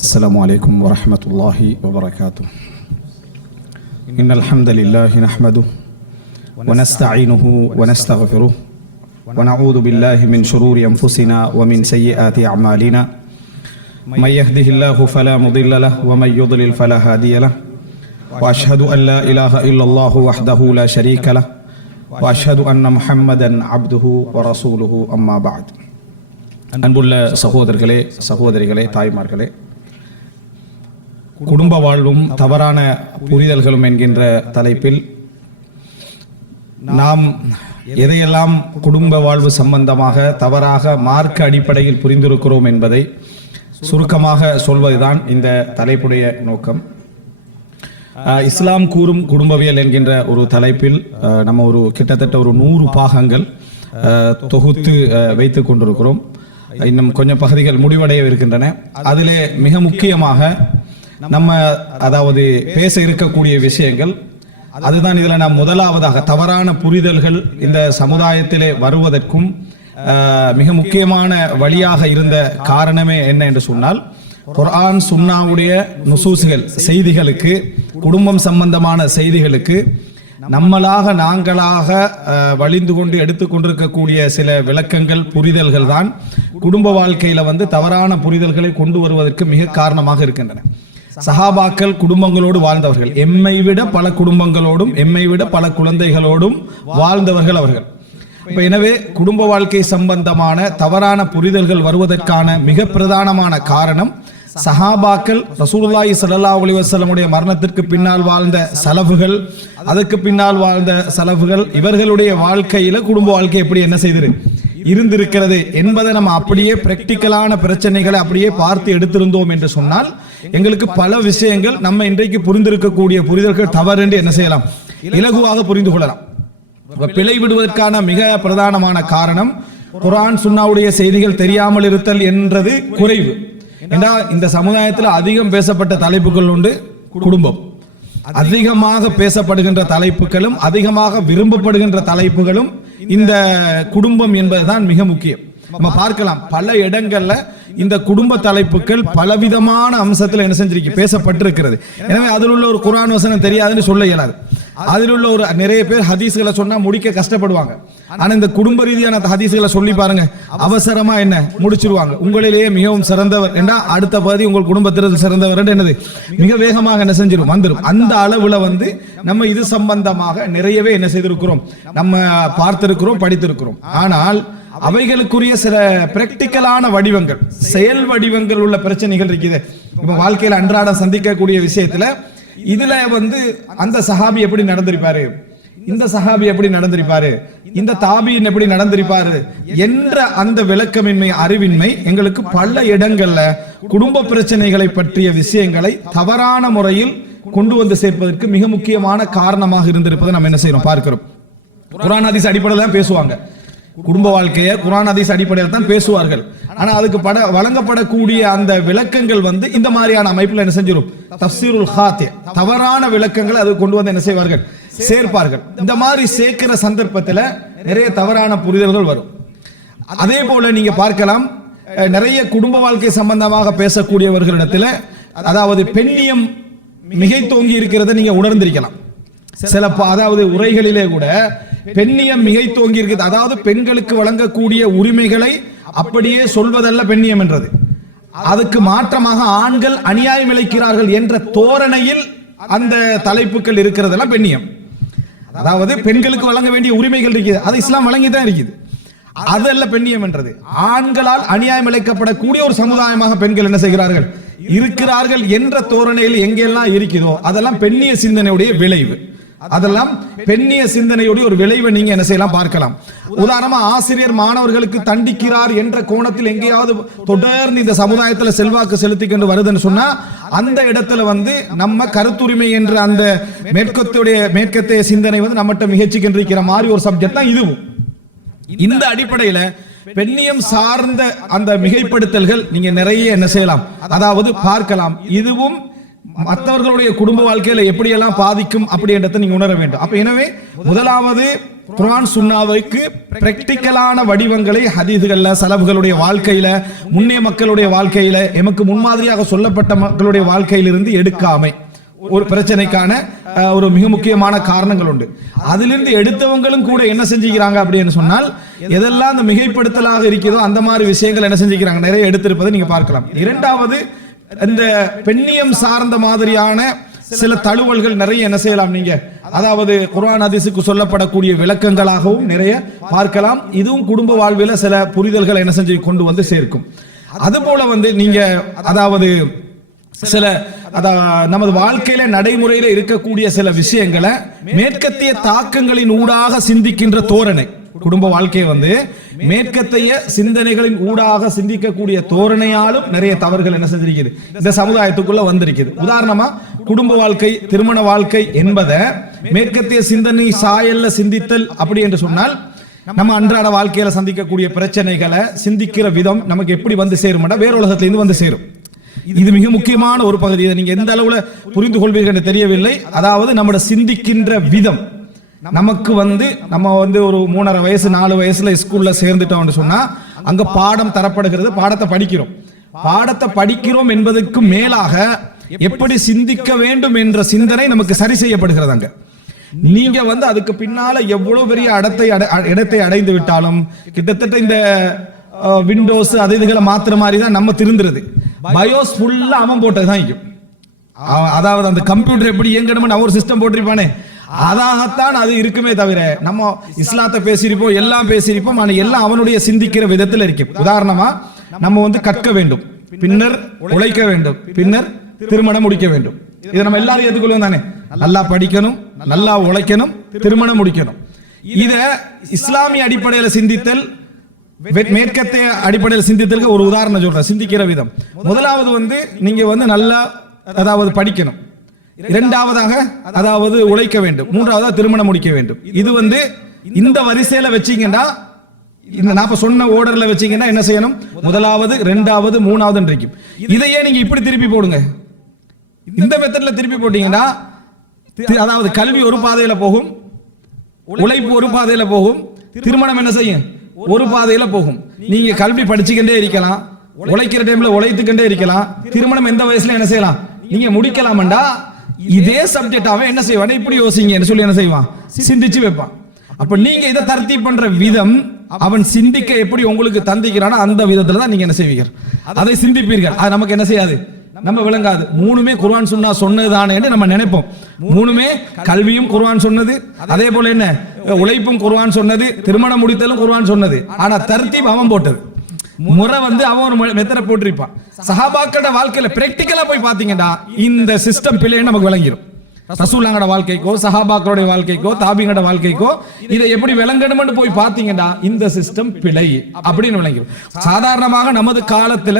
السلام عليكم ورحمة الله وبركاته. إن الحمد لله نحمده ونستعينه ونستغفره ونعوذ بالله من شرور أنفسنا ومن سيئات أعمالنا. من يهده الله فلا مضل له ومن يضلل فلا هادي له. وأشهد أن لا إله إلا الله وحده لا شريك له وأشهد أن محمدا عبده ورسوله أما بعد. அன்புள்ள சகோதரர்களே, சகோதரிகளே, தாய்மார்களே, குடும்ப வாழ்வும் தவறான புரிதல்களும் என்கின்ற தலைப்பில் நாம் எதையெல்லாம் குடும்ப வாழ்வு சம்பந்தமாக தவறாக மார்க்க அடிப்படையில் புரிந்திருக்கிறோம் என்பதை சுருக்கமாக சொல்வதுதான் இந்த தலைப்புடைய நோக்கம். இஸ்லாம் கூறும் குடும்பவியல் என்கின்ற ஒரு தலைப்பில் நம்ம கிட்டத்தட்ட 100 பாகங்கள் தொகுத்து வைத்துக் கொண்டிருக்கிறோம். இன்னும் கொஞ்சம் பகுதிகள் முடிவடைய இருக்கின்றன. அதிலே மிக முக்கியமாக நம்ம பேச இருக்கக்கூடிய விஷயங்கள் அதுதான். இதில் நாம் முதலாவதாக தவறான புரிதல்கள் இந்த சமுதாயத்திலே வருவதற்கும் மிக முக்கியமான வழியாக இருந்த காரணமே என்ன என்று சொன்னால், குர்ஆன் சுன்னாவுடைய நுசூஸ்கள், செய்திகளுக்கு, குடும்பம் சம்பந்தமான செய்திகளுக்கு நாங்களாக வழிந்து கொண்டு எடுத்துக்கொண்டிருக்கக்கூடிய சில விளக்கங்கள், புரிதல்கள் தான் குடும்ப வாழ்க்கையில தவறான புரிதல்களை கொண்டு வருவதற்கு மிக காரணமாக இருக்கின்றன. சஹாபாக்கள் குடும்பங்களோடு வாழ்ந்தவர்கள், எம்மை விட பல குடும்பங்களோடும் எம்மை விட பல குழந்தைகளோடும் வாழ்ந்தவர்கள் அவர்கள். எனவே குடும்ப வாழ்க்கை சம்பந்தமான தவறான புரிதல்கள் வருவதற்கான மிக பிரதானமான காரணம் சஹாபாக்கள் ரசூலுல்லாஹி ஸல்லல்லாஹு அலைஹி வஸல்லமுடைய மரணத்திற்கு பின்னால் வாழ்ந்த சலஃபுகள், அதற்கு பின்னால் வாழ்ந்த சலஃபுகள், இவர்களுடைய வாழ்க்கையில குடும்ப வாழ்க்கை எப்படி என்ன செய்து இருந்திருக்கிறது என்பதை நம்ம அப்படியே பிராக்டிக்கலான பிரச்சனைகளை அப்படியே பார்த்து எடுத்திருந்தோம் என்று சொன்னால் எங்களுக்கு பல விஷயங்கள் நம்ம இன்றைக்கு புரிந்திருக்கக்கூடிய புரிதல்கள் தவறு என்று என்ன செய்யலாம், இலகுவாக புரிந்து கொள்ளலாம். பிழை விடுவதற்கான மிக பிரதானமான காரணம் குர்ஆன் சுன்னாவுடைய செய்திகள் தெரியாமல் இருத்தல் என்றது குறைவு. என்றால் இந்த சமுதாயத்தில் அதிகம் பேசப்பட்ட தலைப்புகள் உண்டு குடும்பம். அதிகமாக பேசப்படுகின்ற தலைப்புகளும் அதிகமாக விரும்பப்படுகின்ற தலைப்புகளும் இந்த குடும்பம் என்பதுதான் மிக முக்கியம். நம்ம பார்க்கலாம் பல இடங்கள்ல இந்த குடும்ப தலைப்புகள் பலவிதமான அம்சத்தில் என்ன செஞ்சிருக்கு, பேசப்பட்டிருக்கிறது. எனவே அதில் உள்ள ஒரு குர்ஆன் வசனம் தெரியாதுன்னு சொல்ல இயலாது. அதில் உள்ள நிறைய பேர் ஹதீஸ்களை சொன்னா முடிக்க கஷ்டப்படுவாங்க. ஆனா இந்த குடும்ப ரீதியான ஹதீஸ்களை சொல்லி பாருங்க, அவசரமா என்ன முடிச்சிருவாங்க. உங்களிலேயே மிகவும் சிறந்தவர் என்றா அடுத்த பகுதி உங்கள் குடும்பத்தில் சிறந்தவர் என்னது மிக வேகமாக என்ன செஞ்சிடும் வந்துடும். அந்த அளவுல நம்ம இது சம்பந்தமாக நிறையவே என்ன செய்திருக்கிறோம், நம்ம பார்த்திருக்கிறோம், படித்திருக்கிறோம். ஆனால் அவைகளுக்குரிய சில பிராக்டிக்கலான வடிவங்கள், செயல் வடிவங்கள் உள்ள பிரச்சனைகள் இருக்குது. இப்ப வாழ்க்கையில அன்றாடம் சந்திக்கக்கூடிய விஷயத்துல இதுல அந்த சஹாபி எப்படி நடந்திருப்பாரு, இந்த சஹாபி எப்படி நடந்திருப்பாரு, இந்த தாபியின் எப்படி நடந்திருப்பாரு என்ற அந்த விளக்கமின்மை, அறிவின்மை எங்களுக்கு பல இடங்கள்ல குடும்ப பிரச்சனைகளை பற்றிய விஷயங்களை தவறான முறையில் கொண்டு வந்து சேர்ப்பதற்கு மிக முக்கியமான காரணமாக இருந்திருப்பதை நம்ம என்ன செய்யறோம், பார்க்கிறோம். குர்ஆன் ஹதீஸ் அடிப்படையில் தான் பேசுவாங்க. குடும்ப வாழ்க்கையை குர்ஆன் ஹதீஸ் அடிப்படையில் தான் பேசுவார்கள். ஆனா அதுக்கு வழங்கப்படக்கூடிய அந்த விளக்கங்கள் இந்த மாதிரியான அமைப்புல என்ன செஞ்சிடும், தஃப்சீருல் காத்தி, தவறான விளக்கங்களை அது கொண்டு வந்து என்ன செய்வார்கள், சேர்ப்பார்கள். இந்த மாதிரி சேர்க்கிற சந்தர்ப்பத்தில் நிறைய தவறான புரிதல்கள் வரும். அதே போல நீங்க பார்க்கலாம், நிறைய குடும்ப வாழ்க்கை சம்பந்தமாக பேசக்கூடியவர்களிடத்தில் பெண்ணியம் மிகைத்தோங்கி இருக்கிறத நீங்க உணர்ந்திருக்கலாம். சில உரைகளிலே கூட பெண்ணியம் மிகைத்தோங்கி இருக்கிறது. அதாவது பெண்களுக்கு வழங்கக்கூடிய உரிமைகளை அப்படியே சொல்வதல்ல பெண்ணியம் என்றது, அதுக்கு மாற்றமாக ஆண்கள் அநியாயம் இழைக்கிறார்கள் என்ற தோரணையில் அந்த தலைப்புகள் இருக்கிறதெல்லாம் பெண்ணியம். அதாவது பெண்களுக்கு வழங்க வேண்டிய உரிமைகள் இருக்குது, அது இஸ்லாம் வழங்கிதான் இருக்குது, அதல்ல பெண்ணியம் என்றது. ஆண்களால் அநியாயம் இழைக்கப்படக்கூடிய ஒரு சமுதாயமாக பெண்கள் என்ன செய்கிறார்கள், இருக்கிறார்கள் என்ற தோரணையில் எங்கெல்லாம் இருக்குதோ அதெல்லாம் பெண்ணிய சிந்தனையுடைய விளைவு. அதெல்லாம் பெண்ணிய சிந்தனையுடைய ஒரு விளைவை நீங்க என்ன செய்யலாம், பார்க்கலாம். உதாரணமா ஆசிரியர் மாணவர்களுக்கு தண்டிக்கிறார் என்ற கோணத்தில் எங்கேயாவது தொடர்ந்து இந்த சமுதாயத்தில் செல்வாக்கு செலுத்தி கொண்டு வருதுன்னு சொன்னா அந்த இடத்துல நம்ம கருத்துரிமை என்ற அந்த மேற்கத்தைய சிந்தனை நம்மகிட்ட மிகச்சிக்கின்ற மாதிரி ஒரு சப்ஜெக்ட் தான் இதுவும். இந்த அடிப்படையில பெண்ணியம் சார்ந்த அந்த மிகைப்படுத்தல்கள் நீங்க நிறைய என்ன செய்யலாம், பார்க்கலாம். இதுவும் மற்றவர்களுடைய குடும்ப வாழ்க்கையில எப்படியெல்லாம் பாதிக்கும் அப்படின்றத நீங்க உணர வேண்டும். அப்ப எனவே முதலாவது குர்ஆன் சுன்னாவுக்கு பிராக்டிக்கலான வடிவங்களை ஹதீஸ்கள்ல, சலஃப்களுடைய வாழ்க்கையில, முன்னைய மக்களுடைய வாழ்க்கையில, எமக்கு முன்மாதிரியாக சொல்லப்பட்ட மக்களுடைய வாழ்க்கையிலிருந்து எடுக்காமை ஒரு பிரச்சனைக்கான ஒரு மிக முக்கியமான காரணங்கள் உண்டு. அதிலிருந்து எடுத்தவங்களும் கூட என்ன செஞ்சுக்கிறாங்க அப்படின்னு சொன்னால், எதெல்லாம் அந்த மிகைப்படுத்தலாக இருக்கிறதோ அந்த மாதிரி விஷயங்கள் என்ன செஞ்சுக்கிறாங்க, நிறைய எடுத்திருப்பதை நீங்க பார்க்கலாம். இரண்டாவது, இந்த பெண்ணியம் சார்ந்த மாதிரியான சில தழுவல்கள் நிறைய என்ன செய்யலாம் நீங்க, அதாவது குர்ஆன் ஹதீஸுக்கு சொல்லப்படக்கூடிய விளக்கங்களாகவும் நிறைய பார்க்கலாம். இதுவும் குடும்ப வாழ்வில் சில புரிதல்களை என்ன செஞ்சு கொண்டு வந்து சேர்க்கும். அதுபோல நீங்க அதாவது சில நமது வாழ்க்கையில நடைமுறையில இருக்கக்கூடிய சில விஷயங்களை மேற்கத்திய தாக்கங்களின் ஊடாக சிந்திக்கின்ற தோரணை, குடும்ப வாழ்க்கையை மேற்கத்தைய சிந்தனைகளின் ஊடாக சிந்திக்கக்கூடிய தோரணையாலும் நிறைய தவறுகள் என்ன செஞ்சிருக்குது, இந்த சமுதாயத்துக்குள்ள வந்திருக்குது. உதாரணமா, குடும்ப வாழ்க்கை, திருமண வாழ்க்கை என்பதை மேற்கத்திய சிந்தனை சாயல்ல சிந்தித்தல் அப்படி என்று சொன்னால், நம்ம அன்றாட வாழ்க்கையில சந்திக்கக்கூடிய பிரச்சனைகளை சிந்திக்கிற விதம் நமக்கு எப்படி வந்து சேரும்னா வேற உலகத்திலிருந்து வந்து சேரும். இது மிக முக்கியமான ஒரு பகுதி. இதை நீங்க எந்த அளவுல புரிந்து கொள்வீர்கள் என்று தெரியவில்லை. அதாவது நம்ம சிந்திக்கின்ற விதம் நமக்கு நம்ம ஒரு 3.5 வயசு 4 வயசுல ஸ்கூல்ல சேர்ந்துட்டோம்னு சொன்னா அங்க பாடம் தரப்படுகிறது, பாடத்தை படிக்கிறோம் என்பதற்கு மேலாக எப்படி சிந்திக்க வேண்டும் என்ற சிந்தனை நமக்கு சரி செய்யப்படுகிறது. அங்க நீங்க அதுக்கு பின்னால எவ்வளவு பெரிய இடத்தை அடைந்து விட்டாலும், கிட்டத்தட்ட இந்த விண்டோஸ் அது இதுகளை மாத்திர மாதிரி தான் நம்ம திருந்துறது. பயோஸ் ஃபுல்லா அவன் போட்டதுதான். அதாவது அந்த கம்ப்யூட்டர் எப்படி இயங்கணும்னு ஒரு சிஸ்டம் போட்டிருப்பானே, அதாகத்தான் அது இருக்குமே தவிர நம்ம இஸ்லாத்தை பேசியிருப்போம், எல்லாம் பேசியிருப்போம், ஆனால் எல்லாம் அவனுடைய சிந்திக்கிற விதத்தில் இருக்கு. உதாரணமா, நம்ம கற்க வேண்டும், பின்னர் உழைக்க வேண்டும், பின்னர் திருமணம் முடிக்க வேண்டும். இதை நம்ம எல்லாரும் ஏற்றுக்கொள்வோம் தானே. நல்லா படிக்கணும், நல்லா உழைக்கணும், திருமணம் முடிக்கணும். இத இஸ்லாமிய அடிப்படையில் சிந்தித்தல், மேற்கத்திய அடிப்படையில் சிந்தித்தலுக்கு ஒரு உதாரணம் சொல்றேன். சிந்திக்கிற விதம், முதலாவது நீங்க நல்லா அதாவது படிக்கணும், இரண்டாவதாக அதாவது உழைக்க வேண்டும், மூன்றாவதாக திருமணம் முடிக்க வேண்டும். இது இந்த வரிசையில வச்சீங்கன்னா, இந்த நான் சொன்ன ஓர்டர்ல வச்சீங்கன்னா என்ன செய்யணும், முதலாவது, இரண்டாவது, மூணாவது இருக்கும். இதையே நீங்க இப்படி திருப்பி போடுங்க. இந்த மெத்தட்ல திருப்பி போட்டீங்கன்னா, அதாவது கல்வி ஒரு பாதையில போகும், உழைப்பு ஒரு பாதையில போகும், திருமணம் என்ன செய்யும், ஒரு பாதையில போகும். நீங்க கல்வி படிச்சுக்கிட்டே இருக்கலாம், உழைக்கிற டைம்ல உழைத்துக்கிட்டே இருக்கலாம், திருமணம் எந்த வயசுல என்ன செய்யலாம் நீங்க முடிக்கலாம்டா. இதே சப்ஜெக்ட் அவன் என்ன செய்வான், இப்படி யோசிங்க சொல்லி என்ன செய்வான், சிந்திச்சு வைப்பான். அப்ப நீங்க இதை தர்த்தி பண்ற விதம், அவன் சிந்திக்க எப்படி உங்களுக்கு தந்திக்கிறானோ அந்த விதத்துல தான் நீங்க என்ன செய்வீங்க, அதை சிந்திப்பீர்கள். அது நமக்கு என்ன செய்யாது, நம்ம விளங்காது. மூணுமே குர்ஆன் சுன்னா சொன்னதுதானே என்று நம்ம நினைப்போம். மூணுமே, கல்வியும் குர்ஆன் சொன்னது, அதே போல என்ன உழைப்பும் குர்ஆன் சொன்னது, திருமணம் முடித்தலும் குர்ஆன் சொன்னது. ஆனா தர்த்தீப் அவன் போட்டது, முறை அவன் ஒரு மெத்தட போட்டிருப்பான். சஹாபாக்களோட வாழ்க்கையில பிராக்டிகலா போய் பாத்தீங்கன்னா இந்த சிஸ்டம் பிள்ளைன்னு நமக்கு விளங்கிடும். ரசூலுல்லாஹ்வோட வாழ்க்கைக்கோ, சஹாபாக்களுடைய வாழ்க்கைக்கோ, தாபீங்களோட வாழ்க்கைக்கோ இதை எப்படி விளங்கணும்னு போய் பாத்தீங்கன்னா இந்த சிஸ்டம் பிழை அப்படின்னு விளங்கிடும். சாதாரணமாக நமது காலத்துல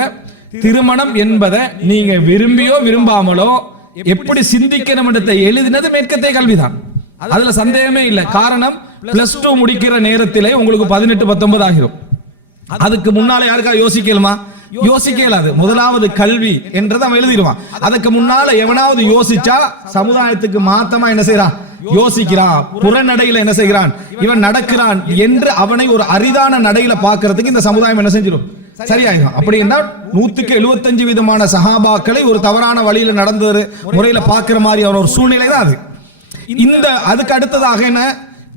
திருமணம் என்பதை நீங்க விரும்பியோ விரும்பாமலோ எப்படி சிந்திக்கணும் எழுதினது மேற்கத்திய கல்விதான், அதுல சந்தேகமே இல்லை. காரணம், +2 முடிக்கிற நேரத்திலே உங்களுக்கு 18-19 ஆகிரும். அதுக்கு முன்னால யாருக்கா யோசிக்கலுமா, யோசிக்கலாது. முதலாவது கல்வி என்றதை அவன் எழுதிடுவான். அதுக்கு முன்னால எவனாவது யோசிச்சா சமுதாயத்துக்கு மாத்தமா என்ன செய்யறான், யோசிக்கிறான், புறநடையில என்ன செய்கிறான், இவன் நடக்கிறான் என்று அவனை ஒரு அரிதான நடையில பார்க்கறதுக்கு இந்த சமுதாயம் என்ன செஞ்சிடும், சரியாயிடும். அப்படி என்றால் 100% விதமான சஹாபாக்களை ஒரு தவறான வழியில நடந்த முறையில பார்க்கிற மாதிரி ஒரு சூழ்நிலை தான் அது. இந்த அதுக்கு அடுத்ததாக என்ன,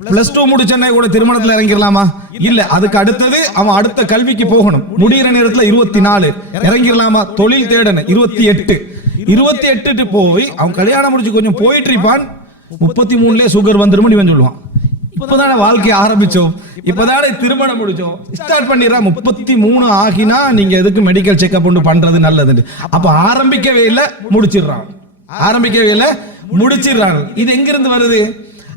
+2 முடிச்சனே கூட திருமணத்துல இறங்கிடலாமா, இல்ல. அதுக்கு அடுத்தது அவன் அடுத்த கல்விக்கு போகணும், முடிகிற நேரத்துல 24 இறங்கிடலாமா, தொழில் தேடணும் 28 போய் அவன் கல்யாணம் முடிச்சு கொஞ்சம் போயிட்டு இருப்பான், 33 சுகர் வந்துரும் இவன் சொல்லுவான். இப்பதானே வாழ்க்கை ஆரம்பிச்சோம், இப்பதானே திருமணம் முடிச்சோம், ஸ்டார்ட் பண்ணிடுறா. 33 ஆகினா நீங்க எதுக்கு மெடிக்கல் செக்அப் ஒன்று பண்றது நல்லது. அப்ப ஆரம்பிக்கவே இல்லை, முடிச்சிடுறாங்க. இது எங்கிருந்து வருது?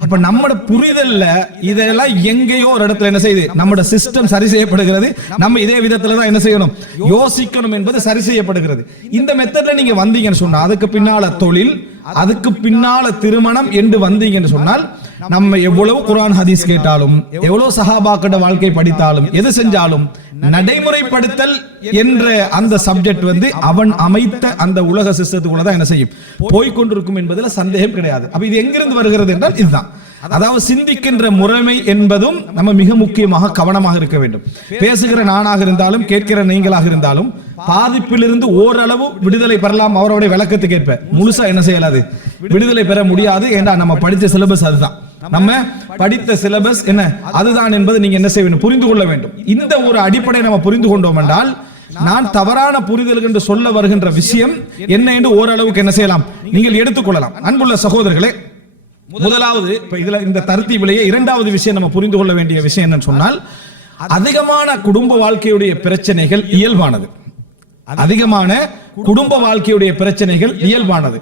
அப்ப நம்மட புரிதல்ல இதெல்லாம் எங்கேயோ ஒரு இடத்துல என்ன செய்யுது, நம்மட சிஸ்டம் சரி செய்யப்படுகிறது. நம்ம இதே விதத்துல தான் என்ன செய்யணும், யோசிக்கணும் என்பது சரி செய்யப்படுகிறது. இந்த மெத்தட்ல நீங்க வந்தீங்கன்னு சொன்னா, அதுக்கு பின்னால தொழில், அதுக்கு பின்னால திருமணம் என்று வந்தீங்கன்னு சொன்னால், நம்ம எவ்வளவு குர்ஆன் ஹதீஸ் கேட்டாலும், எவ்வளவு சஹாபாக்களோட வாழ்க்கை படித்தாலும், எது செஞ்சாலும் நடைமுறைப்படுத்தல் என்ற அந்த சப்ஜெக்ட் அவன் அமைத்த அந்த உலக சிஸ்டத்துக்குள்ள தான் என்ன செய்யும், போய்கொண்டிருக்கும் என்பதில் சந்தேகம் கிடையாது. அப்ப இது எங்கிருந்து வருகிறது என்றால் இதுதான். அதாவது சிந்திக்கின்ற முறைமை என்பதும் நம்ம மிக முக்கியமாக கவனமாக இருக்க வேண்டும். பேசுகிற நானாக இருந்தாலும் கேட்கிற நீங்களாக இருந்தாலும் பாதிப்பிலிருந்து ஓரளவு விடுதலை பெறலாம். அவருடைய விளக்கத்துக்கு ஏற்ப முழுசா என்ன செய்யலாது, விடுதலை பெற முடியாது. ஏன்னா நம்ம படித்த சிலபஸ் அதுதான், நம்ம படித்த சிலபஸ் என்ன அதுதான் என்பது நீங்க என்ன செய்ய வேண்டும், புரிந்து கொள்ள வேண்டும். இந்த ஒரு அடிப்படை நம்ம புரிந்து கொண்டோம் என்றால் நான் தவறான புரிதல் என்று சொல்ல வருகின்ற விஷயம் என்ன என்று ஓரளவுக்கு என்ன செய்யலாம், நீங்கள் எடுத்துக்கொள்ளலாம். அன்புள்ள சகோதரர்களே, முதலாவது இதுல இந்த தர்த்தீபிலேயே இரண்டாவது விஷயம் நம்ம புரிந்து கொள்ள வேண்டிய விஷயம் என்னன்னு சொன்னால், அதிகமான குடும்ப வாழ்க்கையுடைய பிரச்சனைகள் இயல்பானது. அதிகமான குடும்ப வாழ்க்கையுடைய பிரச்சனைகள் இயல்பானது.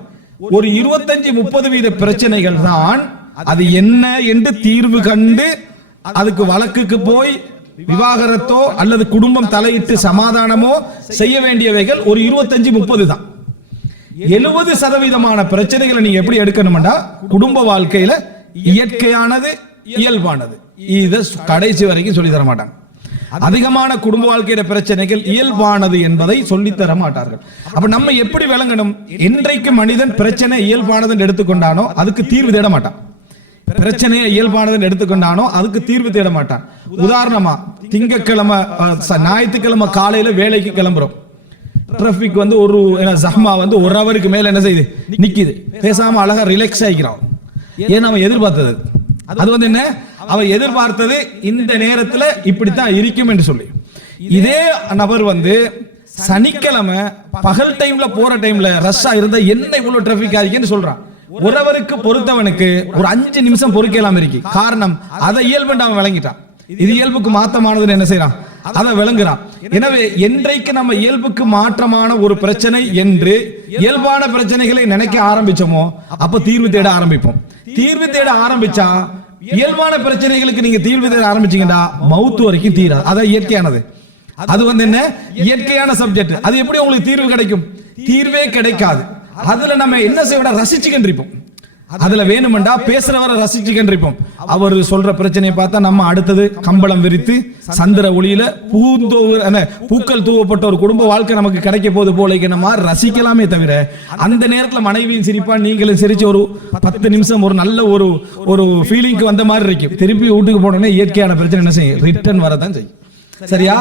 ஒரு 25-30% பிரச்சனைகள் தான் அது என்ன என்று தீர்வு கண்டு அதுக்கு வழக்குக்கு போய் விவாகரத்தோ அல்லது குடும்பம் தலையிட்டு சமாதானமோ செய்ய வேண்டியவைகள் ஒரு 25-30 தான். 70% பிரச்சனைகளை நீங்க எப்படி எடுக்கணும்னா குடும்ப வாழ்க்கையில இயற்கையானது இயல்பானது. இதை கடைசி வரைக்கும் சொல்லி தர மாட்டாங்க. அதிகமான குடும்ப வாழ்க்கையில பிரச்சனைகள் இயல்பானது என்பதை சொல்லி தர மாட்டார்கள். அப்ப நம்ம எப்படி விளங்கணும், என்றைக்கு மனிதன் பிரச்சனை இயல்பானது எடுத்துக்கொண்டானோ அதுக்கு தீர்வு தேட மாட்டான். பிரச்சனையை இயல்பானது எடுத்துக்கொண்டானோ அதுக்கு தீர்வு தேட மாட்டான். உதாரணமா திங்கட்கிழமை ஞாயிற்றுக்கிழமை காலையில வேலைக்கு கிளம்புறோம். டிராபிக் வந்து ஒரு ஜஹ்மா வந்து 1 ஹவருக்கு மேல என்ன செய்யுது, நிக்குது. பேசாம அழகா ரிலாக்ஸ் ஆகிக்கிறான். ஏன்னா அவன் எதிர்பார்த்தது அது வந்து என்ன, அவன் எதிர்பார்த்தது இந்த நேரத்துல இப்படித்தான் இருக்கும் என்று சொல்லி. இதே நபர் வந்து சனிக்கிழமை பகல் டைம்ல போற டைம்ல ரஷ்ஷா இருந்தா என்ன இவ்வளவு டிராபிக் ஆகிக்குன்னு சொல்றான். 1 ஹவருக்கு பொறுத்தவனுக்கு ஒரு 5 நிமிஷம் பொறுக்கலாம் இருக்கு. காரணம் அதை இயல்பு அவன் விளங்கிட்டான். இது இயல்புக்கு மாற்றமானதுன்னு என்ன செய்யறான், அதை விளங்குறான். எனவே என்றைக்கு நம்ம இயல்புக்கு மாற்றமான ஒரு பிரச்சனை என்று இயல்பான பிரச்சனைகளை நினைக்க ஆரம்பிச்சோமோ அப்ப தீர்வு தேட ஆரம்பிப்போம். தீர்வு தேட ஆரம்பிச்சா இயல்பான பிரச்சனைகளுக்கு நீங்க தீர்வு தேட ஆரம்பிச்சீங்கன்னா மவுத்து வரைக்கும் தீராது. அதான் இயற்கையானது. அது வந்து என்ன, இயற்கையான சப்ஜெக்ட். அது எப்படி உங்களுக்கு தீர்வு கிடைக்கும், தீர்வே கிடைக்காது. அதுல நம்ம என்ன செய்வோம், ரசிச்சுக்கிட்டு இருப்போம். அதுல வேணுமெண்டா பேசுறவரை ரசிச்சுக்கிட்டு இருப்போம். அவர் சொல்ற பிரச்சனையை பார்த்தா நம்ம அடுத்தது கம்பளம் விரித்து சந்திர ஒளியில பூக்கள் தூவப்பட்ட ஒரு குடும்ப வாழ்க்கை நமக்கு கிடைக்க போது போல நம்ம ரசிக்கலாமே தவிர அந்த நேரத்துல மனைவியும் சிரிப்பா நீங்களும் சிரிச்சு ஒரு 10 நிமிஷம் ஒரு நல்ல ஒரு ஃபீலிங்க்கு வந்த மாதிரி இருக்கும். திருப்பி வீட்டுக்கு போனோடனே இயற்கையான பிரச்சனை என்ன செய்யும், ரிட்டர்ன் வரதான் செய்யும். சரியா,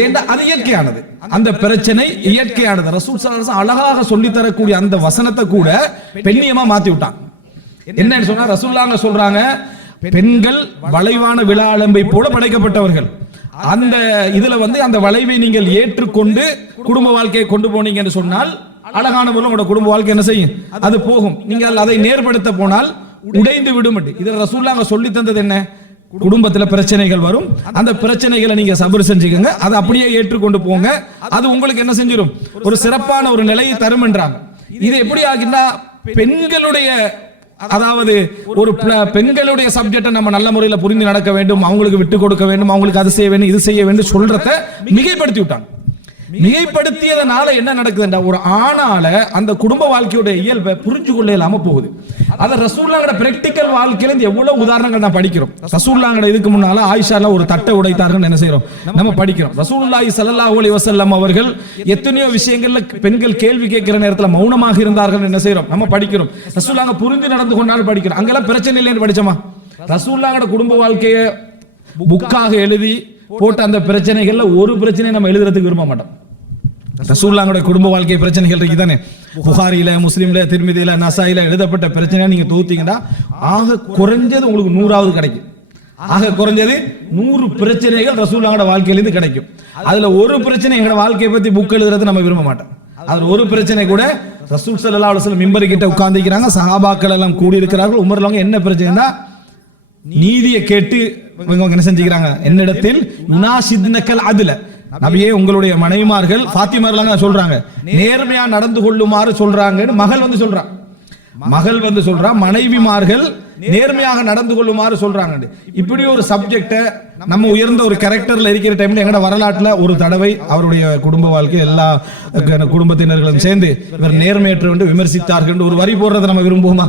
ஏண்டா அது இயற்கையானது. அந்த பிரச்சனை இயற்கையானது. ரசூல் ஸல்லல்லாஹு அலைஹி வஸல்லம் அழகாக சொல்லி தரக்கூடிய அந்த வசனத்தை கூட பெண்ணியமா மாத்தி விட்டாங்க. என்னன்னு சொன்னா ரசூலுல்லாஹ் சொல்றாங்க, பெண்கள் வளைவான விழாளம்பை போல படைக்கப்பட்டவர்கள். அந்த இதுல வந்து அந்த வளைவை நீங்கள் ஏற்றுக்கொண்டு குடும்ப வாழ்க்கையை கொண்டு போனீங்கன்னு சொன்னால் அழகான முறையில் உங்களோட குடும்ப வாழ்க்கை என்ன செய்யும், அது போகும். நீங்கள் அதை நேர்படுத்த போனால் உடைந்து விடும். இதுல ரசூலுல்லாஹ் சொல்லி தந்தது என்ன, குடும்பத்துல பிரச்சனைகள் வரும், அந்த பிரச்சனைகளை நீங்க சபர் செஞ்சுக்கங்க, அதை அப்படியே ஏற்றுக்கொண்டு போங்க, அது உங்களுக்கு என்ன செஞ்சிடும், ஒரு சிறப்பான ஒரு நிலையை தரும் என்றாங்க. இது எப்படி ஆகினா பெண்களுடைய, அதாவது ஒரு பெண்களுடைய சப்ஜெக்டை நம்ம நல்ல முறையில் புரிந்து நடக்க வேண்டும், அவங்களுக்கு விட்டு கொடுக்க வேண்டும், அவங்களுக்கு அது செய்ய வேண்டும் இது செய்ய வேண்டும் சொல்றத மிகைப்படுத்தி விட்டாங்க. மிகைப்படுத்தியதனால என்ன நடக்குதுன்னா ஒரு ஆணால அந்த குடும்ப வாழ்க்கையுடைய இயல்பை புரிஞ்சு கொள்ள இல்லாம போகுது. அத ரசூலுல்லாஹ்வோட பிராக்டிகல் வாழ்க்கையில எவ்வளவு உதாரணங்கள் நான் படிக்கிறோம். ரசூலுல்லாஹ் இதுக்கு முன்னால ஆயிஷால ஒரு தட்டை உடைத்தார்கள் என்ன செய்யறோம், நம்ம படிக்கிறோம். ரசூலுல்லாஹி ஸல்லல்லாஹு அலைஹி வஸல்லம் அவர்கள் எத்தனையோ விஷயங்கள்ல பெண்கள் கேள்வி கேட்கிற நேரத்துல மௌனமாக இருந்தார்கள் என்ன செய்யறோம், நம்ம படிக்கிறோம். ரசூலுல்லாஹ் புரிந்து நடந்து கொண்டாலும் படிக்கிறோம். அங்கெல்லாம் பிரச்சனை இல்லைன்னு படிச்சோமா? ரசூலுல்லாஹ்வோட குடும்ப வாழ்க்கையை புக்காக எழுதி போட்ட அந்த பிரச்சனைகள்ல ஒரு பிரச்சனையை நம்ம எழுதுறதுக்கு விரும்ப மாட்டோம். ரசூலுல்லாஹ்வோட குடும்ப வாழ்க்கை பிரச்சனைகள் இருக்குதானே, புகாரில, முஸ்லிம்ல, திர்மிதில, நசாயில எழுதப்பட்ட பிரச்சனை நீங்க தோத்தீங்கன்னா ஆக குறைஞ்சது உங்களுக்கு 100வது கிடைக்கும். ஆக குறைஞ்சது 100 பிரச்சனைகள் ரசூலுல்லாஹ்வோட வாழ்க்கையிலிருந்து கிடைக்கும். அதுல ஒரு பிரச்சனை எங்களோட வாழ்க்கையை பத்தி புக் எழுதுறது நம்ம விரும்ப மாட்டோம். அதுல ஒரு பிரச்சனை கூட ரசூல் ஸல்லல்லாஹு அலைஹி வஸல்லம் மிம்பர் கிட்ட உட்கார்ந்திருக்கிறாங்க, சஹாபாக்கள் எல்லாம் கூடி இருக்கிறார்கள். உமர்லவங்க என்ன பிரச்சனைனா நீதியை கேட்டு என்ன செஞ்சுக்கிறாங்க, என்னிடத்தில் யுனாஷித்னகல் அத்ல, நபியே உங்களுடைய மனைவிமார்கள் ஃபாத்திமார்லாம் சொல்றாங்க நேர்மையா நடந்து கொள்ளுமாறு சொல்றாங்கன்னு மகள் வந்து சொல்றா. மகள் வந்து சொல்றா மனைவிமார்கள் நேர்மையாக நடந்து கொள்ளுமாறு சொல்றாங்க. இப்படி ஒரு சப்ஜெக்ட நம்ம உயர்ந்த ஒரு கேரக்டர்ல இருக்கிற டைம்ல எங்கட வரலாற்றுல ஒரு தடவை அவருடைய குடும்ப வாழ்க்கை எல்லா குடும்பத்தினர்களும் சேர்ந்து இவர் நேர்மையற்று என்று விமர்சித்தார்கள் ஒரு வரி போடுறதை நம்ம விரும்புவோமா?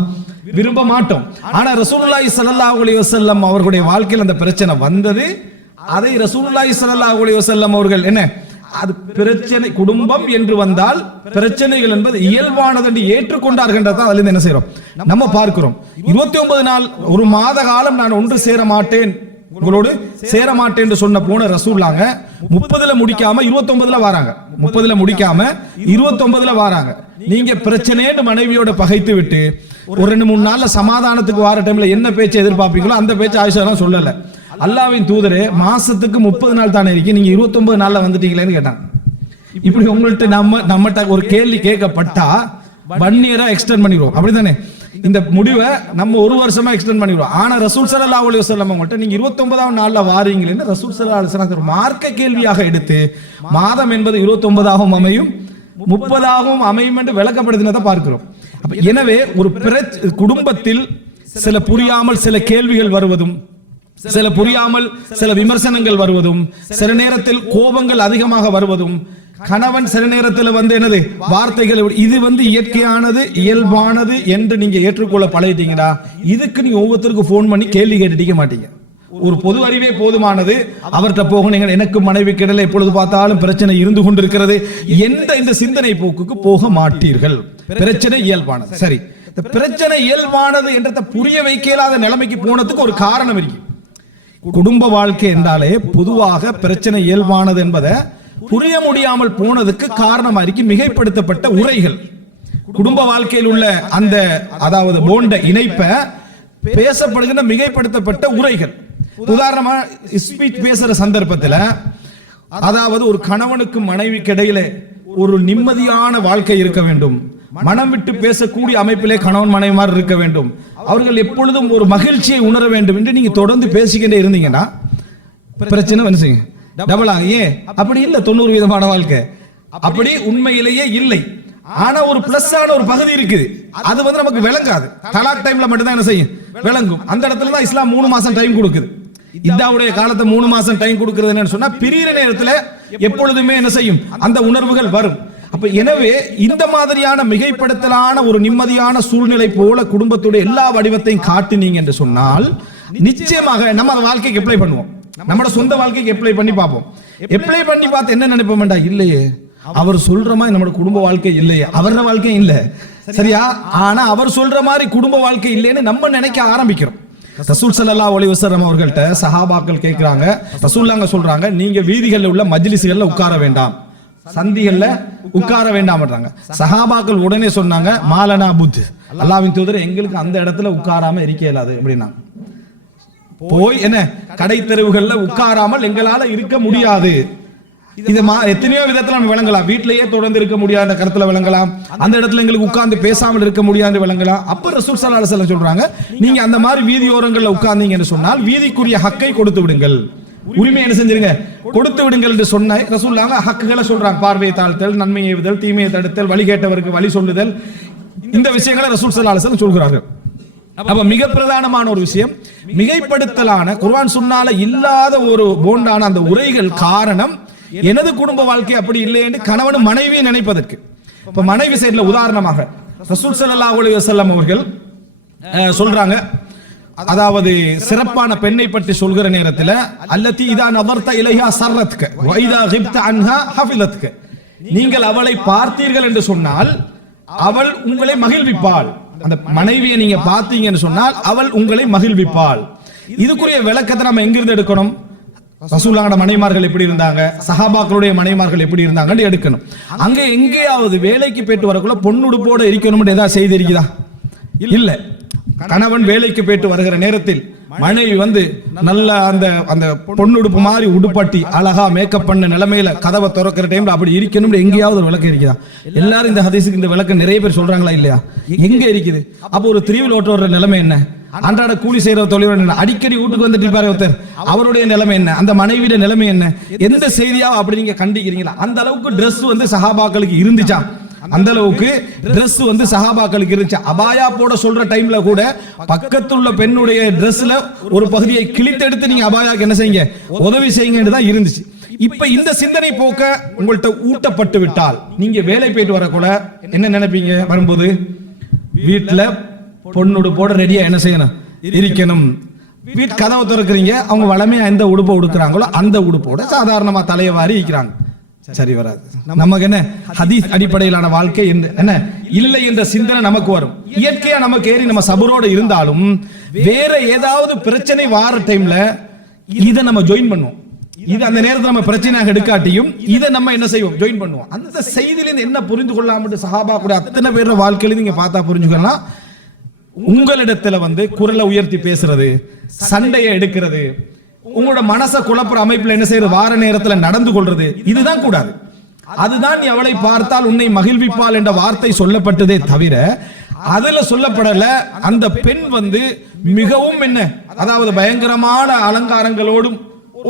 விரும்ப மாட்டோம். ஆனா ரசூலுல்லாஹி ஸல்லல்லாஹு அலைஹி வஸல்லம் அவர்களுடைய வாழ்க்கையில் அந்த பிரச்சனை வந்தது. அதை ரசூலுல்லாஹி ஸல்லல்லாஹு அலைஹி வஸல்லம் அவர்கள் என்ன அது பிரச்சனை. குடும்பம் என்று வந்தால் பிரச்சனைகள் என்பது இயல்பானது என்று ஏற்றுக்கொண்டார்கள். அதுல என்ன செய்யறோம் நம்ம பார்க்கிறோம். 29 நாள் ஒரு மாத காலம் நான் ஒன்று சேர மாட்டேன், உங்களோடு சேர மாட்டேன் என்று சொன்ன போன ரசூலுல்லாஹ் 30ல முடிக்காம 29ல வராங்க. 30ல முடிக்காம 29ல வராங்க. நீங்க பிரச்சனைன்னு மனைவியோட பகைத்து விட்டு ஒரு 2-3 நாள்ல சமாதானத்துக்கு வர டைம்ல என்ன பேச்சு எதிர்பார்ப்பீங்களோ அந்த பேச்சு ஆயிஷா சொல்லல. அல்லாஹ்வின் தூதரே, மாசத்துக்கு 30 நாள் தானே இருக்கு, நீங்க 29 நாள்ல வந்துட்டீங்களேன்னு கேட்டாங்க. இப்படி உங்கள்ட்ட நம்மகிட்ட ஒரு கேள்வி கேட்கப்பட்டா 1 இயரா எக்ஸ்டெண்ட் பண்ணிடுவோம், அப்படித்தானே? இந்த முடிவை நம்ம 1 வருஷமா எக்ஸ்டெண்ட் பண்ணிடுவோம். ஆனா ரசூல் ஸல்லல்லாஹு அலைஹி வஸல்லம் அவங்கள்ட்ட நீங்க 29ஆம் நாள்ல வாரீங்களேன்னு ரசூல் ஸல்லல்லாஹு அலைஹி வஸல்லம் ஒரு மார்க்க கேள்வியாக எடுத்து மாதம் என்பது 29ஆகவும் அமையும் 30ஆகவும் அமையும் என்று விளக்கப்படுத்தினதை பார்க்கிறோம். எனவே ஒரு குடும்பத்தில் சில புரியாமல் சில கேள்விகள் வருவதும், சில புரியாமல் சில விமர்சனங்கள் வருவதும், சில நேரத்தில் கோபங்கள் அதிகமாக வருவதும், கணவன் சில நேரத்தில் என்னது வார்த்தைகள், இது இயற்கையானது இயல்பானது என்று நீங்க ஏற்றுக்கொள்ள பழகிட்டீங்கன்னா இதுக்கு நீங்க ஒவ்வொருத்தருக்கு போன் பண்ணி கேள்வி கேட்டுக்க மாட்டீங்க. ஒரு பொது அறிவே போதுமானது. அவர்கிட்ட போக எனக்கு மனைவி கிடல எப்பொழுது பார்த்தாலும் பிரச்சனை இருந்து கொண்டிருக்கிறது இந்த சிந்தனை போக்குக்கு போக மாட்டீர்கள். பிரச்சனை இயல்பானது. சரி, இந்த பிரச்சனை இயல்பானது என்றதை புரிய வைக்கலாத நிலைமைக்கு போனதுக்கு ஒரு காரணம் இருக்கு. குடும்ப வாழ்க்கை என்றாலே பொதுவாக பிரச்சனை இயல்பானது என்பதை புரிய முடியாமல் போனதுக்கு காரணமா இருக்கு மிகைப்படுத்தப்பட்ட உரைகள். குடும்ப வாழ்க்கையில் உள்ள அந்த அதாவது போண்ட இணைப்பை பேசப்படுகின்ற மிகைப்படுத்தப்பட்ட உரைகள். உதாரணமா ஸ்பீச் பேசுற சந்தர்ப்பத்தில் அதாவது ஒரு கணவனுக்கு மனைவிக்கு இடையில ஒரு நிம்மதியான வாழ்க்கை இருக்க வேண்டும், மனம் விட்டு பேசக்கூடிய அமைப்பிலே கணவன் மனைவி மாதிரி இருக்க வேண்டும், அவர்கள் எப்பொழுதும் ஒரு மகிழ்ச்சியை உணர வேண்டும் என்று நீங்க தொடர்ந்து பேசிக்கிட்டே இருந்தீங்கன்னா பிரச்சனை என்ன செய்யும் டபுள் ஆகும். ஏன் அப்படி இல்லை? 90% வாழ்க்கை அப்படி உண்மையிலேயே இல்லை. ஆனா ஒரு பிளஸ் ஆன ஒரு பகுதி இருக்குது, அது நமக்கு விளங்காது. தலாக் டைம்ல மட்டும் தான் என்ன செய்யும் விளங்கும். அந்த இடத்துல தான் இஸ்லாம் 3 மாசம் டைம் கொடுக்குது. இதாவுடைய காலத்தை 3 மாசம் டைம் கொடுக்கிறது என்னன்னு சொன்னா பிரியிற நேரத்துல எப்பொழுதுமே என்ன செய்யும் அந்த உணர்வுகள் வரும். அப்ப எனவே இந்த மாதிரியான மிகைப்படுத்தலான ஒரு நிம்மதியான சூழ்நிலை போல குடும்பத்துடைய எல்லா வடிவத்தையும் காட்டினீங்க என்று சொன்னால் நிச்சயமாக நம்ம அந்த வாழ்க்கைக்கு அப்ளை பண்ணுவோம், நம்மளோட சொந்த வாழ்க்கைக்கு அப்ளை பண்ணி பார்ப்போம். அப்ளை பண்ணி பார்த்து என்ன நினைப்போம், இல்லையே அவர் சொல்ற மாதிரி நம்ம குடும்ப வாழ்க்கை இல்லையே, அவரோட வாழ்க்கை இல்ல சரியா, ஆனா அவர் சொல்ற மாதிரி குடும்ப வாழ்க்கை இல்லைன்னு நம்ம நினைக்க ஆரம்பிக்கிறோம். ரசூல் ஸல்லல்லாஹு அலைஹி வஸல்லம் அவர்கள்ட்ட சஹாபாக்கள் கேட்கிறாங்க, ரசூலுல்லாஹ் சொல்றாங்க, நீங்க வீதிகளில் உள்ள மஜ்லிஸ்கள்ல உட்கார வேண்டாம், சந்திகள்ல உட்கார வேண்டாம்ன்றாங்க. சஹாபாக்கள் உடனே சொன்னாங்க, மாலனா புத், அல்லாஹ்வின் தூதர் எங்களுக்கு அந்த இடத்துல உட்காராம இருக்க இயலாது அப்படின்னா. போய் என்ன கடை தெருவுகள்ல உட்காராமல் எங்களால இருக்க முடியாது. இது எத்தனையோ விதத்துல நம்ம விளங்கலாம். வீட்டிலேயே தொடர்ந்து இருக்க முடியாத கருத்துல விளங்கலாம், அந்த இடத்துல எங்களுக்கு உட்கார்ந்து பேசாமல் இருக்க முடியாது விளங்கலாம். அப்ப ரசூல் ஸல்லல்லாஹு அலைஹி வஸல்லம் சொல்றாங்க, நீங்க அந்த மாதிரி வீதியோரங்கள்ல உட்கார்ந்தீங்கன்னு சொன்னால் வீதிக்குரிய ஹக்கை கொடுத்து விடுங்கள், உரிமை என்ன செஞ்சிருங்க கொடுத்து விடுங்கள் என்று சொன்ன ரசூலுல்லாஹ் ஹக்குகளை சொல்றாங்க. பார்வையை தாழ்த்தல், நன்மையை ஏவுதல், தீமையை தடுத்தல், வழி கேட்டவருக்கு வழி சொல்லுதல், இந்த விஷயங்களை ரசூல் ஸல்லல்லாஹு அலைஹி வஸல்லம் சொல்கிறார்கள். அப்ப மிக பிரதானமான ஒரு விஷயம் மிகைப்படுத்தலான குர்ஆன் சுன்னால இல்லாத ஒரு போண்டான அந்த உரைகள் காரணம் எனது குடும்ப வாழ்க்கை அப்படி இல்லை என்று கணவன் மனைவியை நினைப்பதற்கு. இப்ப மனைவி சைடுல உதாரணமாக ரசூல் ஸல்லல்லாஹு அலைஹி வஸல்லம் அவர்கள் சொல்றாங்க, அதாவது சிறப்பான பெண்ணை பற்றி சொல்கிற நேரத்தில் அல்லதி இதா நதர்த இலைஹா சர்ரத்க வ இதா கிப்த அன்ஹா ஹஃபிலத்க, நீங்கள் அவளை பார்த்தீர்கள் என்று சொன்னால் அவள் உங்களை மகிழ்விப்பாள். அந்த மனைவியை நீங்க பார்த்தீங்கன்னு சொன்னால் அவள் உங்களை மகிழ்விப்பாள். இதுக்குரிய விளக்கத்தை நம்ம எங்கிருந்து எடுக்கணும்? ரசூலுல்லாஹ்வோட மனைவிமார்கள் எப்படி இருந்தாங்க, சஹாபாக்களுடைய மனைவிமார்கள் எப்படி இருந்தாங்கன்னு எடுக்கணும். அங்க எங்கேயாவது வேலைக்கு போயிட்டு வரக்குள்ள பொண்ணுடுப்போட இருக்கணும்னு ஏதாவது செய்தி இருக்குதா? இல்ல. கணவன் வேலைக்கு போயிட்டு வருகிற நேரத்தில் மனைவி நல்ல அந்த அந்த பொண்ணுடுப்பு மாதிரி உடுப்பாட்டி அழகா மேக்கப் பண்ண நிலைமையில கதவை திறக்கிற டைம்ல அப்படி இருக்கணும் எங்கேயாவது ஒரு விளக்கம் இருக்குதா? எல்லாரும் இந்த ஹதீஸுக்கு இந்த விளக்கம் நிறைய பேர் சொல்றாங்களா இல்லையா? எங்க இருக்குது? அப்போ ஒரு திருவில் ஓட்ட வர்ற நிலைமை என்ன? அன்றாட கூலி செய்யற தொழில் என்ன? அடிக்கடி வீட்டுக்கு வந்துட்டு இருப்பாரு ஒருத்தர், அவருடைய நிலைமை என்ன? அந்த மனைவியோட நிலைமை என்ன? எந்த செய்தியா அப்படி நீங்க கண்டிக்கிறீங்களா? அந்த அளவுக்கு ட்ரெஸ் சஹாபாக்களுக்கு இருந்துச்சா? அந்த அளவுக்கு Dress சஹாபாக்களுக்கு இருந்துச்சு. அபாயா போட சொல்ற டைம்ல கூட பக்கத்துல உள்ள பெண்ணுடைய Dressல ஒரு பகுதியை கிழித்தெடுத்து நீங்க அபாயாக்கு என்ன செய்யுங்க, உதவி செய்யுங்கன்னு தான் இருந்துச்சு. இப்ப இந்த சிந்தனை போக்க உங்கள்ட்ட ஊட்டப்பட்டு விட்டால் நீங்க வேலை போயிட்டு வரக்கூட என்ன நினைப்பீங்க? வரும்போது வீட்டுல பொண்ணுடு போட ரெடியா என்ன செய்யணும், இருக்கணும். வீட்டு கதவை திறக்கிறீங்க, அவங்க வளமையா எந்த உடுப்பை உடுக்குறாங்களோ அந்த உடுப்போட சாதாரணமா தலையை வாரி இருக்கிறாங்க. சரி வராது. நமக்கு என்ன ஹதீஸ் அடிப்படையிலான வாழ்க்கை என்ன இல்லை என்ற சிந்தனை நமக்கு வரும். இயற்கையா நமக்கு ஏறி நம்ம சபரோட இருந்தாலும் வேற ஏதாவது பிரச்சனை வார டைம்ல இதை நம்ம ஜாயின் பண்ணுவோம். இது அந்த நேரத்தில் நம்ம பிரச்சனையாக எடுக்காட்டியும் இதை நம்ம என்ன செய்வோம், ஜாயின் பண்ணுவோம். அந்த செய்தியிலிருந்து என்ன புரிந்து கொள்ளாம சஹாபா கூட அத்தனை பேர் வாழ்க்கையில நீங்க பார்த்தா புரிஞ்சுக்கலாம். உங்களிடத்துல குரலை உயர்த்தி பேசுறது, சண்டையை எடுக்கிறது, உங்களோட மனசை குழப்புற அமைப்புல என்ன செய்யறது, வார நேரத்தில் நடந்து கொள்றது, இதுதான் கூடாது. அதுதான் நீ அவளை பார்த்தால் உன்னை மகிழ்விப்பாள் என்ற வார்த்தை சொல்லப்பட்டதே தவிர அதுல சொல்லப்படல அந்த பெண் மிகவும் என்ன, அதாவது பயங்கரமான அலங்காரங்களோடும்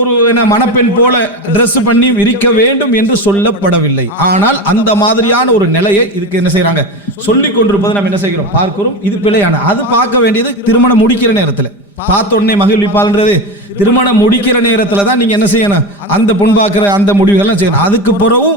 ஒரு மணப்பெண் போல டிரெஸ் பண்ணி விரிக்க வேண்டும் என்று சொல்லப்படவில்லை. ஆனால் அந்த மாதிரியான ஒரு நிலையை இதுக்கு என்ன செய்யறாங்க, சொல்லிக் கொண்டிருப்பது நம்ம என்ன செய்கிறோம், பார்க்கிறோம். இது பிழையான. அது பார்க்க வேண்டியது திருமணம் முடிக்கிற நேரத்தில். பார்த்த உடனே மகிழ்விப்பாள்ன்றது திருமணம் முடிக்கிற நேரத்தில் தான் நீங்க என்ன செய்யணும், அந்த பொன் பார்க்கிற அந்த முடிவுகள் செய்யணும். அதுக்கு பிறகு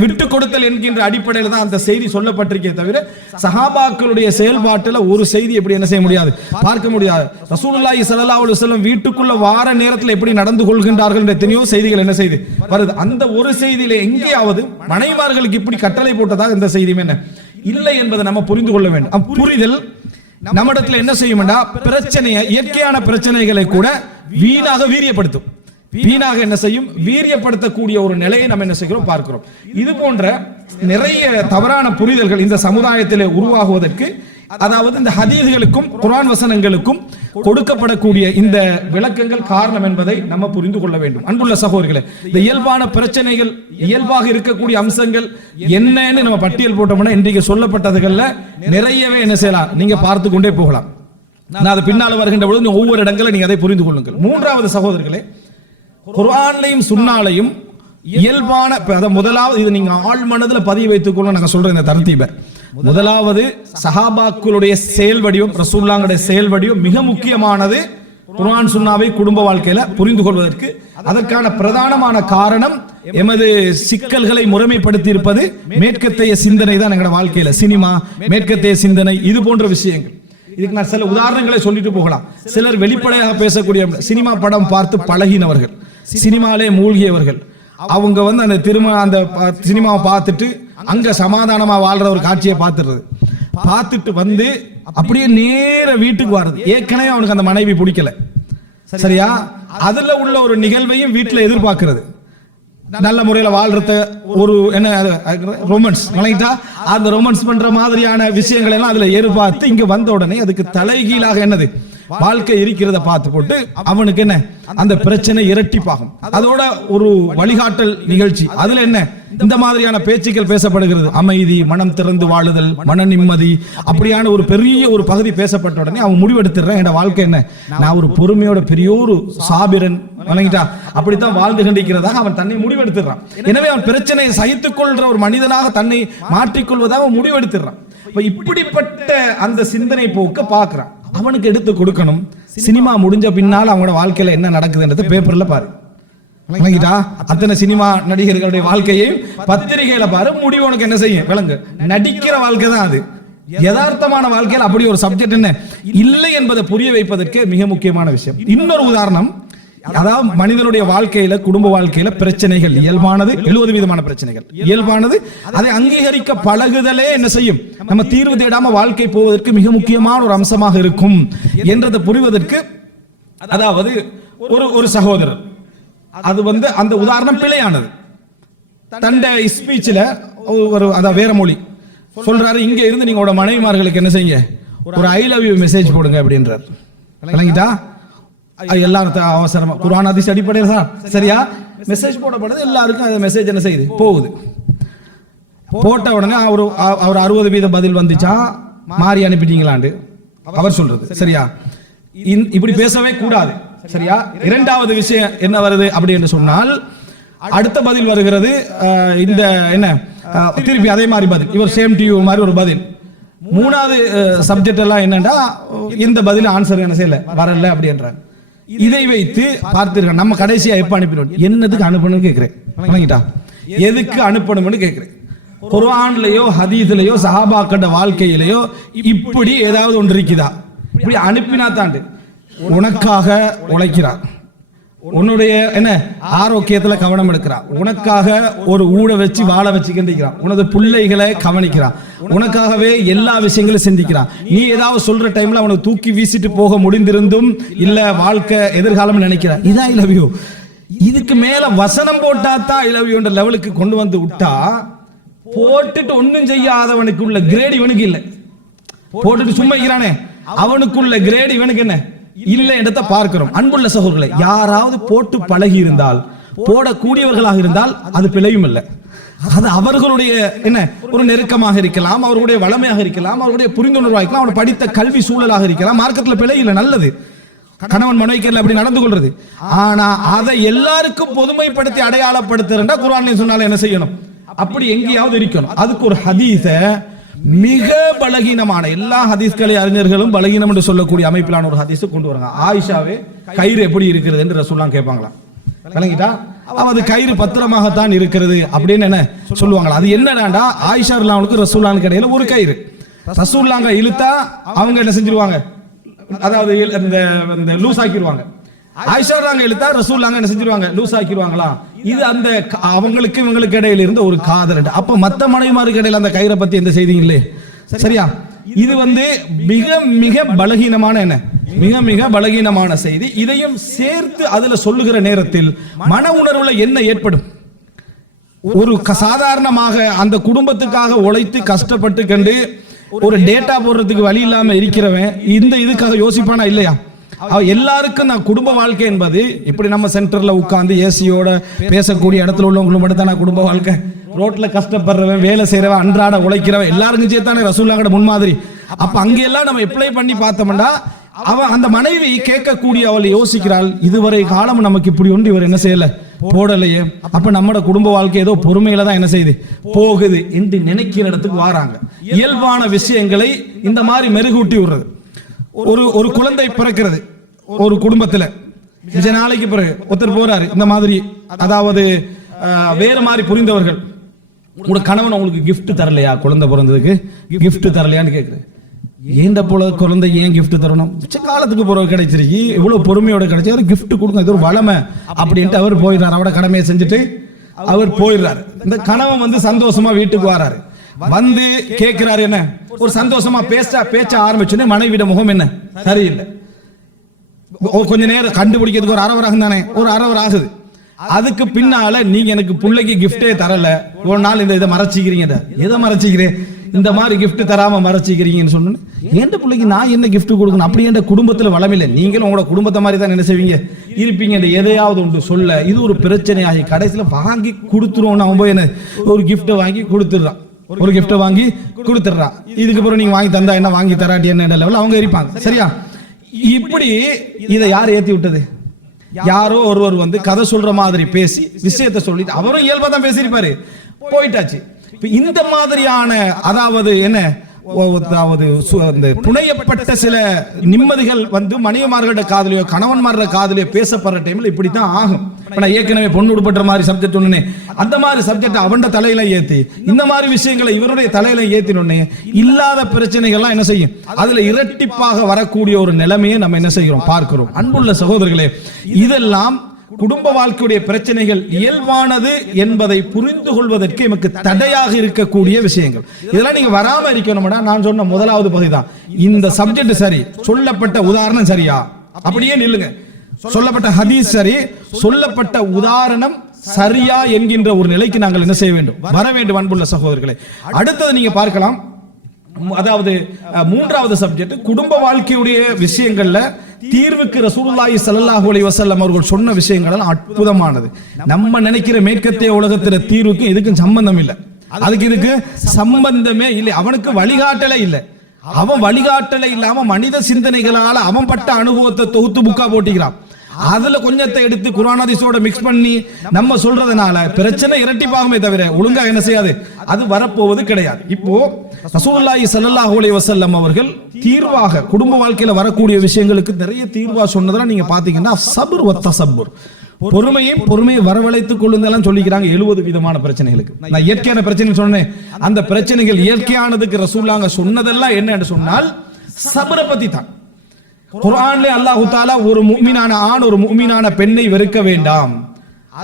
விட்டு கொடுத்தல் என்கின்ற அடிப்படையில் தான் அந்த செய்தி சொல்லப்பட்டிருக்கே தவிர சஹாபாக்களுடைய செயல்பாட்டில் ஒரு செய்தி எப்படி என்ன செய்ய முடியாது, பார்க்க முடியாது. ரசூலுல்லாஹி ஸல்லல்லாஹு அலைஹி வஸல்லம் வீட்டுக்குள்ள வார நேரத்தில் எப்படி நடந்து கொள்கின்றார்கள் என்ற எத்தனையோ செய்திகள் என்ன செய்து வருது. அந்த ஒரு செய்தியில எங்கேயாவது மனைவிமார்களுக்கு இப்படி கட்டளை போட்டதாக இந்த செய்தியும் என்ன இல்லை என்பதை நம்ம புரிந்து கொள்ள வேண்டும். புரிதல் நம்மிடத்துல என்ன செய்யும்டா, பிரச்சனையை, இயற்கையான பிரச்சனைகளை கூட வீணாக வீரியப்படுத்தும். வீணாக என்ன செய்யும், வீரியப்படுத்தக்கூடிய ஒரு நிலையை நம்ம என்ன செய்கிறோம், பார்க்கிறோம். இது போன்ற நிறைய தவறான புரிதல்கள் இந்த சமுதாயத்திலே உருவாகுவதற்கு, அதாவது இந்த ஹதீஸ்களுக்கும் குர்ஆன் வசனங்களுக்கும் கொடுக்கப்படக்கூடிய இந்த விளக்கங்கள் காரணம் என்பதை நம்ம புரிந்து கொள்ள வேண்டும். அன்புள்ள சகோதரர்களே, இந்த இயல்பான பிரச்சனைகள், இயல்பாக இருக்கக்கூடிய அம்சங்கள் என்னன்னு நம்ம பட்டியல் போட்டோம்னா இன்றைக்கு சொல்லப்பட்டதுகள்ல நிறையவே என்ன செய்யலாம், நீங்க பார்த்து கொண்டே போகலாம். நான் அது பின்னால் வருகின்ற பொழுது ஒவ்வொரு இடங்களை நீங்க அதை புரிந்து கொள்ளுங்கள். மூன்றாவது சகோதரர்களே, குர்ஆன்லையும் சுன்னாலையும் இயல்பான, முதலாவது இது நீங்க ஆழ் மனதில் பதிய வைத்துக் கொள்ள நாங்க சொல்றேன் இந்த தரத்தீப. முதலாவது சஹாபாக்களுடைய செயல் வடிவம், ரசூலுல்லாஹ்வுடைய செயல் வடிவம் மிக முக்கியமானது. குர்ஆன் சுன்னாவை குடும்ப வாழ்க்கையில புரிந்து கொள்வதற்கு அதற்கான பிரதானமான காரணம் எமது சிக்கல்களை முறைமைப்படுத்தி இருப்பது மேற்கத்தைய சிந்தனை தான். எங்களோட வாழ்க்கையில சினிமா, மேற்கத்தைய சிந்தனை, இது போன்ற விஷயங்கள். இதுக்கு நான் சில உதாரணங்களை சொல்லிட்டு போகலாம். சிலர் வெளிப்படையாக பேசக்கூடிய சினிமா படம் பார்த்து பழகினவர்கள், சினிமாலே மூழ்கியவர்கள், அவங்க அந்த அந்த சினிமாவை பார்த்துட்டு அங்க சமாதானமா வாழ்ற ஒரு காட்சியை பார்த்துட்டு அப்படியே நேர வீட்டுக்கு வர்றது. ஏற்கனவே அவனுக்கு அந்த மனைவி பிடிக்கல, சரியா, அதுல உள்ள ஒரு நிகழ்வையும் வீட்டுல எதிர்பார்க்கிறது. நல்ல முறையில் வாழ்றத ஒரு என்ன ரொமான்ஸ் வழங்கிட்டா அந்த ரொமான்ஸ் பண்ற மாதிரியான விஷயங்கள் எல்லாம் அதுல எதிர்பார்த்து இங்க வந்த உடனே அதுக்கு தலைகீழாக என்னது வாழ்க்கை இருக்கிறத பார்த்து போட்டு அவனுக்கு என்ன அந்த பிரச்சனை இரட்டிப்பாகும். அதோட ஒரு வழிகாட்டல் நிகழ்ச்சி, அதுல என்ன இந்த மாதிரியான பேச்சுக்கள் பேசப்படுகிறது. அமைதி, மனம் திறந்து வாழுதல், மன நிம்மதி, அப்படியான ஒரு பெரிய ஒரு பகுதி பேசப்பட்ட உடனே அவன் முடிவெடுத்துறான், என் வாழ்க்கை என்ன, நான் ஒரு பொறுமையோட பெரிய ஒரு சாபிரன் வழங்கிட்டா அப்படித்தான் வாழ்ந்து கண்டிக்கிறதாக அவன் தன்னை முடிவெடுத்துறான். எனவே அவன் பிரச்சனையை சகித்துக் கொள்ற ஒரு மனிதனாக தன்னை மாற்றிக்கொள்வதாக அவன் முடிவெடுத்துறான். இப்படிப்பட்ட அந்த சிந்தனை போக்க பார்க்கிறான். அவனுக்கு எடுத்து கொடுக்கணும். சினிமா முடிஞ்ச பின்னால் அவனோட வாழ்க்கையில என்ன நடக்குதுன்றத பேப்பர்ல பாரு, அத்தனை சினிமா நடிகர்களுடைய வாழ்க்கையையும் பத்திரிகையில பாரு, முடிவு உனக்கு என்ன செய்யும் விளங்கு. நடிக்கிற வாழ்க்கை தான் அது. யதார்த்தமான வாழ்க்கையில் அப்படி ஒரு சப்ஜெக்ட் என்ன இல்லை என்பதை புரிய வைப்பதற்கு மிக முக்கியமான விஷயம். இன்னொரு உதாரணம், அதாவது மனிதனுடைய வாழ்க்கையில, குடும்ப வாழ்க்கையில பிரச்சனைகள் இயல்பானது. 70% பிரச்சனைகள் இயல்பானது. அதை அங்கீகரிக்க பழகுதலே என்ன செய்யும், நம்ம தீர்வு தேடாம வாழ்க்கை போவதற்கு மிக முக்கியமான ஒரு அம்சமாக இருக்கும் என்றதை புரிவதற்கு, அதாவது ஒரு சகோதரர், அது அந்த உதாரணம் பிழையானது. தண்ட ஸ்பீச்ல ஒரு வேற மொழி சொல்றாரு, இங்க இருந்து நீங்க மனைவிமார்களுக்கு என்ன செய்யுங்க, ஒரு ஐ லவ் யூ மெசேஜ் போடுங்க அப்படின்றார். விளங்கிட்டா, எல்லாரும் அவசரமா குர்ஆன் ஹதீஸ் அடிப்படையில் தான் சரியா மெசேஜ் போடப்படுது. எல்லாருக்கும் அந்த மெசேஜ் என்ன செய்யுது, போகுது. போட்ட உடனே அவர் 60% பதில் வந்துச்சா, மாறி அனுப்பிட்டீங்களாண்டு அவர் சொல்றது. சரியா, இப்படி பேசவே கூடாது. சரியா, இரண்டாவது விஷயம் என்ன வருது அப்படி என்று சொன்னால், அடுத்த பதில் வருகிறது இந்த என்ன, திருப்பி அதே மாதிரி பதில், இவர் சேம் டு யூ மாதிரி ஒரு பதில். மூணாவது சப்ஜெக்ட் எல்லாம் என்னன்னா, இந்த பதில் ஆன்சர் என்ன செய்யல, வரல அப்படின்றாங்க. இதை வைத்து பார்த்தீர்கள், நம்ம கடைசியா எப்ப அனுப்பினோம், என்னதுக்கு அனுப்பணும்னு கேட்கிறேன். எதுக்கு அனுப்பணும்னு கேட்கிறேன். குர்ஆன்லயோ ஹதீஸ்லயோ சஹாபாக்களோட வாழ்க்கையிலயோ இப்படி ஏதாவது ஒன்று இருக்குதா? இப்படி அனுப்பினா தாண்டு உனக்காக உழைக்கிறார், உன்னுடைய என்ன ஆரோக்கியத்துல கவனம் எடுக்கிறான், உனக்காக ஒரு ஊட வச்சு வாழ வச்சு கண்டிக்கிறான், உனது பிள்ளைகளை கவனிக்கிறான், உனக்காகவே எல்லா விஷயங்களும் சிந்திக்கிறான். நீ ஏதாவது சொல்ற டைம்ல அவனை தூக்கி வீசிட்டு போக முடிந்திருந்தும் இல்ல வாழ்க்கை எதிர்காலம் நினைக்கிறான், இதான் ஐ லவ் யூ. இதுக்கு மேல வசனம் போட்டா தான் ஐ லவ் யூ என்ற லெவலுக்கு கொண்டு வந்து விட்டா, போட்டுட்டு ஒன்னும் செய்யாதவனுக்கு உள்ள கிரேட் இவனுக்கு இல்ல, போட்டுட்டு சும்மா இருக்கிறானே அவனுக்குள்ள கிரேட் இவனுக்கு என்ன இல்லை என்றதை பார்க்கிறோம். அன்புள்ள சகோதரர்களே, யாராவது போட்டு பழகி இருந்தால், போடக்கூடியவர்களாக இருந்தால் அது பிழையும் இல்லை. அது அவர்களுடைய என்ன ஒரு நெருக்கமாக இருக்கலாம், அவர்களுடைய வளமையாக இருக்கலாம், அவர்களுடைய புரிந்துணர்வாக இருக்கலாம், அவருடைய படித்த கல்வி சூழலாக இருக்கலாம். மார்க்கத்தில் பிழை இல்லை, நல்லது. கணவன் மனைவிக்கு அப்படி நடந்து கொள்றது. ஆனா அதை எல்லாருக்கும் பொதுமைப்படுத்தி அடையாளப்படுத்துறா குர்ஆன்ல சொன்னால என்ன செய்யணும், அப்படி எங்கேயாவது இருக்கணும். அதுக்கு ஒரு ஹதீஸ மிக பலகீனமான, எல்லா ஹதீஸ்களை அறிஞர்களும் பலகீனம் என்று சொல்லக்கூடிய அமைப்பிலான ஒரு ஹதீஸ் கொண்டு வராங்க. ஆயிஷாவே கயிறு எப்படி இருக்கிறது என்று ரசூலுல்லாஹ் கேட்பாங்களா, விளங்கிட்டா அது கயிறு பத்திரமாகத்தான் இருக்கிறது அப்படின்னு என்ன சொல்லுவாங்களா. அது என்னடாண்டா, ஆயிஷா ரலியல்லாஹு ரசூலுல்லாஹ்க்கு இடையில ஒரு கயிறு, ரசூலுல்லாஹ் இழுத்தா அவங்க என்ன செஞ்சிருவாங்க, அதாவது இந்த லூஸ் ஆக்கிடுவாங்க. ஆயிஷா ரலியல்லாஹு இழுத்தா ரசூலுல்லாஹ் என்ன செஞ்சிருவாங்க, லூஸ் ஆக்கிடுவாங்களா. இது அந்த அவங்களுக்கு இவங்களுக்கு இடையில இருந்த ஒரு காதல். அப்ப மத்த மனைவிமாருக்கு இடையில அந்த கயிறை பத்தி எந்த செய்தியும் இல்லை, சரியா. இது மிக மிக பலகீனமான என்ன, மிக மிக பலகீனமான செய்தி. இதையும் சேர்த்து அதுல சொல்லுகிற நேரத்தில் மன உணர்வுல என்ன ஏற்படும், ஒரு சாதாரணமாக அந்த குடும்பத்துக்காக உழைத்து கஷ்டப்பட்டு கண்டு ஒரு டேட்டா போடுறதுக்கு வழி இல்லாம இருக்கிறவன் இந்த இதுக்காக யோசிப்பானா இல்லையா. எல்லாருக்கும் நான் குடும்ப வாழ்க்கை என்பது இப்படி நம்ம சென்டர்ல உட்கார்ந்து ஏசியோட பேசக்கூடிய இடத்துல உள்ளவங்களுக்கு மட்டும் தான் குடும்ப வாழ்க்கை. ரோட்ல கஷ்டப்படுறவன், வேலை செய்யறவன், அன்றாட உழைக்கிறவன் எல்லாருக்கும் சேர்த்தானே ரசூலுல்லாஹ் முன்மாதிரி. அப்ப அங்கெல்லாம் நம்ம அப்ளை பண்ணி பார்த்தோம்னா அவன் அந்த மனைவி கேட்கக்கூடிய, அவள் யோசிக்கிறாள், இதுவரை காலம் நமக்கு இப்படி ஒன்று இவர் என்ன செய்யல போடலையே, அப்ப நம்மட குடும்ப வாழ்க்கை ஏதோ பொறுமையில தான் என்ன செய்யுது போகுது என்று நினைக்கிற இடத்துக்கு வராங்க. இயல்பான விஷயங்களை இந்த மாதிரி மெருகூட்டி விடுறது. ஒரு குழந்தை பிறக்கிறது ஒரு குடும்பத்துல, கொஞ்ச நாளைக்கு பிறகு ஒருத்தர் போறாரு இந்த மாதிரி, அதாவது வேற மாதிரி புரிந்தவர்கள், உங்க கணவன் உங்களுக்கு கிஃப்ட் தரலையா, குழந்தை பிறந்ததுக்கு கிஃப்ட் தரலையான்னு கேட்குறேன். ஏண்ட போல குழந்தை ஏன் கிஃப்ட் தரணும், காலத்துக்கு பிறகு கிடைச்சிருக்கு, இவ்வளவு பொறுமையோட கிடைச்சி கிஃப்ட் கொடுங்க, இது ஒரு வளமை அப்படின்ட்டு அவர் போயிடுறாரு. அவரோட கடமையை செஞ்சுட்டு அவர் போயிடுறாரு. இந்த கணவன் சந்தோஷமா வீட்டுக்கு வராரு, வந்து கேட்கிறாரு என்ன, ஒரு சந்தோஷமா பேச்ச ஆரம்பிச்சுன்னு மனைவிட முகம் என்ன சரியில்லை. கொஞ்ச நேரம் கண்டுபிடிக்கிறதுக்கு ஒரு அரவராகம் தானே, ஒரு அரவர் ஆகுது. அதுக்கு பின்னால நீங்க எனக்கு பிள்ளைக்கு கிஃப்டே தரல, ஒரு நாள் இந்த இதை மறைச்சிக்கிறீங்க, எதை மறைச்சிக்கிறேன், இந்த மாதிரி கிஃப்ட் தராம மறைச்சிக்கிறீங்கன்னு சொன்னு, எந்த பிள்ளைக்கு நான் என்ன கிஃப்ட் கொடுக்கணும், அப்படி என்ற குடும்பத்துல வளமில்லை, நீங்களும் உங்களோட குடும்பத்தை மாதிரி தான் என்ன செய்வீங்க இருப்பீங்க, எதையாவது ஒன்று சொல்ல இது ஒரு பிரச்சனையாகி கடைசியில வாங்கி கொடுத்துருவோம். அவன் போய் என்ன ஒரு கிஃப்ட் வாங்கி கொடுத்துடுறான், ஒரு கிஃப்ட் வாங்கி கொடுத்துடுறான். இதுக்கு அப்புறம் நீங்க வாங்கி தந்தா என்ன, வாங்கி தராட்டி என்ன லெவல் அவங்க இருப்பாங்க, சரியா. இப்படி இதை யார் ஏத்தி விட்டது, யாரோ ஒருவர் கதை சொல்ற மாதிரி பேசி விஷயத்தை சொல்லிட்டு அவரும் இயல்பா தான் பேசியிருப்பாரு, போயிட்டாச்சு. இந்த மாதிரியான அதாவது என்ன, புனையப்பட்ட சில நிம்மதிகள் மனைவிமார்களோட காதலியோ கணவன்மாரோட காதலியோ பேசப்படுற டைம்ல இப்படித்தான் ஆகும். நான் ஏற்கனவே பொண்ணு உட்பட்ட மாதிரி சப்ஜெக்ட் ஒண்ணு, அந்த மாதிரி சப்ஜெக்ட் அவன் தலையில ஏத்தி இந்த மாதிரி விஷயங்களை இவருடைய தலையில ஏத்தினோடனே இல்லாத பிரச்சனைகள்லாம் என்ன செய்யும், அதுல இரட்டிப்பாக வரக்கூடிய ஒரு நிலைமையை நம்ம என்ன செய்கிறோம் பார்க்கிறோம். அன்புள்ள சகோதரர்களே, இதெல்லாம் குடும்ப வாழ்க்கையுடைய பிரச்சனைகள் இயல்பானது என்பதை புரிந்து கொள்வதற்கு நமக்கு தடையாக இருக்கக்கூடிய விஷயங்கள். இதெல்லாம் நீங்க வராம இருக்கணும்னா நான் சொன்ன முதலாவது பகுதி தான். இந்த சப்ஜெக்ட் சரி, சொல்லப்பட்ட உதாரணம் சரியா, அப்படியே நில்லுங்க. சொல்லப்பட்ட ஹதீஸ் சரி, சொல்லப்பட்ட உதாரணம் சரியா என்கின்ற ஒரு நிலைக்கு நாங்கள் என்ன செய்ய வேண்டும், வர வேண்டும். அன்புள்ள சகோதரர்களே, அடுத்தது நீங்க பார்க்கலாம், அதாவது மூன்றாவது சப்ஜெக்ட் குடும்ப வாழ்க்கையுடைய விஷயங்கள்ல தீர்வுக்கு ரசூலுல்லாஹி ஸல்லல்லாஹு அலைஹி வஸல்லம் அவர்கள் சொன்ன விஷயங்கள் அற்புதமானது. நம்ம நினைக்கிற மேற்கத்திய உலகத்துல தீர்வுக்கு இதுக்கும் சம்பந்தம் இல்லை, அதுக்கு இதுக்கு சம்பந்தமே இல்லை. அவனுக்கு வழிகாட்டலே இல்லை. அவன் வழிகாட்டலே இல்லாம மனித சிந்தனைகளால அவன் பட்ட அனுபவத்தை தொகுத்து புக்கா போட்டிக்கிறான். அதுல கொஞ்சத்தை எடுத்து குர்ஆன் ஹதீஸோட மிக்ஸ் பண்ணி நம்ம சொல்றதுனால பிரச்சனை இரட்டிப்பாகுமே தவிர ஒழுங்கா என்ன செய்யாது, அது வரப்போவது கிடையாது. இப்போ ரசூலுல்லாஹி ஸல்லல்லாஹு அலைஹி வஸல்லம் அவர்கள் தீர்வாக குடும்ப வாழ்க்கையில வரக்கூடிய விஷயங்களுக்கு நிறைய தீர்வா சொன்னதெல்லாம் நீங்க பாத்தீங்கன்னா சபர் வ தஸப்புர், பொறுமையை வரவழைத்துக் கொள்ளுங்கலாம் சொல்லிக்கிறாங்க. 70 விதமான பிரச்சனைகளுக்கு நான் இயற்கையான பிரச்சனை சொன்னேன். அந்த பிரச்சனைகள் இயற்கையானதுக்கு ரசூலுல்லாஹ் சொன்னதெல்லாம் என்ன என்று சொன்னால் சபரை பத்தி தான். குர்ஆன்ல அல்லாஹ் தஆலா ஒரு முஃமினான ஆண் ஒரு முஃமினான பெண்ணை வெறுக்க வேண்டாம்.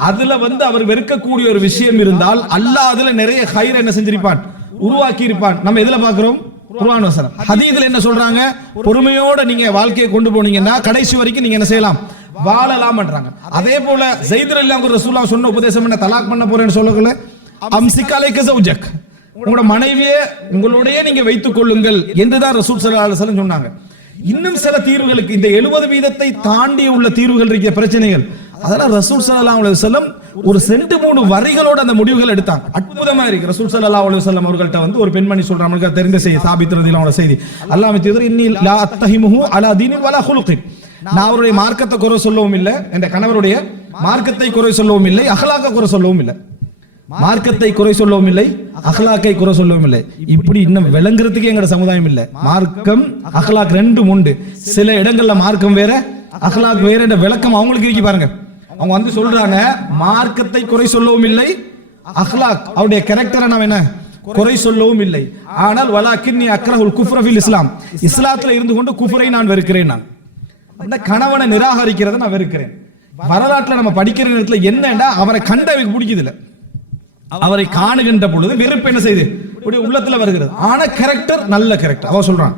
அதுல அவர் வெறுக்கக்கூடிய ஒரு விஷயம் இருந்தால் அல்லாஹ் அதுல நிறைய ஹைர் என்ன செஞ்சிருப்பான், உருவாக்கி இருப்பான். நம்ம எதுல பார்க்கிறோம்? குர்ஆன் வசனம். ஹதீஸ்ல என்ன சொல்றாங்க? பொறுமையோட நீங்க வாழ்க்கையை கொண்டு போனீங்கன்னா கடைசி வரைக்கும் நீங்க என்ன செய்யலாம், வாழலாம்ன்றாங்க. அதே போல ஸைத் ரலியல்லாஹு அன்ஹு ரசூலுல்லாஹ் சொன்ன உபதேசம் என்ன, தலாக் பண்ண போறேன்னு சொல்லல, அம்சிக் அலைக ஸௌஜக், உங்களோட மனைவியை உங்களோடயே நீங்க வைத்துக் கொள்ளுங்கள் என்றுதான் ரசூல் ஸல்லல்லாஹு அலைஹி வஸல்லம் சொன்னாங்க. இன்னும் சில தீர்வுகளுக்கு இந்த 70% தாண்டி உள்ள தீர்வுகள் இருக்க பிரச்சனைகள், அதெல்லாம் ரசூல் ஸல்லல்லாஹு அலைஹி வஸல்லம் ஒரு 2-3 வரிகளோட அந்த முடிவுகள் எடுத்தாங்க. அற்புதமா இருக்கு. ரசூல் ஸல்லல்லாஹு அலைஹி வஸல்லம் அவர்கள்ட்ட ஒரு பெண்மணி சொல்றாங்க, நமக்கு தெரிந்த செய்தி, சாபித் ரலியல்லாஹு அன்ஹு செய்தி, அல்லாஹ்வின் தூதர் இன்னி லா அத்தஹிமுஹு அலா தீனின் வலா குலுகின், நான் அவருடைய மார்க்கத்தை குறை சொல்லவும் இல்லை, என்ற கணவருடைய மார்க்கத்தை குறை சொல்லவும் இல்லை, அஹ்லாக்க குறை சொல்லவும் இல்லை, மார்க்கத்தை குறை சொல்லவும் இல்லை, அஹ்லாக்கை குறை சொல்லவும் இல்லை. இப்படி இன்னும் விளங்குறதுக்கே எங்க சமுதாயம் இல்லை. மார்க்கம் அஹ்லாக் ரெண்டும் உண்டு. சில இடங்கள்ல மார்க்கம் வேற அஹ்லாக் வேற என்ற விளக்கம் அவங்களுக்கு இருக்கு பாருங்க. அவங்க சொல்றாங்க மார்க்கத்தை குறை சொல்லவும் இல்லை, அஹ்லாக் அவருடைய கேரக்டரை நாம் என்ன குறை சொல்லவும் இல்லை, ஆனால் வலாக்கின்னி அக்ரஹுல் குஃப்ர ஃபில் இஸ்லாம், இஸ்லாத்துல இருந்து கொண்டு குஃப்ரை நான் வெறுக்கிறேன், நான் அந்த கணவனை நிராகரிக்கிறதை நான் வெறுக்கிறேன். வரலாற்றுல நம்ம படிக்கிற நேரத்துல என்னன்னா அவரை கண்டவைக்கு பிடிக்குது இல்ல, அவரை காணுகின்ற பொழுது வெறுப்பு என்ன செய்யுது உள்ளத்துல வருகிறது. ஆனா கேரக்டர் நல்ல கேரக்டர், அவ சொல்றான்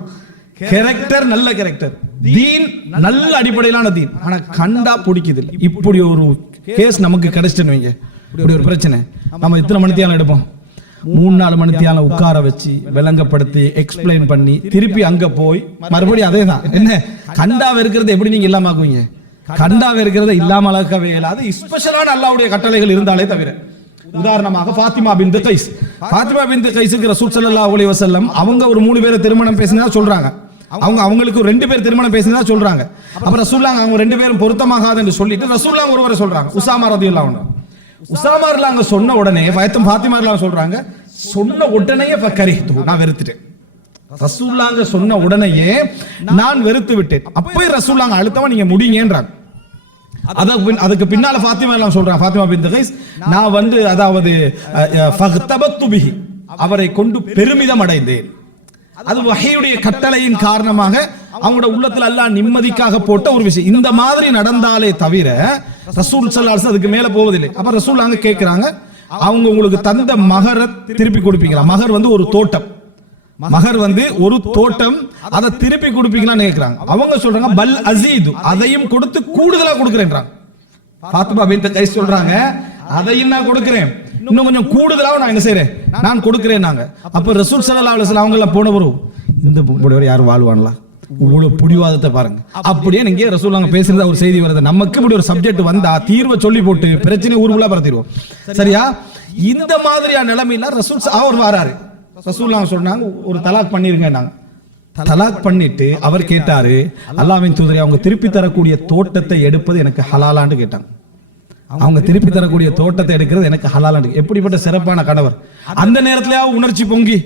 கேரக்டர் நல்ல கேரக்டர், தீன் நல்ல அடிப்படையிலான தீன், ஆனா கண்டா பிடிக்குது இல்லை. இப்படி ஒரு கேஸ் நமக்கு கிடைச்சிட்டு வைங்க, இப்படி ஒரு பிரச்சனை, நம்ம இத்தனை மணித்தியாலம் எடுப்போம், 3-4 மணித்தியாலம் உட்கார வச்சு விளங்கப்படுத்தி எக்ஸ்பிளைன் பண்ணி திருப்பி அங்க போய் மறுபடியும் அதே தான். என்ன கண்டாவ இருக்கிறது எப்படி நீங்க இல்லாம ஆக்குவீங்க? கண்டாவ இருக்கிறத இல்லாம ஆக்கவே இயலாது, ஸ்பெஷலான அல்லாஹ்வுடைய கட்டளைகள் இருந்தாலே தவிர. உதாரணமாக ஃபாத்திமா பின்த் கைஸ், ஃபாத்திமா பின்த் கைஸுக்கு ரசூல் ஸல்லல்லாஹு அலைஹி வஸல்லம் அவங்க ஒரு 3 பேரை திருமணம் பேசினதா சொல்றாங்க, அவங்களுக்கு 2 பேர் திருமணம் பேசினதா சொல்றாங்க. அப்ப ரசூலுல்லாஹ் அவங்க 2 பேரும் பொருத்தமாகாது என்று சொல்லிட்டு ரசூலுல்லாஹ் ஒருவரை சொல்றாங்க, உஸாமா ரலியல்லாஹு அன்ஹு. உஸாமா ரலியல்லாஹு சொன்ன உடனே ஃபாத்திமா ரலியல்லாஹு சொல்றாங்க, சொன்ன உடனேயே ஃபக்கரிஹ்து, நான் வெறுத்துட்டேன். ரசூலுல்லாஹ் சொன்ன உடனேயே நான் வெறுத்து விட்டேன். அப்பவே ரசூலுல்லாஹ் அழுத்தமா நீங்க முடிங்கன்றாங்க. அதுக்கு பின்னால ஃபாத்திமா எல்லாம் சொல்றாங்க, ஃபாத்திமா பின்த் கைஸ், நான் அதாவது ஃபக்தபத்து பிஹி, அவரை கொண்டு பெருமிதம் அடைந்தேன். அது வஹீயுடைய கட்டளையின் காரணமாக அவங்களோட உள்ளத்துல அல்லாஹ் நிம்மதிக்காக போட்ட ஒரு விஷயம். இந்த மாதிரி நடந்தாலே தவிர ரசூல் ஸல்லல்லாஹு அலைஹி வஸல்லம் அதுக்கு மேல போவதில்லை. அப்ப ரசூல் அங்க கேக்குறாங்க, அவங்க உங்களுக்கு தந்த மகரை திருப்பி கொடுப்பீங்களா? மகர் ஒரு தோட்டம், மகர் ஒரு தோட்டம், அதை திருப்பி கொடுப்பீங்களான்னு கேக்குறாங்க. அவங்க சொல்றாங்க பல் அஸீது, அதையும் கொடுத்து கூடுதலா கொடுக்கிறேன்றாங்க. ஃபாத்திமா பின்த் கைஸ் சொல்றாங்க, அதையும் நான் கொடுக்கிறேன், இன்னும் கொஞ்சம் கூடுதலாக நான் என்ன செய்றேன், நான் கொடுக்கிறேன். நாங்க அப்ப ரசூல் ஸல்லல்லாஹு அலைஹி வஸல்லம் அவங்க போனவரும் இந்த பொம்பளையோட யாரும் வாழ்வாங்களா? இவ்வளவு புடிவாதத்தை பாருங்க. அப்படியே நீங்க ரசூலுல்லாஹ் பேசுறதா ஒரு செய்தி வருது, நமக்கு இப்படி ஒரு சப்ஜெக்ட் வந்தா தீர்வை சொல்லி போட்டு பிரச்சனை ஊருக்குள்ள பரத்திடுவோம். சரியா? இந்த மாதிரியான நிலைமையில ரசூல் அவர் வராரு, ரசூலுல்லாஹ் சொன்னாங்க ஒரு தலாக் பண்ணிருங்க. நாங்க தலாக் பண்ணிட்டு அவர் கேட்டாரு, அல்லாஹ்வின் தூதரே அவங்க திருப்பி தரக்கூடிய தோட்டத்தை எடுப்பது எனக்கு ஹலாலான்னு கேட்டாங்க. அவங்க திருப்பி தரக்கூடிய தோட்டத்தை எடுக்கிறது எனக்கு ஹலாலான்னு. எப்படிப்பட்ட சிறப்பான கணவர்! அந்த நேரத்திலேயே உணர்ச்சி பொங்கி,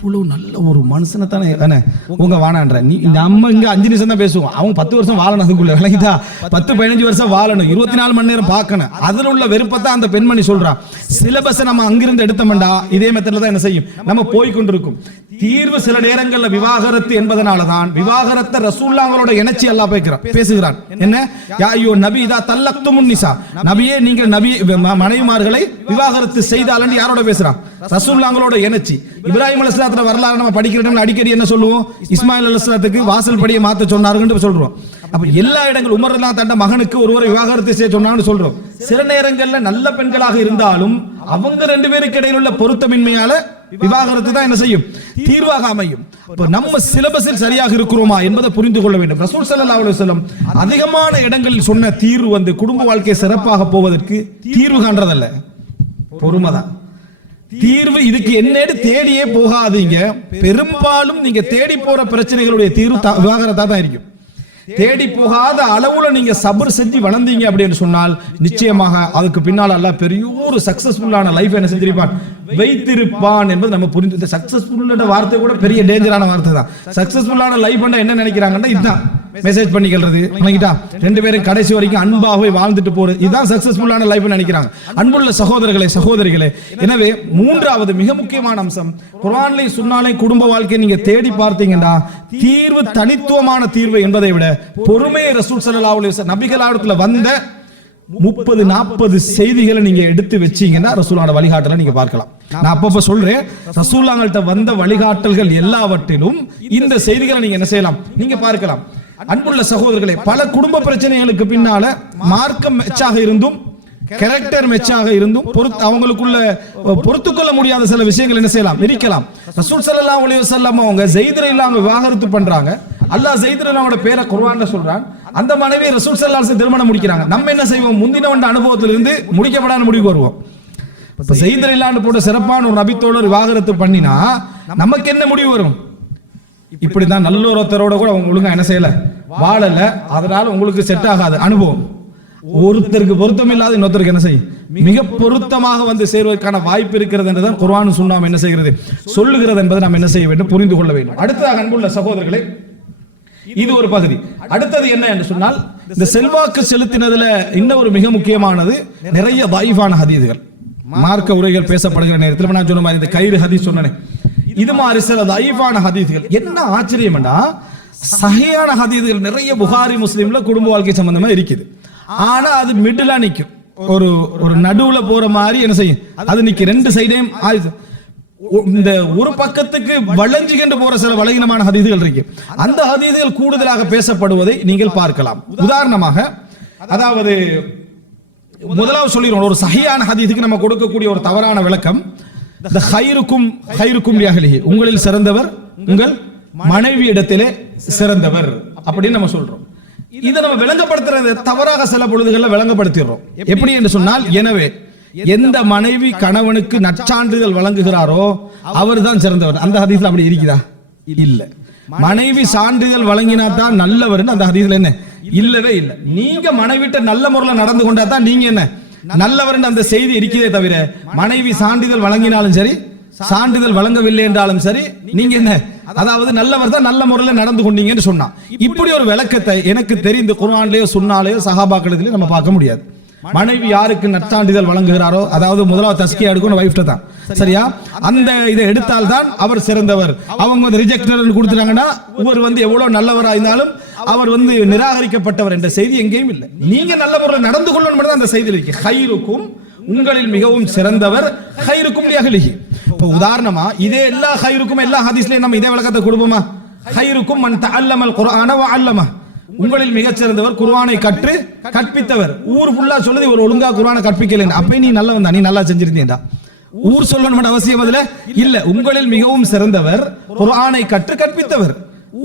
இவ்வளவு நல்ல ஒரு மனுஷனை தானே உங்க வானான்ற, நீ நம்ம இங்க 5 நிமிஷம் தான் பேசுவோம், அவங்க 10 வருஷம் வாழணும், அதுக்குள்ள விளங்கிட்டா 10-15 வருஷம் வாழணும், 24 மணி நேரம் பார்க்கணும். அதுல உள்ள வெறுப்பத்தான் அந்த பெண்மணி சொல்றா. சிலபஸ் நம்ம அங்கிருந்து எடுத்தோம்டா இதே மெத்தட்ல தான் என்ன செய்யும், நம்ம போய் கொண்டிருக்கும். தீர்வு சில நேரங்கள்ல விவாகரத்து என்பதனாலதான் விவாகரத்தை ரசூலுல்லாஹ்வோட இணைச்சி அல்லாஹ் பேசுகிறான். என்ன, யா ஐயோ நபி இதா தல்லக்துமுன் நிசா, நபியே நீங்கள் நபி மனைவிமார்களை விவாகரத்து செய்தால் யாரோட பேசுறான்? ரசூலுல்லாஹ்வோட இணைச்சி. இப்ராஹிம் அலைஹிஸ்ஸலாத்தோட வரலாறு நம்ம படிக்கிறோம், அடிக்கடி என்ன சொல்லுவோம், இஸ்மாயில் அலைஹிஸ்ஸலாத்துக்கு வாசல் படியை மாத்த சொன்னாருன்னு சொல்றோம். அப்ப எல்லா இடங்களும் உமர் ரலியல்லாஹு தன்னுடைய மகனுக்கு ஒருவரை விவாகரத்து செய்ய சொன்னான்னு சொல்றோம். சில நேரங்கள்ல நல்ல பெண்களாக இருந்தாலும் அவங்க 2 பேருக்கு இடையில் உள்ள பொருத்தமின்மையால விவாகரத்து தான் என்ன செய்யும், தீர்வாக அமையும். நம்ம சிலபஸில் சரியாக இருக்கிறோமா என்பதை புரிந்து கொள்ள வேண்டும். ரசூல் ஸல்லல்லாஹு அலைஹி வஸல்லம் அதிகமான இடங்களில் சொன்ன தீர்வு குடும்ப வாழ்க்கை சிறப்பாக போவதற்கு தீர்வு காண்றதல்ல, பொறுமைதான் தீர்வு. இதுக்கு என்னன்னு தேடியே போகாதீங்க. பெரும்பாலும் நீங்க தேடி போற பிரச்சனைகளுடைய தீர்வு விவாகரத்தா தான் இருக்கும். தேடி போகாத அளவுல நீங்க சபர் செஞ்சு வளர்ந்தீங்க அப்படின்னு சொன்னால் நிச்சயமாக அதுக்கு பின்னால் அல்லாஹ் பெரிய ஒரு சக்சஸ்ஃபுல்லான லைஃப் என்ன செஞ்சிருப்பான், வைத்திருப்பான் என்பது நம்ம புரிஞ்சு. சக்சஸ்ஃபுல் வார்த்தை கூட பெரிய டேஞ்சரான வார்த்தை தான். சக்சஸ்ஃபுல்லான லைஃப் என்ன நினைக்கிறாங்கன்னா இதுதான், மெசேஜ் பண்ணிக்கிறது, 2 பேரும் கடைசி வரைக்கும் அன்பாகவே வாழ்ந்துட்டு போறது, இதுதான் சக்சஸ்ஃபுல்லான லைஃப் நினைக்கிறாங்க. அன்புள்ள சகோதரர்களே சகோதரிகளே, எனவே 3வது மிக முக்கியமான அம்சம், குர்ஆன்லையும் சுன்னாலையும் குடும்ப வாழ்க்கையை நீங்க தேடி பார்த்தீங்கன்னா தீர்வு தனித்துவமான தீர்வு என்பதை விட பொறுமையை ரசூல் ஸல்லல்லாஹு அலைஹி வஸல்லம் நபிகளாரிடத்துல வந்த 30-40 செய்திகளை நீங்க எடுத்து வச்சீங்கன்னா ரசூலோட வழிகாட்டலை நீங்க பார்க்கலாம். நான் அப்பப்ப சொல்றேன், ரசூலுல்லாஹ்கிட்ட வந்த வழிகாட்டல்கள் எல்லாவற்றிலும் இந்த செய்திகளை நீங்க என்ன செய்யலாம், நீங்க பார்க்கலாம். அன்புள்ள சகோதரர்களே, பல குடும்ப பிரச்சனைகளுக்கு பின்னால மார்க்கம் மெச்சாக இருந்தும் கேரக்டர் மெச்சாக இருந்தும் அவங்களுக்குள்ள பொறுத்துக்கொள்ள முடியாத சில விஷயங்கள் என்ன செய்யலாம், இருக்கலாம். ரசூல் ஸல்லல்லாஹு அலைஹி வஸல்லம் அவங்க ஸைத் ரலியல்லாஹு விவாகரத்து பண்றாங்க. அல்லாஹ் ஸைத் ரலியல்லாஹுவோட பேரை குர்ஆன்ல சொல்றான். அந்த மனைவியை ரசூல் ஸல்லல்லாஹு அலைஹி வஸல்லம் திருமணம் முடிக்கிறாங்க. நம்ம என்ன செய்வோம், முந்தினவண்ட அனுபவத்திலிருந்து முடிக்கப்படாத முடிவுக்கு வருவோம். இப்ப ஸைத் ரலியல்லாஹு போட்ட சிறப்பான ஒரு நபித்தோட விவாகரத்து பண்ணினா நமக்கு என்ன முடிவு வரும்? இப்படிதான் நல்லொருத்தரோட கூட அவங்க ஒழுங்கா என்ன செய்யல, வாழல, அதனால உங்களுக்கு செட் ஆகாது அனுபவம். ஒருத்தருக்கு பொருத்தம் இல்லாத இன்னொருத்தருக்கு என்ன செய்யும், மிக பொருத்தமாக வந்து சேர்வதற்கான வாய்ப்பு இருக்கிறது என்றுதான் குர்ஆன் சுன்னாம் என்ன செய்கிறது, சொல்லுகிறது என்பதை நாம் என்ன செய்ய வேண்டும், புரிந்து கொள்ள வேண்டும். அடுத்ததாக அன்புள்ள சகோதரர்களே, இது ஒரு பகுதி. அடுத்தது என்ன என்று சொன்னால், இந்த செல்வாக்கு செலுத்தினதுல இன்னும் ஒரு மிக முக்கியமானது, நிறைய தாயிஃபான ஹதீஸ்கள் மார்க்க உரைகள் பேசப்படுகிற நேரத்தில் நான் சொன்ன மாதிரி இந்த கயிறு ஹதீஸ் சொன்னேன், இது மாதிரி சில தாயிஃபான ஹதீஸ்கள். என்ன ஆச்சரியம் என்றா, சஹீஹான ஹதீஸ்கள் நிறைய புகாரி முஸ்லிம்ல குடும்ப வாழ்க்கை சம்பந்தமா இருக்குது. ஆனா அது மிடிலா நிக்கும், ஒரு நடுவுல போற மாதிரி என்ன செய்யும், அது நிக்க ரெண்டு சைடையும் இந்த ஒரு பக்கத்துக்கு வளைஞ்சுகின்ற போற சில பலகீனமான ஹதீஸ்கள் இருக்கு. அந்த ஹதீஸ்கள் கூடுதலாக பேசப்படுவதை நீங்கள் பார்க்கலாம். உதாரணமாக, அதாவது முதலாவது சொல்லிடுவோம், ஒரு சஹீஹான ஹதீஸுக்கு நம்ம கொடுக்கக்கூடிய ஒரு தவறான விளக்கம், இந்த ஹைருக்கும் லிஅஹ்லிஹி, உங்களில் சிறந்தவர் உங்கள் மனைவி இடத்திலே சிறந்தவர் அப்படின்னு நம்ம சொல்றோம். இதை நம்ம விளங்கப்படுத்துறது தவறாக சில பொழுதுகளில் விளங்கப்படுத்திடுறோம். எப்படி என்று சொன்னால், எனவே எந்த மனைவி கணவனுக்கு நற்சான்றிதழ் வழங்குகிறாரோ அவர் தான் சிறந்தவர். அந்த ஹதீஸ்ல அப்படி இருக்குதா? இல்ல. மனைவி சான்றிதழ் வழங்கினா தான் நல்லவர் அந்த ஹதீஸ்ல என்ன இல்லவே இல்லை. நீங்க மனைவிட்ட நல்ல முறையில் நடந்து கொண்டா தான் நீங்க என்ன நல்லவர் அந்த செய்தி இருக்கிறதே தவிர, மனைவி சான்றிதழ் வழங்கினாலும் சரி சான்றிதழ் வழங்கவில்லை என்றாலும் சரி நீங்க என்ன, அதாவது நல்லவர் தான் நல்ல முறையில் நடந்து கொண்டீங்கன்னு சொன்னா, இப்படி ஒரு விளக்கத்தை எனக்கு தெரிந்து குர்ஆன்லயோ சுன்னாலயோ சஹாபாக்களிடத்திலயோ நம்ம பார்க்க முடியாது. மனைவி யாருக்கு நற்சான்றிதழ் வழங்குகிறாரோ, அதாவது முதலாவது தஸ்கியா எடுக்கணும் வைஃப்ட்ட தான், சரியா? அந்த இதை எடுத்தால் தான் அவர் சிறந்தவர். அவங்க வந்து ரிஜெக்டர் கொடுத்துட்டாங்கன்னா இவர் வந்து எவ்வளவு நல்லவரா இருந்தாலும் அவர் வந்து நிராகரிக்கப்பட்டவர் என்ற செய்தி எங்கேயும் இல்லை. நீங்க நல்ல முறையில் நடந்து கொள்ளணும் தான் அந்த செய்தி இருக்கு. ஹைருக்கும், உங்களில் மிகவும் சிறந்தவர், ஹைருக்கும் லிஅஹ்லிஹி. இப்போ உதாரணமா இதே எல்லா ஹைருக்கும் எல்லா ஹதீஸ்லயும் நம்ம இதே விளக்கத்தை கொடுப்போமா? ஹைருக்கும் மன் தஅல்லமல் குர்ஆன வ அல்லம, உங்களில் மிகச் சிறந்தவர் குர்ஆனை கற்று கற்பித்தவர். ஊர் ஃபுல்லா சொல்லுது இவர் ஒழுங்கா குர்ஆனை கற்பிக்கல, அப்ப நீ நல்லவன் தான், நீ நல்லா செஞ்சிருந்தீங்கடா. ஊர் சொல்லணும் அவசியம் அதுல இல்ல. உங்களில் மிகவும் சிறந்தவர் குர்ஆனை கற்று கற்பித்தவர்.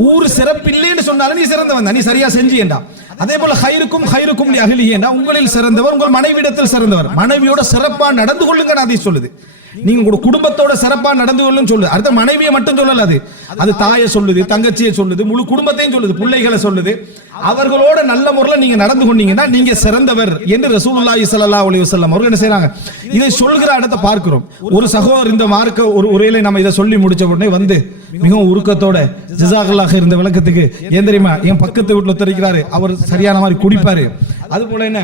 ஊர் சிறப்பில்லைன்னு சொன்னாலும் நீ சிறந்தவன் தான், நீ சரியா செஞ்சியேண்டா. அதே போல ஹைருக்கும் லிஅஹ்லிஹி, உங்களில் சிறந்தவர் உங்கள் மனைவியிடத்தில் சிறந்தவர். மனைவியோட சிறப்பா நடந்து கொள்ளுங்க ஹதீஸ் சொல்லுது. நீங்க உங்க குடும்பத்தோட சிறப்பா நடந்து கொள்ளுன்னு சொல்லுது. அடுத்த மனைவியை மட்டும் சொல்லல, அது தாயை சொல்லுது, தங்கச்சியை சொல்லுது, முழு குடும்பத்தையும் சொல்லுது, பிள்ளைகளை சொல்லுது. அவர்களோட நல்ல முறையில் நீங்க நடந்து கொண்டீங்கன்னா நீங்க சிறந்தவர் என்று ரசூலுல்லாஹி ஸல்லல்லாஹு அலைஹி வஸல்லம் அவர்கள் என்ன செய்றாங்க, இதை சொல்கிற இடத்தை பார்க்கிறோம். ஒரு சகோதரர் இந்த மார்க்க ஒரு உரையில நம்ம இதை சொல்லி முடிச்ச உடனே வந்து மிகவும் உருக்கத்தோட ஜஸாக்கல்லாஹ் இருந்த விளக்கத்துக்கு, ஏன் தெரியுமா, என் பக்கத்து வீட்டுல ஒருத்தர் அவர் சரியான மாதிரி குடிப்பாரு, அது போல என்ன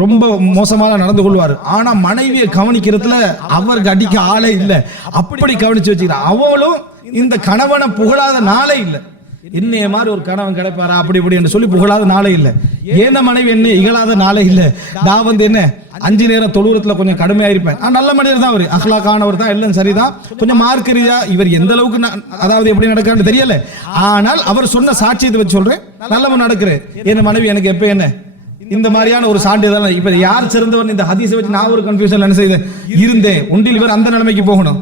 ரொம்ப மோசமாக நடந்து கொள்வார். ஆனா மனைவியை கவனிக்கிறதுல அவருக்கு அடிக்க ஆளே இல்லை, அப்படி கவனிச்சு வச்சுக்கிறார். அவளும் இந்த கணவனை புகழாத நாளே இல்லை. என்னைய மாதிரி ஒரு கணவன் கிடைப்பாரா அப்படி இப்படி என்று சொல்லி புகழாத நாளே இல்லை. ஏன மனைவி என்ன இகழாத நாளே இல்லை. நான் வந்து என்ன 5 நேரம் தொழுவத்துல கொஞ்சம் கடுமையா இருப்பேன், நல்ல மனிதர் தான், அவர் அஹ்லாக்கானவர் தான், எல்லாம் சரிதான், கொஞ்சம் மார்க் ரீதியா இவர் எந்த அளவுக்கு அதாவது எப்படி நடக்கான்னு தெரியல. ஆனால் அவர் சொன்ன சாட்சியத்தை வச்சு சொல்றேன், நல்லவன் நடக்கிறேன். என் மனைவி எனக்கு எப்ப என்ன இந்த மாதிரியான ஒரு சான்றிதழ். இப்ப யார் சிறந்தவன் இந்த ஹதீஸை வச்சு நான் ஒரு கன்ஃபியூஷன் என்ன செய்தேன் இருந்தேன். ஒன்றில் இவர் அந்த நிலைமைக்கு போகணும்,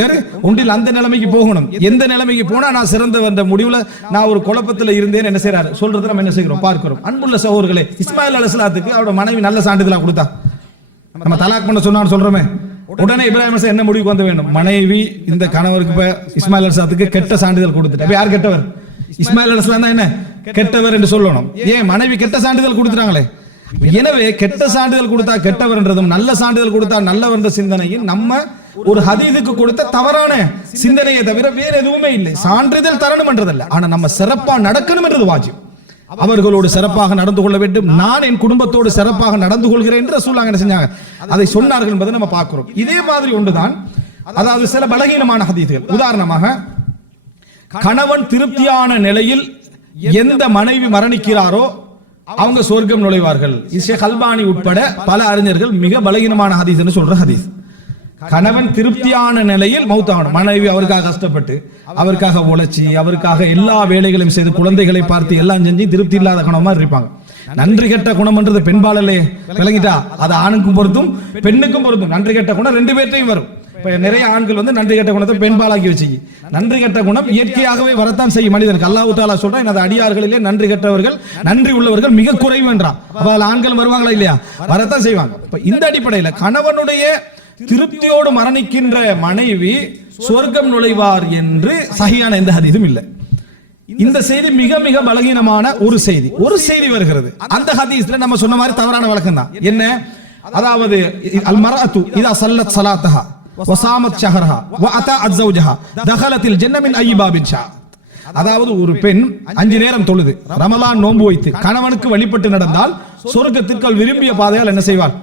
வேறு ஒன்றில் அந்த நிலைமைக்கு போகணும். எந்த நிலைமைக்கு போனா நான் சிறந்தவன் முடிவுல நான் ஒரு குழப்பத்தில் இருந்தேன் என்ன செய்யறாரு சொல்றது நம்ம என்ன செய்கிறோம் பார்க்கிறோம். அன்புள்ள சகோதரர்களே, இஸ்மாயில் அலைஹிஸ்ஸலாத்துக்கு அவரோட மனைவி நல்ல சான்றிதழா கொடுத்தா, நம்ம தலாக் பண்ண சொன்னான்னு சொல்றோமே, உடனே இப்ராஹிம் என்ன முடிவுக்கு வந்து வேணும், மனைவி இந்த கணவருக்கு இஸ்மாயில் அலைஹிஸ்ஸலாத்துக்கு கெட்ட சான்றிதழ் கொடுத்துட்டா. யார் கெட்டவர்? இஸ்மாயில் அலைஹிஸ்ஸலாம் தான் என்ன கெட்டவர் என்று சொல்லணும். ஏன் மனைவி கெட்ட சான்றிதழ் கொடுத்துட்டாங்களே. எனவே கெட்ட சான்றிதழ் கொடுத்தா கெட்டவர் என்றதும் நல்ல சான்றிதழ் கொடுத்தா நல்லவர் என்ற சிந்தனையில் நம்ம ஒரு ஹதீஸுக்கு கொடுத்த தவறான சிந்தனையை தவிர வேற எதுவுமே இல்லை. சான்றிதழ் தரணும் என்றதல்ல, ஆனா நம்ம சிறப்பா நடக்கணும் என்றது வாஜிப். அவர்களோடு சிறப்பாக நடந்து கொள்ள வேண்டும். நான் என் குடும்பத்தோடு சிறப்பாக நடந்து கொள்கிறேன் என்று ரசூலுல்லாஹ் என்ன செஞ்சாங்க, அதை சொன்னார்கள் என்பதை நம்ம பார்க்கிறோம். இதே மாதிரி ஒன்றுதான், அதாவது சில பலகீனமான ஹதீஸ்கள். உதாரணமாக கணவன் திருப்தியான நிலையில் எந்த மனைவி மரணிக்கிறாரோ அவங்க சொர்க்கம் நுழைவார்கள். ஷேக் அல்பானி உட்பட பல அறிஞர்கள் மிக பலகீனமான ஹதீஸ்னு சொல்ற ஹதீஸ். கணவன் திருப்தியான நிலையில் மௌத்தாகணும். மனைவி அவருக்காக கஷ்டப்பட்டு அவருக்காக உழைச்சி அவருக்காக எல்லா வேலைகளையும் செய்து குழந்தைகளை பார்த்து எல்லாம் செஞ்சு திருப்தி இல்லாத கணவன் மாதிரி இருப்பாங்க. நன்றி கெட்ட குணம்ன்றது பெண்பாலே விளங்கிட்டா, அது ஆணுக்கும் பொருத்தும் பெண்ணுக்கும் பொருத்தும். நன்றி கெட்ட குணம் ரெண்டு பேர்ட்டையும் வரும். நிறைய ஆண்கள் வந்து நன்றி கெட்ட குணத்தை பெண்பாலாக்கி வச்சு, நன்றி கெட்ட குணம் இயற்கையாகவே வரத்தான் செய்யும் மனிதனுக்கு. அல்லாஹ் தஆலா சொல்றான், எனது அடியார்களிலே நன்றி கெட்டவர்கள் நன்றி உள்ளவர்கள் மிக குறைவு என்றான். அப்ப ஆண்கள் வருவாங்களா இல்லையா? வரத்தான் செய்வாங்க. இந்த அடிப்படையில் கணவனுடைய திருப்தியோடு மரணிக்கின்ற மனைவி சொர்க்கம் நுழைவார் என்று சஹீஹான எந்த ஹதீஸும் இல்லை. இந்த செய்தி மிக மிக பலகீனமான ஒரு செய்தி வருகிறது. அந்த ஹதீஸ்ல நம்ம சொன்ன மாதிரி தவறான விளக்கம் தான். என்ன? அதாவது அல் மர்அத்து இதா ஸல்லத் ஸலாத்தஹா வஸாமத் ஷஹரஹா வஅதஅத் ஸௌஜஹா தகலத்தில் ஜன்ன மின் ஐயி பாபின் ஷா. அதாவது ஒரு பெண் 5 நேரம் தொழுது ரமலான் நோன்பு வைத்து கணவனுக்கு வழிபட்டு நடந்தால் சொர்க்கத்திற்கு விரும்பிய பாதையால் என்ன செய்வார்?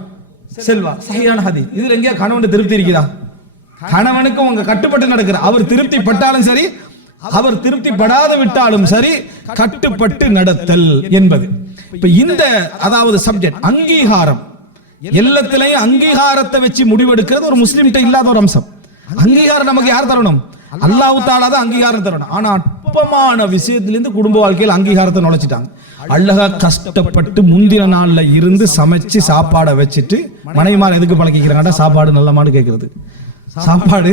செல்வார். சஹீஹான ஹதீஸ். இதுல எங்க கணவன் திருப்தி இருக்குதா? கணவனுக்கு உங்க கட்டுப்பட்டு நடக்கிற, அவர் திருப்தி பட்டாலும் சரி அவர் திருப்தி படாத விட்டாலும் சரி கட்டுப்பட்டு நடத்தல் என்பது. இப்ப இந்த அதாவது சப்ஜெக்ட் அங்கீகாரம், எல்லாத்திலையும் அங்கீகாரத்தை வச்சு முடிவெடுக்கிறது ஒரு முஸ்லிம்கிட்ட இல்லாத ஒரு அம்சம். அங்கீகாரம் நமக்கு யார் தரணும்? அல்லாஹ் தஆலா தான் அங்கீகாரம் தரணும். ஆனா அற்பமான விஷயத்திலிருந்து குடும்ப வாழ்க்கையில் அங்கீகாரத்தை நுழைச்சிட்டாங்க. அழகா கஷ்டப்பட்டு முந்தின நாள்ல இருந்து சமைச்சு சாப்பாடை வச்சுட்டு மனைவிமார் எதுக்கு பழக்கிக்கிறாங்க? சாப்பாடு நல்ல மாடு கேட்கறது, சாப்பாடு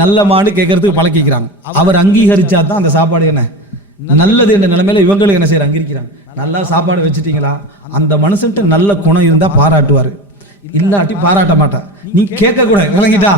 நல்ல மாடு கேட்கறதுக்கு பழக்கிக்கிறாங்க. அவர் அங்கீகரிச்சா தான் அந்த சாப்பாடு என்ன நல்லது என்ற நிலைமையில இவங்களுக்கு என்ன செய்யறாங்க? அங்கீகரிக்கிறாங்க. நல்லா சாப்பாடு வச்சுட்டீங்களா? அந்த மனுஷன்ட்ட நல்ல குணம் இருந்தா பாராட்டுவாரு, இல்லாட்டி பாராட்ட மாட்டார். நீ கேட்க கூட விளங்கிட்டா?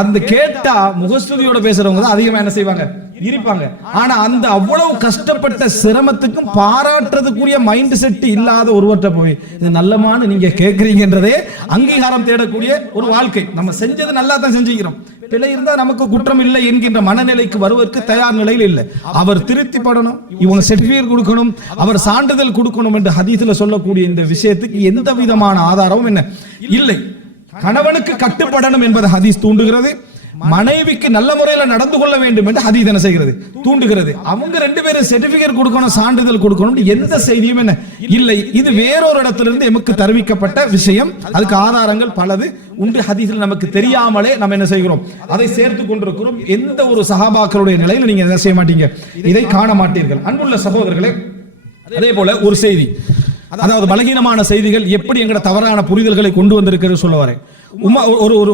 அந்த கேட்டா முகஸ்துதியோட பேசுறவங்க தான் அதிகமா என்ன செய்வாங்க? இருப்பாங்க. ஆனா அந்த அவ்வளவு கஷ்டப்பட்ட சிரமத்துக்கும் பாராட்டுறதுக்குரிய மைண்ட் செட் இல்லாத ஒருவர்கிட்ட போய் இது நல்லமானு நீங்க கேட்கறீங்கன்றதே அங்கீகாரம் தேடக்கூடிய ஒரு வாழ்க்கை. நம்ம செஞ்சது நல்லா தான் செஞ்சுக்கிறோம், பிழை இருந்தா நமக்கு குற்றம் இல்லை என்கின்ற மனநிலைக்கு வருவதற்கு தயார் நிலையில் இல்லை. அவர் திருப்தி படணும், இவங்க சர்டிபிகேட் கொடுக்கணும், அவர் சான்றிதழ் கொடுக்கணும் என்று ஹதீஸ்ல சொல்லக்கூடிய இந்த விஷயத்துக்கு எந்த விதமான ஆதாரமும் என்ன இல்லை. கணவனுக்கு கட்டுப்படணும் என்பது ஹதீஸ் தூண்டுகிறது. மனைவிக்கு நல்ல முறையில் நடந்து கொள்ள வேண்டும் என்று ஹதீஸ் என்ன செய்கிறது? தூண்டுகிறது. அவங்க ரெண்டு பேரும் சர்டிபிகேட் கொடுக்கணும், சான்றிதழ் கொடுக்கணும், எந்த செய்தியும் என்ன இல்லை. இது வேறொரு இடத்திலிருந்து எமக்கு தெரிவிக்கப்பட்ட விஷயம். அதுக்கு ஆதாரங்கள் பலது உண்டு. ஹதீஸில் நமக்கு தெரியாமலே நம்ம என்ன செய்கிறோம்? அதை சேர்த்து கொண்டிருக்கிறோம். எந்த ஒரு சஹாபாக்களுடைய நிலையில் நீங்க என்ன செய்ய மாட்டீங்க? இதை காண மாட்டீர்கள். அன்புள்ள சகோதரர்களே, அதே போல ஒரு செய்தி, அதாவது பலகீனமான செய்திகள் எப்படி எங்கட தவறான புரிதல்களை கொண்டு வந்திருக்கிறது சொல்ல வரேன்.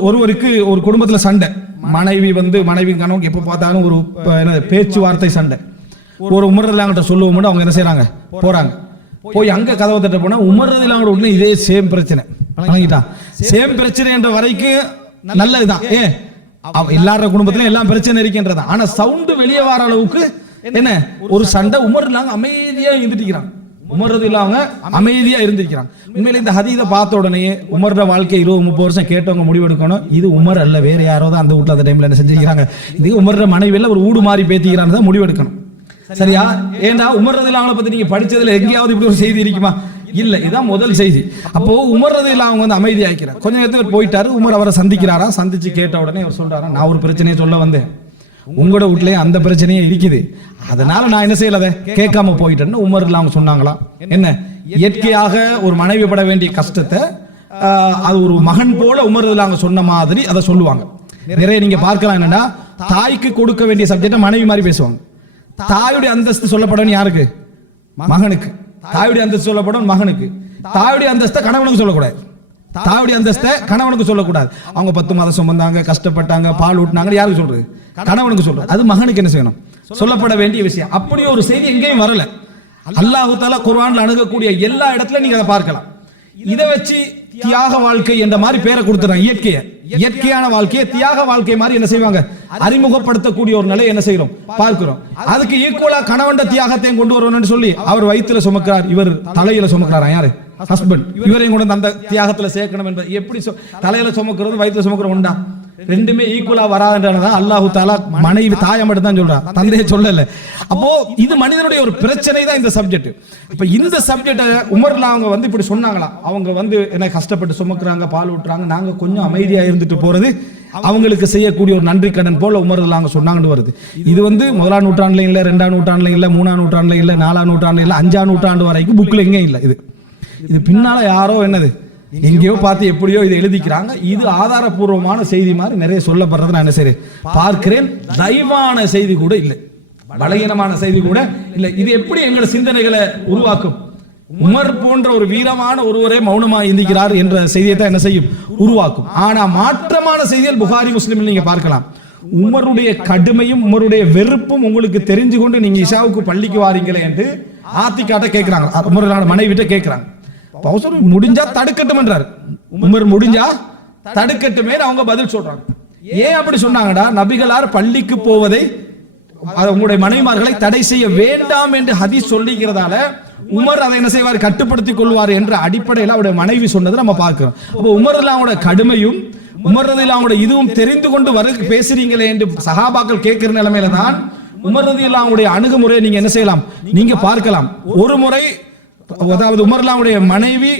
ஒருவருக்கு ஒரு குடும்பத்துல சண்டை, மனைவி கணவன் எப்ப பார்த்தாலும் ஒரு பேச்சுவார்த்தை சண்டை. ஒரு உமர்றதிலாங்கிட்ட சொல்லுவோம், அவங்க என்ன செய்யறாங்க? போறாங்க. போய் அங்க கதவை தட்ட போனா உமர்றதிலாங்க உடனே இதே சேம் பிரச்சனை. சேம் பிரச்சனை என்ற வரைக்கும் நல்லதுதான். எல்லார குடும்பத்திலும் எல்லாம் பிரச்சனை இருக்கின்றதா. ஆனா சவுண்ட் வெளியே வர அளவுக்கு என்ன ஒரு சண்டை. உமர்லாங்க அமைதியா இருந்துட்டிருக்கிறாங்க, உமர்றதில்லாம அமைதியா இருந்திருக்கிறாங்க. உண்மையில இந்த ஹதீஸை பார்த்த உடனே உமர்ற வாழ்க்கை 20-30 வருஷம் கேட்டவங்க முடிவெடுக்கணும், இது உமர் அல்ல, வேற யாரோ தான் அந்த வீட்டுல அந்த டைம்ல என்ன செஞ்சிருக்காங்க, இது உமர்ற மனைவியில ஒரு ஊடு மாறி பேத்திக்கிறான்னு தான் முடிவெடுக்கணும். சரியா? ஏன்னா உமர்றதில்லாம பத்தி நீங்க படிச்சதுல எங்கேயாவது இப்படி ஒரு செய்தி இருக்குமா? இல்ல. இதுதான் முதல் செய்தி. அப்போ உமர்றதில்ல அவங்க வந்து அமைதி ஆக்கிறார். கொஞ்சம் நேரத்துக்கு போயிட்டாரு. உமர் அவரை சந்திக்கிறாரா, சந்திச்சு கேட்ட உடனே அவர் சொல்றாரா, நான் ஒரு பிரச்சனையை சொல்ல வந்தேன், உங்களோட வீட்லயே அந்த பிரச்சனையே இருக்குது, அதனால நான் என்ன செய்யல கேட்காம போயிட்டேன்னு உமர் அவங்க சொன்னாங்களா? என்ன இயற்கையாக ஒரு மனைவி பட வேண்டிய கஷ்டத்தை அது ஒரு மகன் போல உமர்லாங்க சொன்ன மாதிரி அதை சொல்லுவாங்க. நிறைய நீங்க பார்க்கலாம். என்னன்னா தாய்க்கு கொடுக்க வேண்டிய சப்ஜெக்ட் மனைவி மாதிரி பேசுவாங்க. தாயுடைய அந்தஸ்து சொல்லப்படும் யாருக்கு? மகனுக்கு. தாயுடைய அந்தஸ்து சொல்லப்படும் மகனுக்கு. தாயுடைய அந்தஸ்தை கணவனுக்கு சொல்லக்கூடாது. தாயுடைய அந்தஸ்தை கணவனுக்கு சொல்லக்கூடாது. அவங்க 10 மாதம் சுமந்தாங்க, கஷ்டப்பட்டாங்க, பால் ஊட்டினாங்க, யாருக்கு சொல்றது? கணவனுக்கு சொல்றது. அது மகனுக்கு என்ன செய்யணும்? சொல்லப்பட வேண்டிய விஷயம். அப்படி ஒரு செய்தி எங்கேயும் வரல. அல்லாஹ் தஆலா குர்ஆன்ல அணுகக்கூடிய எல்லா இடத்துல நீங்க அதை பார்க்கலாம். இதை வச்சு தியாக வாழ்க்கை என்ற மாதிரி பேரை கொடுத்துறாங்க. இயற்கையான வாழ்க்கையை தியாக வாழ்க்கை மாதிரி என்ன செய்வாங்க? அறிமுகப்படுத்தக்கூடிய ஒரு நிலை என்ன செய்யறோம்? பார்க்கிறோம். அதுக்கு ஈக்குவலா கணவன் தியாகத்தையும் கொண்டு வரணும்னு சொல்லி அவர் வயிற்றுல சுமக்கிறார், இவர் தலையில சுமக்கிறாரா? யாரு? ஹஸ்பண்ட். இவரையும் கொண்டு அந்த தியாகத்துல சேர்க்கணும் என்பது எப்படி? தலையில சுமக்கிறது வயிற்றுல சுமக்கிறது உண்டா? ரெண்டுமே ஈக்குவலா வராதுன்றதான் அல்லாஹ் தஆலா மனைவி தாயை மட்டும் தான் சொல்றான், தந்தையை சொல்லல. அப்போ இது மனிதனுடைய ஒரு பிரச்சனை தான் இந்த சப்ஜெக்ட். இப்ப இந்த சப்ஜெக்ட உமர்ல அவங்க வந்து இப்படி சொன்னாங்களா, அவங்க வந்து என்ன கஷ்டப்பட்டு சுமக்குறாங்க, பால் ஊட்டுறாங்க, நாங்க கொஞ்சம் அமைதியா இருந்துட்டு போறது அவங்களுக்கு செய்யக்கூடிய ஒரு நன்றி கடன் போல உமர் ரலியல்லாஹு சொன்னாங்கன்னு வருது. இது வந்து 1ஆம் நூற்றாண்டுல இல்ல, 2ஆம் நூற்றாண்டுல இல்ல, 3ஆம் நூற்றாண்டுல இல்ல, 4ஆம் நூற்றாண்டுல இல்ல, 5ஆம் நூற்றாண்டு வரைக்கும் புக்ல எங்கே இல்ல. இது பின்னால யாரோ என்னது எங்கேயோ பார்த்து எப்படியோ இதை எழுதிக்கிறாங்க. இது ஆதாரபூர்வமான செய்தி மாதிரி நிறைய சொல்லப்படுறது நான் என்ன செய்றேன் பார்க்கிறேன். தயவான செய்தி கூட இல்லை, பலகீனமான செய்தி கூட இல்லை. இது எப்படி எங்களோட சிந்தனைகளை உருவாக்கும்? உமர் போன்ற ஒரு வீரமான ஒருவரே மௌனமாக இந்திக்கிறார் என்ற செய்தியை தான் என்ன செய்யும் உருவாக்கும். ஆனா மாற்றமான செய்திகள் புகாரி முஸ்லிமில் நீங்க பார்க்கலாம். உமருடைய கடுமையும் உமருடைய வெறுப்பும் உங்களுக்கு தெரிஞ்சு கொண்டு நீங்க இஷாவுக்கு பள்ளிக்கு வாரீங்களே என்று ஆத்திகாட்ட கேட்கிறாங்க, உமரோட மனைவிட்ட கேட்கிறாங்க. முடிஞ்சா தடுக்கட்டும் என்றார். உமர் முடிஞ்சா தடுக்கட்டுமே அவங்க பதில் சொல்றாங்க. ஏன் அப்படி சொன்னாங்கடா, நபிகளார் பள்ளிக்கு போவதை உங்களுடைய மனைவிமார்களை தடை செய்ய வேண்டாம் என்று ஹதீஸ் சொல்லிக்கிறதால உமர் அதை என்ன செய்வார், கட்டுப்படுத்திக் கொள்வார் என்ற அடிப்படையில் அவருடைய மனைவி சொன்னதை நம்ம பார்க்கிறோம். அப்போ உமர் ரலியல்லாஹு கடுமையும் உமர் ரலியல்லாஹு இதுவும் தெரிந்து கொண்டு பேசுறீங்களே என்று சஹாபாக்கள் கேட்கிற நிலைமையில தான் உமர் ரலியல்லாஹு அணுகுமுறையை நீங்க என்ன செய்யலாம், நீங்க பார்க்கலாம். ஒரு முறை அதாவது உமர் ரலியல்லாஹு மனைவி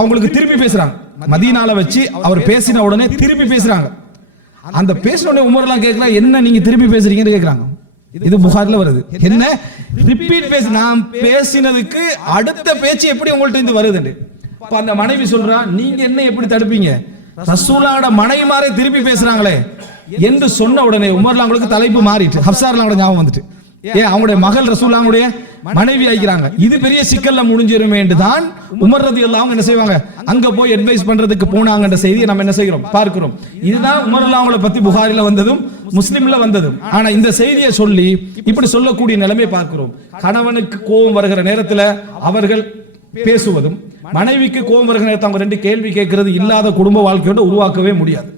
அவங்களுக்கு திருப்பி பேசுறாங்க. மதீனால வச்சு அவர் பேசின உடனே திருப்பி பேசுறாங்க. அந்த பேசின உடனே உமர் ரலியல்லாஹு கேட்கலாம், என்ன நீங்க திருப்பி பேசுறீங்கன்னு கேட்கறாங்க. இது புகாரில வருது. என்ன ரிப்பீட் பேசி நான் பேசினதுக்கு அடுத்த பேச்சு எப்படி உங்கள்ட்ட இருந்து வருது? அந்த மனைவி சொல்றா, நீங்க என்ன எப்படி தடுப்பீங்க, ரசூலோட மனைவிமாரே திருப்பி பேசுறாங்களே என்று சொன்ன உடனே உமர் ரலியல்லாஹு தலைப்பு மாறிட்டு ஹப்ஸா ரலியல்லாஹு ஞாபகம் வந்துட்டு, ஏன் அவங்களுடைய மகள் ரசூலுல்லாஹுடைய மனைவி ஆகிறாங்க, இது பெரிய சிக்கல்ல முடிஞ்சிருமே என்று தான் உமர் ரலியல்லாஹு என்ன செய்வாங்க, அங்க போய் அட்வைஸ் பண்றதுக்கு போனாங்கன்ற செய்தியை நம்ம என்ன செய்கிறோம் பார்க்கிறோம். இதுதான் உமர் ரலியல்லாஹு பத்தி புகாரில வந்ததும் முஸ்லிம்ல வந்ததும். ஆனா இந்த செய்தியை சொல்லி இப்படி சொல்லக்கூடிய நிலைமை பார்க்கிறோம். கணவனுக்கு கோபம் வருகிற நேரத்தில் அவர்கள் பேசுவதும், மனைவிக்கு கோபம் வருகிற நேரத்தில் அவங்க ரெண்டு கேள்வி கேட்கிறது இல்லாத குடும்ப வாழ்க்கையோட உருவாக்கவே முடியாது.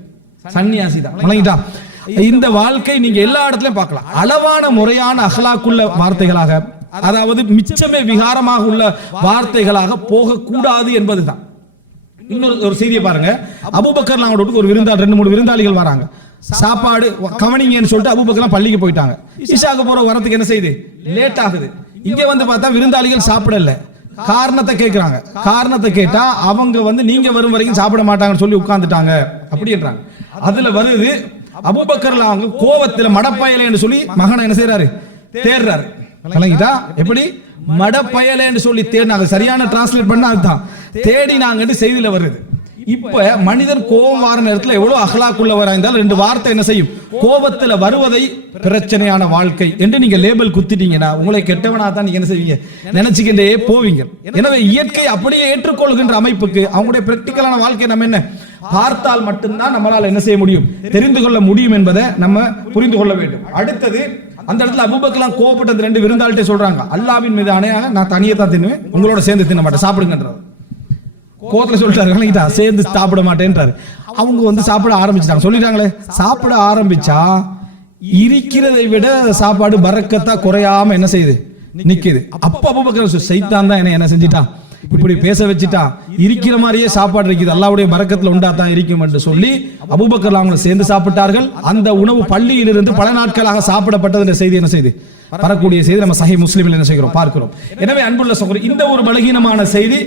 சன்னியாசி தான் இந்த வாழ்க்கை நீங்க எல்லா இடத்துலயும் பார்க்கலாம். அளவான முறையான அஹ்லாக்குள்ள வார்த்தைகளாக, அதாவது மிச்சமே விகாரமாக உள்ள வார்த்தைகளாக போகக்கூடாது என்பதுதான். இன்னொரு செய்தியை பாருங்க. அபூபக்கர் ஒரு விருந்தாளி, 2-3 விருந்தாளிகள் வராங்க. சாப்பாடு கவனிங்கன்னு சொல்லிட்டு அபூபக்கர் பள்ளிக்கு போயிட்டாங்க. இஷாக்கு போற வரத்துக்கு என்ன செய்யுது, லேட் ஆகுது. இங்க வந்து பார்த்தா விருந்தாளிகள் சாப்பிடல. காரணத்தை கேட்கிறாங்க. காரணத்தை கேட்டா அவங்க நீங்க வரும் வரைக்கும் சாப்பிட மாட்டாங்கன்னு சொல்லி உட்கார்ந்துட்டாங்க அப்படின்றாங்க. அதுல வருது அபூபக்கர் அவங்க கோவத்துல மடப்பயலை என்று சொல்லி மகனை என்ன செய்யறாரு, தேடுறாரு. எப்படி மடப்பயலை என்று சொல்லி தேடினாங்க. சரியான டிரான்ஸ்லேட் பண்ணா அதுதான் தேடினாங்க செய்தியில வருது. இப்ப மனிதன் கோபம் வர நேரத்தில் எவ்வளவு அஹ்லாக்குள்ளவரா இருந்தாலும் 2 வார்த்தை என்ன செய்யும், கோபத்துல வருவதை பிரச்சனையான வாழ்க்கை என்று நீங்க லேபிள் குத்திட்டீங்கன்னா உங்களை கெட்டவனா தான் நீங்க என்ன செய்வீங்க, நினைச்சுக்கிட்டே போவீங்க. எனவே இயற்கை அப்படியே ஏற்றுக்கொள்கின்ற அமைப்புக்கு அவங்களுடைய பிராக்டிகலான வாழ்க்கை நம்ம என்ன பார்த்தால் மட்டும்தான் நம்மளால என்ன செய்ய முடியும், தெரிந்து கொள்ள முடியும் என்பதை நம்ம புரிந்து கொள்ள வேண்டும். அடுத்தது அந்த இடத்துல அபூபக்கர் கோபப்பட்ட அந்த 2 விருந்தாளிட்ட சொல்றாங்க, அல்லாஹ்வின் மீது ஆணையாக நான் தனியே தான் தின்னுவேன், உங்களோட சேர்ந்து தின்ன மாட்டேன், சாப்பிடுங்கன்றார். கோத்துல சொல்லிட்டாரு, சேர்ந்து சாப்பிட மாட்டேன்றாரு. அவங்க சாப்பிட ஆரம்பிச்சிட்டாங்க. சொல்லிட்டாங்களே, சாப்பிட ஆரம்பிச்சா இருக்கிறதை விட சாப்பாடு பரக்கத்தா குறையாம என்ன செய்யுது, நிக்குது. அப்ப அபூபக்கர் சைத்தான் தான் என்ன செஞ்சிட்டான், இப்படி பேச வச்சுட்டா, இருக்கிற மாதிரியே சாப்பாடு இருக்குது, அல்லாஹ்வுடைய பரக்கத்துல உண்டாத்தான் இருக்கும் என்று சொல்லி அபூபக்கர் அவங்க சேர்ந்து சாப்பிட்டார்கள். அந்த உணவு பள்ளியிலிருந்து பல நாட்களாக சாப்பிடப்பட்டது என்ற செய்தி என்ன செய்து வரக்கூடிய செய்தி நம்ம சஹீஹ் முஸ்லிமில் என்ன செய்கிறோம் பார்க்கிறோம். எனவே அன்புள்ள சகோதரர், இந்த ஒரு பலகீனமான செய்தி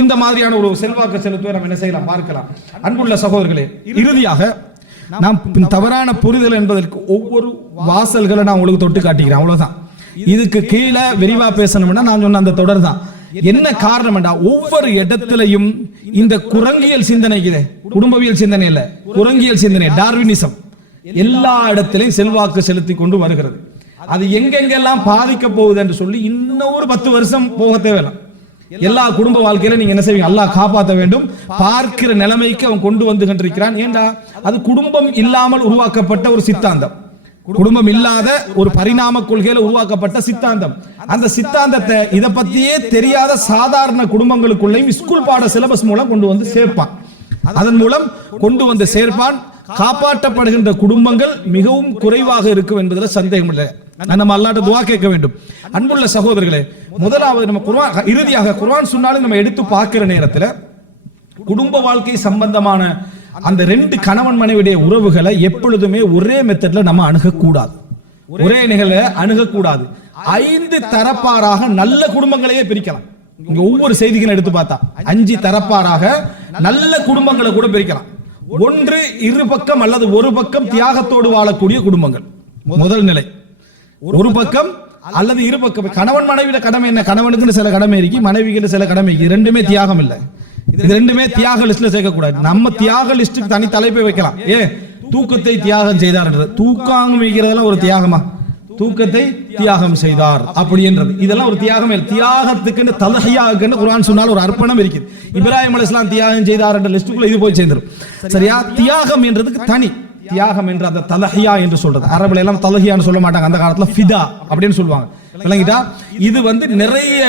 இந்த மாதிரியான ஒரு செல்வாக்கு செலுத்துவதை நம்ம என்ன செய்யலாம் பார்க்கலாம். அன்புள்ள சகோதரர்களே, இறுதியாக நாம் தவறான புரிதல் என்பதற்கு ஒவ்வொரு வாசல்களை நான் உங்களுக்கு தொட்டு காட்டுகிறேன், அவ்வளவுதான். இதுக்கு கீழே விரிவா பேசணும்னா நான் சொன்ன அந்த தொடர் தான். என்ன காரணம் என்றா, ஒவ்வொரு இடத்திலையும் இந்த குரங்கியல் சிந்தனை, குடும்பவியல் சிந்தனை இல்ல, குரங்கியல் சிந்தனை, டார்வினிசம் எல்லா இடத்திலையும் செல்வாக்கு செலுத்தி கொண்டு வருகிறது. அது எங்கெங்கெல்லாம் பாதிக்க போகுது என்று சொல்லி இன்னொரு 10 வருஷம் போக தேவையில்லை. எல்லா குடும்ப வாழ்க்கையில நீங்க என்ன செய்வீங்க, அல்லாஹ் காப்பாற்ற வேண்டும் பார்க்கிற நிலைமைக்கு அவன் கொண்டு வந்து கொண்டிருக்கிறான். ஏண்டா, அது குடும்பம் இல்லாமல் உருவாக்கப்பட்ட ஒரு சித்தாந்தம், குடும்பம் இல்லாத ஒரு பரிணாம கொள்கையில உருவாக்கப்பட்ட சித்தாந்தம். அந்த சித்தாந்தத்தை இதை பத்தியே தெரியாத சாதாரண குடும்பங்களுக்குள்ளேயும் ஸ்கூல் பாட சிலபஸ் மூலம் கொண்டு வந்து சேர்ப்பான். அதன் மூலம் கொண்டு வந்து சேர்ப்பான். காப்பாற்றப்படுகின்ற குடும்பங்கள் மிகவும் குறைவாக இருக்கும் என்பதில் சந்தேகம் இல்லை. நம்ம அல்லாஹ்ட்ட துஆ கேட்க வேண்டும். அன்புள்ள சகோதரர்களே, முதலாவது நம்ம குர்ஆன், இறுதியாக குர்ஆன் சொன்னாலும் நம்ம எடுத்து பார்க்கிற நேரத்தில் குடும்ப வாழ்க்கை சம்பந்தமான அந்த 2 கணவன் மனைவியுடைய உறவுகளை எப்பொழுதுமே ஒரே மெத்தட்ல நம்ம அணுகக்கூடாது, ஒரே நிகழ அணுகக்கூடாது. 5 தரப்பாராக நல்ல குடும்பங்களையே பிரிக்கலாம். இங்க ஒவ்வொரு செய்திகளை எடுத்து பார்த்தா 5 தரப்பாராக நல்ல குடும்பங்களை கூட பிரிக்கலாம். ஒன்று இரு பக்கம் அல்லது ஒரு பக்கம் தியாகத்தோடு வாழக்கூடிய குடும்பங்கள். முதல் நிலை ஒரு பக்கம் அல்லது இரு பக்கம். கணவன் மனைவியோட கடமை என்ன? கணவனுக்கு சில கடமை இருக்கு, மனைவிக்கு சில கடமை இருக்கு. ரெண்டுமே தியாகம் இல்லை. இது ரெண்டுமே தியாக லிஸ்ட்ல சேர்க்க கூடாது. நம்ம தியாக லிஸ்டுக்கு தனி தலைப்பை வைக்கலாம். தூக்கத்தை தியாகம் செய்தார். தூக்கம் வைக்கிறதெல்லாம் ஒரு தியாகமா? தூக்கத்தை தியாகம் செய்தார் அப்படின்றது இதெல்லாம் ஒரு தியாகம். தியாகத்துக்கு தலஹியாக்கு குர்ஆன் சொன்னால் ஒரு அர்ப்பணம் இருக்குது. இப்ராஹிம் அலைஹிஸ்ஸலாம் தியாகம் செய்தார் என்ற லிஸ்டுக்குள்ள இது போய் சேர்ந்துரும். சரியா? தியாகம் என்றதுக்கு தனி தியாகம் என்ற அந்த தலஹியா என்று சொல்றது. அரபுல எல்லாம் தலஹியான்னு சொல்ல மாட்டாங்க, அந்த காலத்துல ஃபிதா அப்படின்னு சொல்லுவாங்க. விளங்கிட்டா? இது நிறைய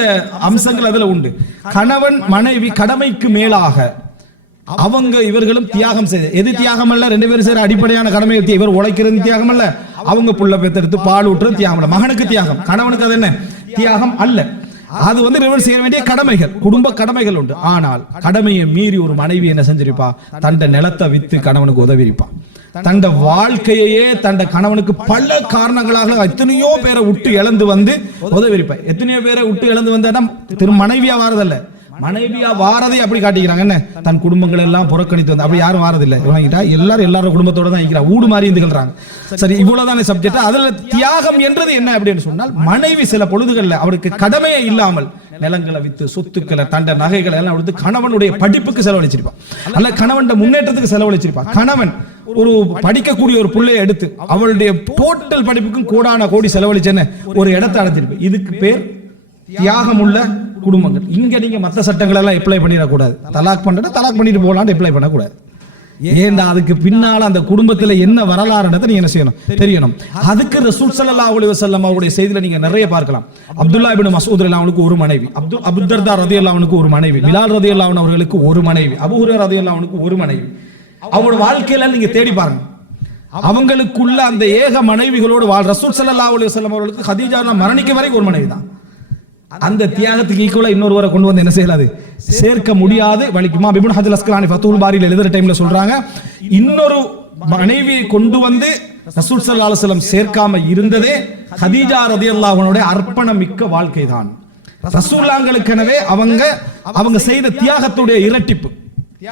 அம்சங்கள் அதுல உண்டு. கணவன் மனைவி கடமைக்கு மேலாக அவங்க இவர்களும் தியாகம் செய்த எது தியாகம் அல்ல? ரெண்டு பேரும் செய்யற அடிப்படையான கடமை. இவர் உழைக்கிறது தியாகம் அல்ல, அவங்க புள்ள பெத்தெடுத்து பால் ஊற்றுறது தியாகம் அல்ல. மகனுக்கு தியாகம், கணவனுக்கு அது என்ன தியாகம் அல்ல. அது இவர் செய்ய வேண்டிய கடமைகள், குடும்ப கடமைகள் உண்டு. ஆனால் கடமையை மீறி ஒரு மனைவி என்ன செஞ்சிருப்பா? தண்ட நிலத்தை வித்து கணவனுக்கு உதவி இருப்பா. தண்ட வாழ்க்கையே தண்ட கணவனுக்கு பல காரணங்களாக எத்தனையோ பேரை விட்டு இழந்து உதவி இருப்பா. எத்தனையோ பேரை விட்டு இழந்து வந்தா திரு மனைவியா வாரதல்ல, மனைவியா வாரதை அப்படி காட்டிக்கிறாங்க. என்ன? தன் குடும்பங்கள் எல்லாம் புறக்கணித்து வந்து அப்படி யாரும் வாரதில்லை. எல்லாரும் குடும்பத்தோட தான் இருக்கிறாங்க, ஊடு மாறி இருந்துகிறாங்க. சரி, இவ்வளவுதானே சப்ஜெக்ட். அதுல தியாகம் என்றது என்ன அப்படின்னு சொன்னால், மனைவி சில பொழுதுகள்ல அவருக்கு கடமையே இல்லாமல் நிலங்களை வித்து சொத்துக்களை தண்ட நகைகளை எல்லாம் கொடுத்து கணவனுடைய படிப்புக்கு செலவழிச்சிருப்பான், அல்ல கணவன் முன்னேற்றத்துக்கு செலவழிச்சிருப்பான். கணவன் ஒரு படிக்கக்கூடிய ஒரு பிள்ளையை எடுத்து அவளுடைய டோட்டல் படிப்புக்கும் கோடான கோடி செலவழிச்சேன்னு ஒரு இடத்தை அடைச்சிருப்பேன். இதுக்கு பேர் தியாகம் உள்ள குடும்பங்கள். இங்க நீங்க மற்ற சட்டங்கள் எல்லாம் அப்ளை பண்ணிடக்கூடாது. தலாக் பண்றத தலாக் பண்ணிட்டு போகலான்னு அப்ளை பண்ணக்கூடாது. ஏண்டா அதுக்கு பின்னால அந்த குடும்பத்துல என்ன வரலாறுன்றதை நீங்க என்ன செய்யணும், தெரியணும். அதுக்கு ரசூல் ஸல்லல்லாஹு அலைஹி வஸல்லம் அவருடைய செய்தியில நீங்க நிறைய பார்க்கலாம். அப்துல்லா இப்னு மஸ்ஊத் ரலியல்லாஹு அன்ஹுக்கு ஒரு மனைவி, அபூ தர்தா ரலியல்லாஹு அன்ஹுக்கு ஒரு மனைவி, பிலால் ரலியல்லாஹு அன்ஹு அவர்களுக்கு ஒரு மனைவி, அபூ ஹுரைரா ரலியல்லாஹு அன்ஹுக்கு ஒரு மனைவி. அவரோட வாழ்க்கையில நீங்க தேடி பாருங்க, அவங்களுக்குள்ள அந்த ஏக மனைவிகளோடு ரசூல் ஸல்லல்லாஹு அலைஹி வஸல்லம் அவர்களுக்கு ஹதீஜா மரணிக்க வரைக்கும் ஒரு மனைவி தான். அந்த தியாகத்துக்கு ஈக்குவலா இன்னொருவரை கொண்டு வந்து என்ன செய்யலாது, சேர்க்க முடியாது. வலிக்குமா இப்னு ஹஜர் அஸ்கலானி ஃபத்ஹுல் பாரியில் எழுதுற டைம்ல சொல்றாங்க, இன்னொரு மனைவியை கொண்டு வந்து ரசூல் ஸல்லல்லாஹு அலைஹி வஸல்லம் சேர்க்காம இருந்ததே ஹதீஜா ரலியல்லாஹு அன்ஹாவுடைய அர்ப்பணம் மிக்க வாழ்க்கை தான். ரசூலுல்லாஹ்களுக்கெனவே அவங்க செய்த தியாகத்துடைய இரட்டிப்பு,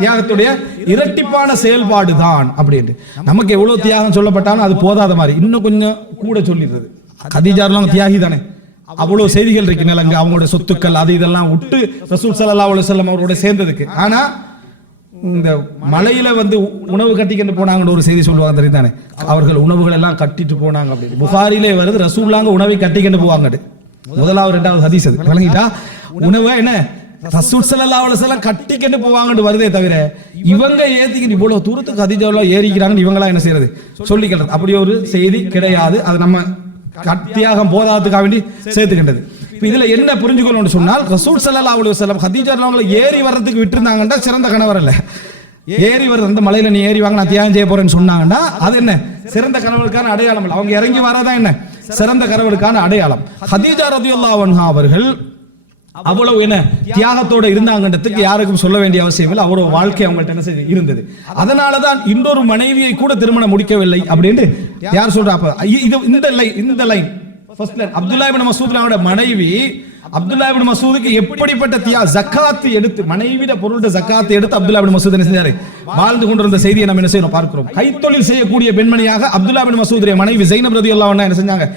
தியாகத்துடைய இரட்டிப்பான செயல்பாடு தான். அப்படின்னு நமக்கு எவ்வளவு தியாகம் சொல்லப்பட்டாலும் அது போதாத மாதிரி இன்னும் கொஞ்சம் கூட சொல்லிடுறது. ஹதீஜா தியாகி தானே, அவ்வளவு செய்திகள் இருக்கு. நிலங்க அவங்களுடைய சொத்துக்கள் அது இதெல்லாம் விட்டு ரசூல் ஸல்லல்லாஹு அலைஹி வஸல்லம் அவரோட சேர்ந்ததுக்கு. ஆனா இந்த மலையில உணவு கட்டிக்கிட்டு போனாங்கன்னு ஒரு செய்தி சொல்லுவாங்க தெரியுதானே, அவர்கள் உணவுகள் எல்லாம் கட்டிட்டு போனாங்க அப்படின்னு புகாரிலே வருது. ரசூலுல்லாஹ் உணவை கட்டிக்கிட்டு போவாங்க. முதலாவது இரண்டாவது ஹதீஸ் அது. விளங்கிட்டா? உணவை என்ன ரசூல் ஸல்லல்லாஹு அலைஹி வஸல்லம் கட்டிக்கிட்டு போவாங்கன்னு வருதே தவிர இவங்க ஏத்திக்கிட்டு இவ்வளவு தூரத்துக்கு ஹதீஜாவுல ஏறிக்கிறாங்கன்னு இவங்களா என்ன செய்யறது சொல்லிக்கிறது, அப்படி ஒரு செய்தி கிடையாது. அது நம்ம தியாகம் போதாதுக்காக வேண்டி சேர்த்துக்கிட்டது. இதுல என்ன புரிஞ்சுக்கணும்னு சொன்னால், ரசூல் ஸல்லல்லாஹு அலைஹி வஸல்லம் ஹதீஜா அவங்களை ஏறி வர்றதுக்கு விட்டுருந்தாங்கன்னா சிறந்த கணவர் அல்ல. ஏறி வர்றது அந்த மலையில நீ ஏறி வாங்க நான் தியாகம் செய்ய போறேன்னு சொன்னாங்கன்னா அது என்ன சிறந்த கணவருக்கான அடையாளம் இல்லை. அவங்க இறங்கி வராதான் என்ன சிறந்த கணவருக்கான அடையாளம். ஹதீஜா ரலியல்லாஹு அன்ஹா அவர்கள் அவ்வளவு என்ன தியாகத்தோட இருந்தாங்கன்றதுக்கு யாருக்கும் சொல்ல வேண்டிய அவசியம் இல்லை. அவரோட வாழ்க்கை அவங்கள்ட்ட என்ன செய்து இருந்தது. அதனாலதான் இன்னொரு மனைவியை கூட திருமணம் முடிக்கவில்லை அப்படின்னு யார் சொல்றா? இந்த லைன் ஃபர்ஸ்ட் லைன் அப்துல்லா இப்னு மஸ்ஊத் மனைவி அப்துல்லா இப்னு மஸ்ஊதுக்கு எப்படிப்பட்ட ஜக்காத் எடுத்து மனைவிட பொருள்ட ஜக்காத் எடுத்து அப்துல்லா இப்னு மஸ்ஊத் என்ன செஞ்சாரு, வாழ்ந்து கொண்டிருந்த செய்தியை நம்ம என்ன செய்யணும் பார்க்கிறோம். கைத்தொழில் செய்யக்கூடிய பெண்மணியாக அப்துல்லா இப்னு மஸ்ஊதுடைய மனைவி ஸைனப் ரலியல்லாஹு அன்ஹா என்ன செஞ்சாங்க,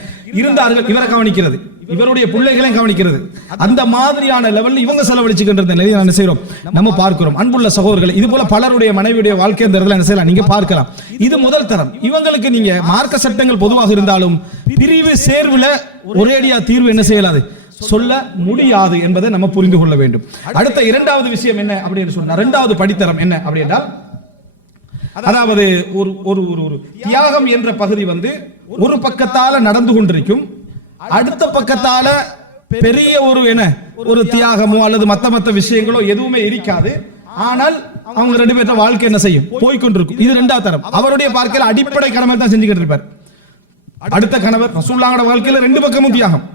இருந்தார்கள். இவரை கவனிக்கிறது, இவருடைய பிள்ளைகளையும் கவனிக்கிறது. அந்த மாதிரியான லெவல்ல இவங்க செலவழிச்சுக்கின்ற நிலையை என்ன செய்யறோம் நம்ம பார்க்கிறோம். அன்புள்ள சகோதரர்களே, இது போல பலருடைய மனைவியுடைய வாழ்க்கை என்ன செய்யலாம் நீங்க பார்க்கலாம். இது முதல் தரம். இவங்களுக்கு நீங்க மார்க்க சட்டங்கள் பொதுவாக இருந்தாலும் பிரிவு சேர்வுல ஒரேடியா தீர்வு என்ன செய்யலாது சொல்ல முடியாது என்பதை நம்ம புரிந்து கொள்ள வேண்டும். அடுத்த இரண்டாவது விஷயம் என்ன அப்படின்னு சொன்னா, இரண்டாவது படித்தரம் என்ன அப்படின்னா, அதாவது ஒரு தியாகம் என்ற பகுதி ஒரு பக்கத்தால நடந்து கொண்டிருக்கும், அடுத்த பக்கத்தால பெரிய ஒரு தியாகமோ அல்லது மத்த விஷயங்களோ எதுவுமே இருக்காது. ஆனால் அவங்க ரெண்டு பேர்த்த வாழ்க்கை என்ன செய்யும் போய்கொண்டிருக்கும். இது இரண்டாவது தரம். அவருடைய பார்க்கையில அடிப்படை கடமை தான் செஞ்சுக்கிட்டு இருப்பார். அடுத்த கணவர் ரசூலுல்லாஹ்வுடைய வாழ்க்கையில ரெண்டு பக்கமும் தியாகம்.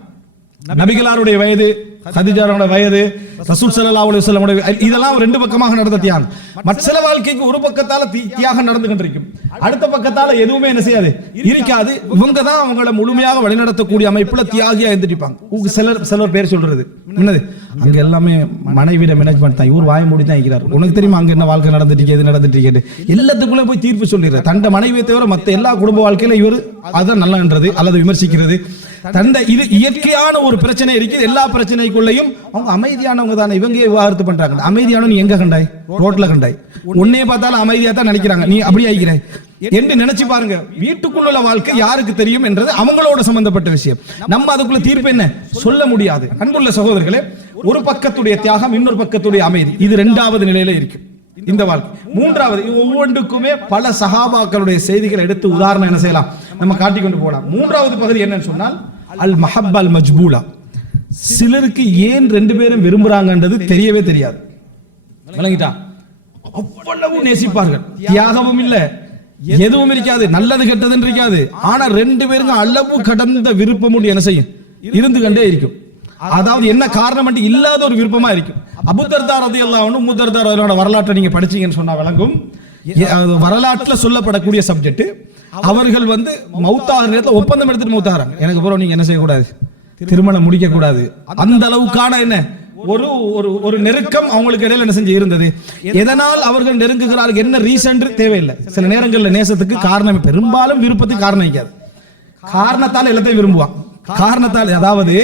நபிகளாருடைய வயது, ஹதீஜாவுடைய வயது, ரசூல் ஸல்லல்லாஹு அலைஹி வஸல்லம் இதெல்லாம் ரெண்டு பக்கமாக நடந்த தியாகம். மற்ற வாழ்க்கைக்கு ஒரு பக்கத்தால தியாகம் நடந்து கொண்டிருக்கும், அடுத்த பக்கத்தால எதுவுமே என்ன செய்யாது இருக்காது. இவங்க தான் அவங்களை முழுமையாக வழிநடத்தக்கூடிய அமைப்புல தியாகியா இருந்துட்டாங்க. சிலர் பேர் சொல்றது என்னது, அங்க எல்லாமே மனைவிட மேனேஜ்மெண்ட் தான், இவர் வாய மூடி தான் இருக்கிறார். உனக்கு தெரியுமா அங்க என்ன வாழ்க்கை நடந்துட்டு எது நடந்துட்டு எல்லாத்துக்குள்ள போய் தீர்ப்பு சொல்லிடுற. தண்ட மனைவியை தவிர மத்த எல்லா குடும்ப வாழ்க்கையில இவர் அதான் நல்லன்றது அல்லது விமர்சிக்கிறது. தந்த இது இயற்கையான ஒரு பிரச்சனை இருக்குது. எல்லா பிரச்சனைக்குள்ளேயும் அவங்க அமைதியானவங்க தானே, இவங்க விவாகரத்து பண்றாங்க. அமைதியான நீ எங்க கண்டாய்? ரோட்ல கண்டாய். உன்னையே பார்த்தாலும் அமைதியா தான் நினைக்கிறாங்க, நீ அப்படி ஆகிக்கிறாய் என்று நினைச்சு பாருங்க. வீட்டுக்குள்ள வாழ்க்கை யாருக்கு தெரியும் என்றது அவங்களோட சம்பந்தப்பட்ட விஷயம். நம்ம அதுக்குள்ள தீர்ப்பு என்ன சொல்ல முடியாது. அன்புள்ள சகோதரர்களே, ஒரு பக்கத்துடைய தியாகம், இன்னொரு பக்கத்துடைய அமைதி, இது இரண்டாவது நிலையில இருக்கு இந்த வாழ்க்கை. மூன்றாவது, ஒவ்வொன்றுக்குமே பல சஹாபாக்களுடைய செய்திகளை எடுத்து உதாரணம் என்ன செய்யலாம், நம்ம காட்டிக்கொண்டு போகலாம். மூன்றாவது பகுதி என்னன்னு சொன்னால் அல் மஹப்பா அல் மஜ்பூலா. சிலருக்கு ஏன் ரெண்டு பேரும் விரும்புறாங்கன்றது தெரியவே தெரியாது. விளங்கிட்டா? அவ்வளவு நேசிப்பார்கள், தியாகமும் இல்ல, எதுவும் இருக்காது, நல்லது கெட்டதுன்னு இருக்காது. ஆனா ரெண்டு பேருக்கும் அளவு கடந்த விருப்பம் என்ன செய்யும், இருந்து கொண்டே இருக்கும். அதாவது என்ன காரணம் இல்லாத ஒரு விருப்பமா இருக்கும். அபூ தர்தா ரலியல்லாஹு அன்ஹு, உம்மு தர்தா ரலியல்லாஹு அன்ஹா வரலாற்றை நீங்க படிச்சீங்கன்னு சொன்னா விளங்கும். வரலாற்றுல சொல்லப்படக்கூடிய சப்ஜெக்ட். அவர்கள் மௌத்தாகிற நேரத்துல ஒப்பந்தம் எடுத்துட்டு மௌத்தாகிறாங்க. எனக்கு பிறகு நீங்க என்ன செய்யக்கூடாது, திருமணம் முடிக்க கூடாது. அந்த அளவுக்கான என்ன ஒரு ஒரு நெருக்கம் அவங்களுக்கு இடையில என்ன செஞ்சு இருந்தது. எதனால் அவர்கள் நெருங்குகிறார்கள், என்ன ரீசன் தேவையில்லை. சில நேரங்கள்ல நேசத்துக்கு காரணம், பெரும்பாலும் விருப்பத்துக்கு காரணம் இருக்காது. காரணத்தால் எல்லாத்தையும் விரும்புவான். காரணத்தால், அதாவது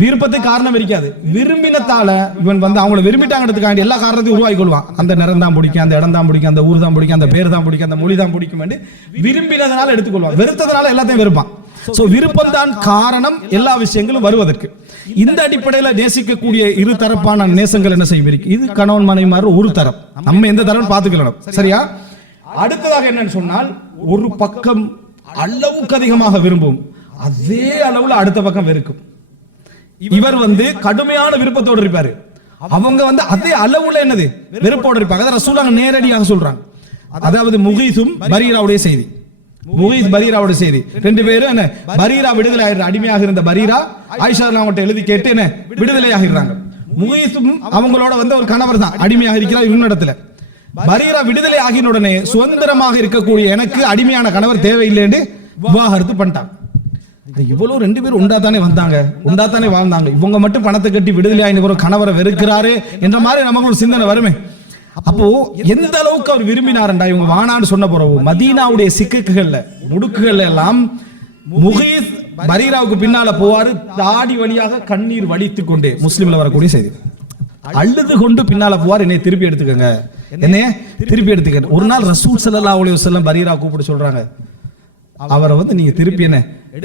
விருப்பத்துக்கு காரணம் இருக்காது, விரும்பினத்தால இவன் அவங்களை விரும்பிட்டாங்கிறதுக்காண்டி எல்லா காரணத்தையும் உருவாக்கி கொள்வான். அந்த நிறம் தான் பிடிக்கும், அந்த இடம் தான் பிடிக்கும், அந்த ஊர் தான் பிடிக்கும், அந்த பேர் தான் பிடிக்கும், அந்த மொழி தான் பிடிக்கும் என்று விரும்பினதனால எடுத்துக்கொள்வான். வெறுத்ததனால எல்லாத்தையும் வெறுப்பான். சோ விருப்பம் தான் காரணம் எல்லா விஷயங்களும் வருவதற்கு. இந்த அடிப்படையில் நேசிக்கக்கூடிய இரு தரப்பான நேசங்கள் என்ன செய்யும் இருக்கு. இது கணவன் மனைவி மாதிரி ஒரு தரம், நம்ம எந்த தரம் பார்த்துக்கலாம். சரியா? அடுத்ததாக என்னன்னு சொன்னால், ஒரு பக்கம் அளவுக்கு அதிகமாக விரும்பும், அதே அளவுல அடுத்த பக்கம் வெறுக்கும். இவர் கடுமையான விருப்பத்தோடு இருப்பாரு, அவங்க அதே அளவுல என்னது வெறுப்போடு இருப்பாங்க. அதை ரசூலுல்லாஹ் நேரடியாக சொல்றாங்க. அதாவது முகீஸும் பரீராவுடைய செய்தி, முகீஸ் பரீராவுடைய செய்தி. ரெண்டு பேரும் என்ன, பரீரா விடுதலை ஆகிற, அடிமையாக இருந்த பரீரா ஆயிஷா அவங்கள்ட்ட எழுதி கேட்டு என்ன விடுதலை ஆகிறாங்க. முகீஸும் அவங்களோட ஒரு கணவர் தான் அடிமையாக இருக்கிறார் இன்னிடத்துல. பரீரா விடுதலை ஆகின உடனே சுதந்திரமாக இருக்கக்கூடிய எனக்கு அடிமையான கணவர் தேவையில்லை என்று விவாகரத்து பண்ணிட்டாங்க. இவ்வளவு ரெண்டு பேரும் உண்டாத்தானே வந்தாங்க, உண்டாத்தானே வாழ்ந்தாங்க. இவங்க மட்டும் பணத்தை கட்டி விடுதலை ஆகின கணவரை வெறுக்கிறாரு என்ற மாதிரி நமக்கு ஒரு சிந்தனை வருமே. அப்போ எந்த அளவுக்கு அவர் விரும்பினார்டா, இவங்க வானான்னு சொன்ன பிறகு மதீனாவுடைய சிக்குகள்ல முடுக்குகள் எல்லாம் முகீஸ் பரீராவுக்கு பின்னால போவாரு, தாடி வழியாக கண்ணீர் வடித்துக் கொண்டே. முஸ்லிம்ல வரக்கூடிய செய்தி, அழுது கொண்டு பின்னால போவார், என்னை திருப்பி எடுத்துக்கங்க, என்னைய திருப்பி எடுத்துக்க. ஒரு நாள் ரசூல் ஸல்லல்லாஹு அலைஹி வஸல்லம் பரீரா கூப்பிட்டு சொல்றாங்க, அவரை நீங்க திருப்பி என்ன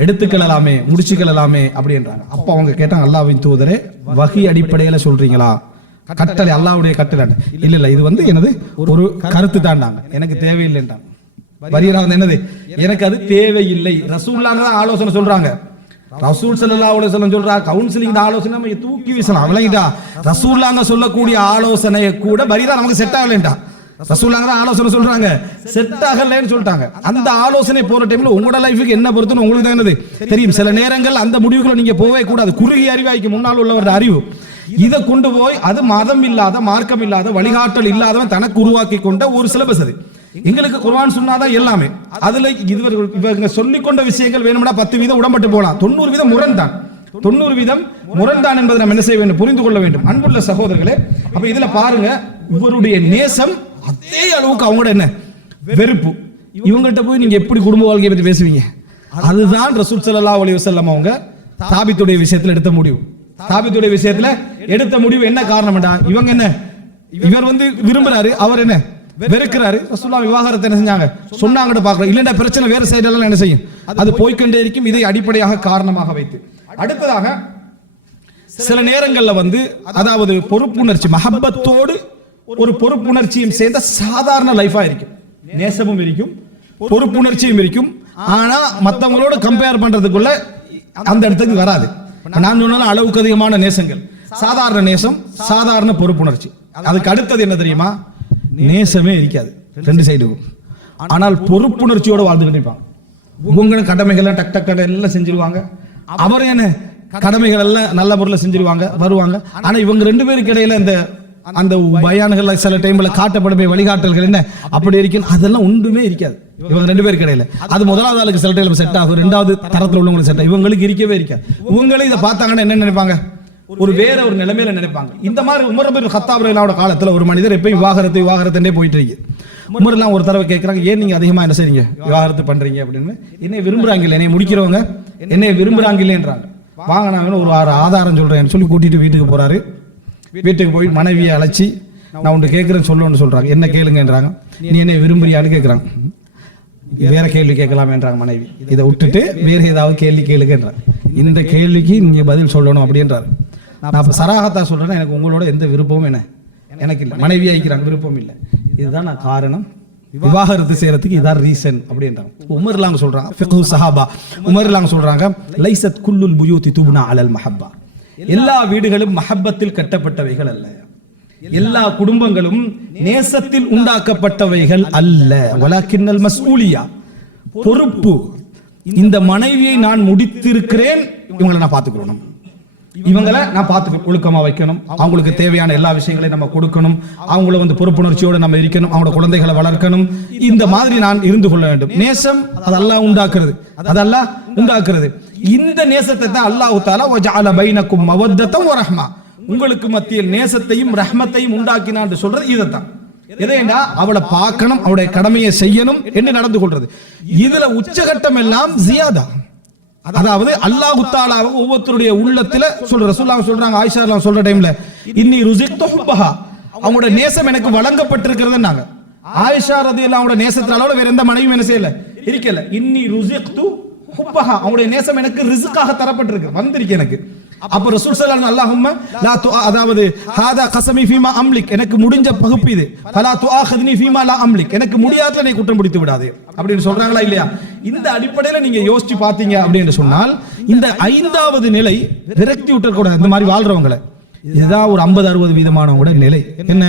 எடுத்துக்கலாமே, முடிச்சுக்கலாமே அப்படின்றாங்க. அப்ப அவங்க கேட்டாங்க, அல்லாஹ்வின் தூதரே, வஹி அடிப்படையில சொல்றீங்களா, கட்டளை அல்லாஹ்வுடைய கட்டளை? இல்ல இல்ல, இது என்னது ஒரு கருத்து தான்டாங்க, எனக்கு தேவையில்லைன்றாங்க. பரீரா என்னது, எனக்கு அது தேவையில்லை, ரசூலுல்லாஹ் தான் ஆலோசனை சொல்றாங்க. ரசூல் ஸல்லல்லாஹு அலைஹி வஸல்லம் சொல்றா, கவுன்சிலிங் ஆலோசனை நம்ம தூக்கி வீசலாம். விளங்கிட்டா? ரசூலுல்லாஹ் சொல்லக்கூடிய ஆலோசனையை கூட பரீரா நமக்கு செட் ஆகலைன்டா. ரசூலுல்லாஹ் தான் ஆலோசனை சொல்றாங்க, செட் ஆகலைன்னு சொல்லிட்டாங்க. அந்த ஆலோசனை போற டைம்ல உங்களோட லைஃபுக்கு என்ன பொறுத்துன்னு உங்களுக்கு தான் என்னது தெரியும். சில நேரங்கள் அந்த முடிவுகளை நீங்க போவே கூடாது. குறுகிய அறிவாய்க்கு முன்னால் உள்ளவரோட அறிவு இதை கொண்டு போய் அது மதம் இல்லாத, மார்க்கம் இல்லாத, வழிகாட்டல் இல்லாதவன் தனக்கு உருவாக்கி கொண்ட ஒரு சிலபஸ் அது. எங்களுக்கு குர்ஆன் சொன்னாதான் எல்லாமே. அதுல இவங்க சொல்லிக்கொண்ட விஷயங்கள் வேணும்னா 10% உடம்பட்டு போகலாம், 90% முரண்தான். 90% முரண்தான் என்பதை நம்ம என்ன செய்ய வேண்டும், புரிந்து கொள்ள வேண்டும். அன்புள்ள சகோதரர்களே, அப்ப இதுல பாருங்க, இவருடைய நேசம் அதே அளவுக்கு அவங்களோட என்ன வெறுப்பு. இவங்கள்ட்ட போய் நீங்க எப்படி குடும்ப வாழ்க்கையை பத்தி பேசுவீங்க? அதுதான் ரசூல் ஸல்லல்லாஹு அலைஹி வஸல்லம் அவங்க தாபித்துடைய விஷயத்துல எடுத்த முடிவு. தாபித்துடைய விஷயத்துல எடுத்த முடிவு என்ன காரணம்டா, இவங்க என்ன, இவர் விரும்புறாரு, அவர் என்ன வெறுக்கிறாரு. ரசூலுல்லாஹ் விவாகரத்தை என்ன செஞ்சாங்க சொன்னாங்கன்னு பாக்குறோம். இல்லைன்னா பிரச்சனை வேற சைடெல்லாம் என்ன செய்யும், அது போய்கொண்டே இருக்கும். இதை அடிப்படையாக காரணமாக வைத்து அடுத்ததாக சில நேரங்கள்ல அதாவது பொறுப்புணர்ச்சி, மஹப்பத்தோடு ஒரு பொறுப்புணர்ச்சியும் சேர்ந்த சாதாரண லைஃபா இருக்கும். நேசமும் இருக்கும், பொறுப்புணர்ச்சியும் இருக்கும். ஆனா மற்றவங்களோட கம்பேர் பண்றதுக்குள்ள அந்த இடத்துக்கு வராது. நான் சொன்னாலும் அளவுக்கு அதிகமான நேசங்கள், சாதாரண நேசம், சாதாரண பொறுப்புணர்ச்சி. அதுக்கு அடுத்தது என்ன தெரியுமா, நேசமே இருக்காது ரெண்டு சைடுக்கும். ஆனால் பொறுப்புணர்ச்சியோட வாழ்ந்துகிட்டு இருப்பான். உங்களும் கடமைகள் டக் டக் எல்லாம் செஞ்சிருவாங்க, அவரும் என்ன கடமைகள் எல்லாம் நல்ல முறையில் செஞ்சிருவாங்க, வருவாங்க. ஆனா இவங்க ரெண்டு பேருக்கு இடையில அந்த பயான்கள் சில டைம்ல காட்டப்படுமே வழிகாட்டல்கள் என்ன அப்படி இருக்கு, அதெல்லாம் ஒன்றுமே இருக்காது இவங்க ரெண்டு பேருக்கு இடையில. அது முதலாவது ஆளுக்கு சில டைம்ல செட் ஆகும், ரெண்டாவது தரத்தில் உள்ளவங்களுக்கு செட் ஆகும், இவங்களுக்கு இருக்கவே இருக்காது. இவங்களே இதை பார்த்தாங்கன்னா என்ன நினைப்பாங்க, ஒரு வேற ஒரு நிலைமையில நினைப்பாங்க. இந்த மாதிரி உமர் பின் கத்தாப் ரலியல்லாஹு காலத்துல ஒரு மனிதர் எப்பயும் விவாகரத்துன்னே போயிட்டு இருக்கு. உமர்லாம் ஒரு தடவை கேட்கறாங்க, ஏன் நீங்க அதிகமா என்ன செய்றீங்க, விவாகரத்து பண்றீங்க அப்படின்னு. என்னை விரும்புறாங்க இல்லை, என்னை முடிக்கிறவங்க என்னை விரும்புறாங்க இல்லைன்றாங்க. வாங்க நான் ஒரு ஆதாரம் சொல்றேன்னு சொல்லி கூட்டிட்டு வீட்டுக்கு போறாரு. வீட்டுக்கு போய் மனைவியை அழைச்சி, நான் உன்ட்டு கேட்கிறேன்னு சொல்லுன்னு சொல்றாங்க. என்ன கேளுங்கன்றாங்க. நீ என்னை விரும்புறியான்னு கேட்கறாங்க. வேற கேள்வி கேட்கலாமேன்றாங்க மனைவி. இதை விட்டுட்டு வேற ஏதாவது கேள்வி கேளுங்கன்றாங்க. இந்த கேள்விக்கு நீங்க பதில் சொல்லணும் அப்படின்றாரு. நான் இப்ப சராகத்தா சொல்றேன்னா, எனக்கு உங்களோட எந்த விருப்பமும் எனக்கு இல்லை. மனைவி ஆகிக்கிறாங்க, விருப்பம் இல்லை. இதுதான் நான் காரணம், விவாகரத்து செய்யறதுக்கு இதான் ரீசன் அப்படின்றாங்க. உமர்லாம் சொல்றாங்க, ஃபிக்ஹு ஸஹாபா உமர்லாம் சொல்றாங்க, லைஸத் குல்லுல் புயூதி துப்னா அலல் மஹப்பா. எல்லா வீடுகளும் மஹப்பத்தில் கட்டப்பட்டவைகள் அல்ல, எல்லா குடும்பங்களும் நேசத்தில் உண்டாக்கப்பட்டவைகள் அல்ல. வலக்கின்னல் மஸ்ஊலியா, பொறுப்பு. இந்த மனைவியை நான் முடித்திருக்கிறேன், இவங்களை நான் பார்த்துக்கணும், இவங்களை நான் பார்த்து ஒழுக்கமா வைக்கணும், அவங்களுக்கு தேவையான எல்லா விஷயங்களையும் நம்ம கொடுக்கணும், அவங்கள பொறுப்புணர்ச்சியோட நம்ம இருக்கணும், அவங்களோட குழந்தைகளை வளர்க்கணும். இந்த மாதிரி நான் இருந்து கொள்ள வேண்டும். நேசம் அது அல்லாஹ் உண்டாக்குறது, அதெல்லாம் உண்டாக்குறது. இந்த நேசத்தை தான் அல்லாஹ் தஆலா வஜஅல பைனக்கும் மவத்தத்தன் வ ரஹ்மா, உங்களுக்கு மத்தியில் நேசத்தையும் ரஹ்மத்தையும் உண்டாக்கினான் என்று சொல்றது இதைத்தான். எதையென்றா அவளை பார்க்கணும், அவளுடைய கடமையை செய்யணும் என்று நடந்து கொள்றது. இதுல உச்சகட்டம் எல்லாம் ஜியாதா, அதாவது அல்லாஹ் தஆலா ஒவ்வொருத்தருடைய உள்ளத்துல சொல்ற. ரசூலுல்லாஹ் சொல்றாங்க, ஆயிஷா ரலியல்லாஹு சொல்ற டைம்ல, இன்னி ருஸிக்து ஹுப்பஹா, அவங்களோட நேசம் எனக்கு வழங்கப்பட்டிருக்கிறதுன்னாங்க. ஆயிஷா ரலியல்லாஹு அன்ஹா நேசத்தால வேற எந்த மனைவியும் என்ன செய்யல, இருக்கல. இன்னி ருஸிக்து ஹுப்பஹா, அவங்களுடைய நேசம் எனக்கு ரிஸ்காக தரப்பட்டிருக்கு, வந்திருக்கு எனக்கு. அப்ப ரசூல் ஸல்லல்லாஹு அல்லாஹும்ம லா து, அதாவது ஹாதா கஸமி ஃபீமா அம்லிக், எனக்கு முடிஞ்ச பகுப்பு இது. ஃபலா துஆഖித்னி ஃபீமா லா அம்லிக், எனக்கு முடியாததை நீ குற்றம் பிடித்து விடாதே அப்படின்னு சொல்றாங்களா இல்லையா? இந்த அடிப்படையில நீங்க யோசிச்சு பாத்தீங்க அப்படின்னு சொன்னால், இந்த 5வது நிலை விரக்தி விட்டுறக்கூடாது இந்த மாதிரி வாழ்றவங்களை. இதுதான் ஒரு 50-60 வீதமானவங்களோட நிலை. என்ன,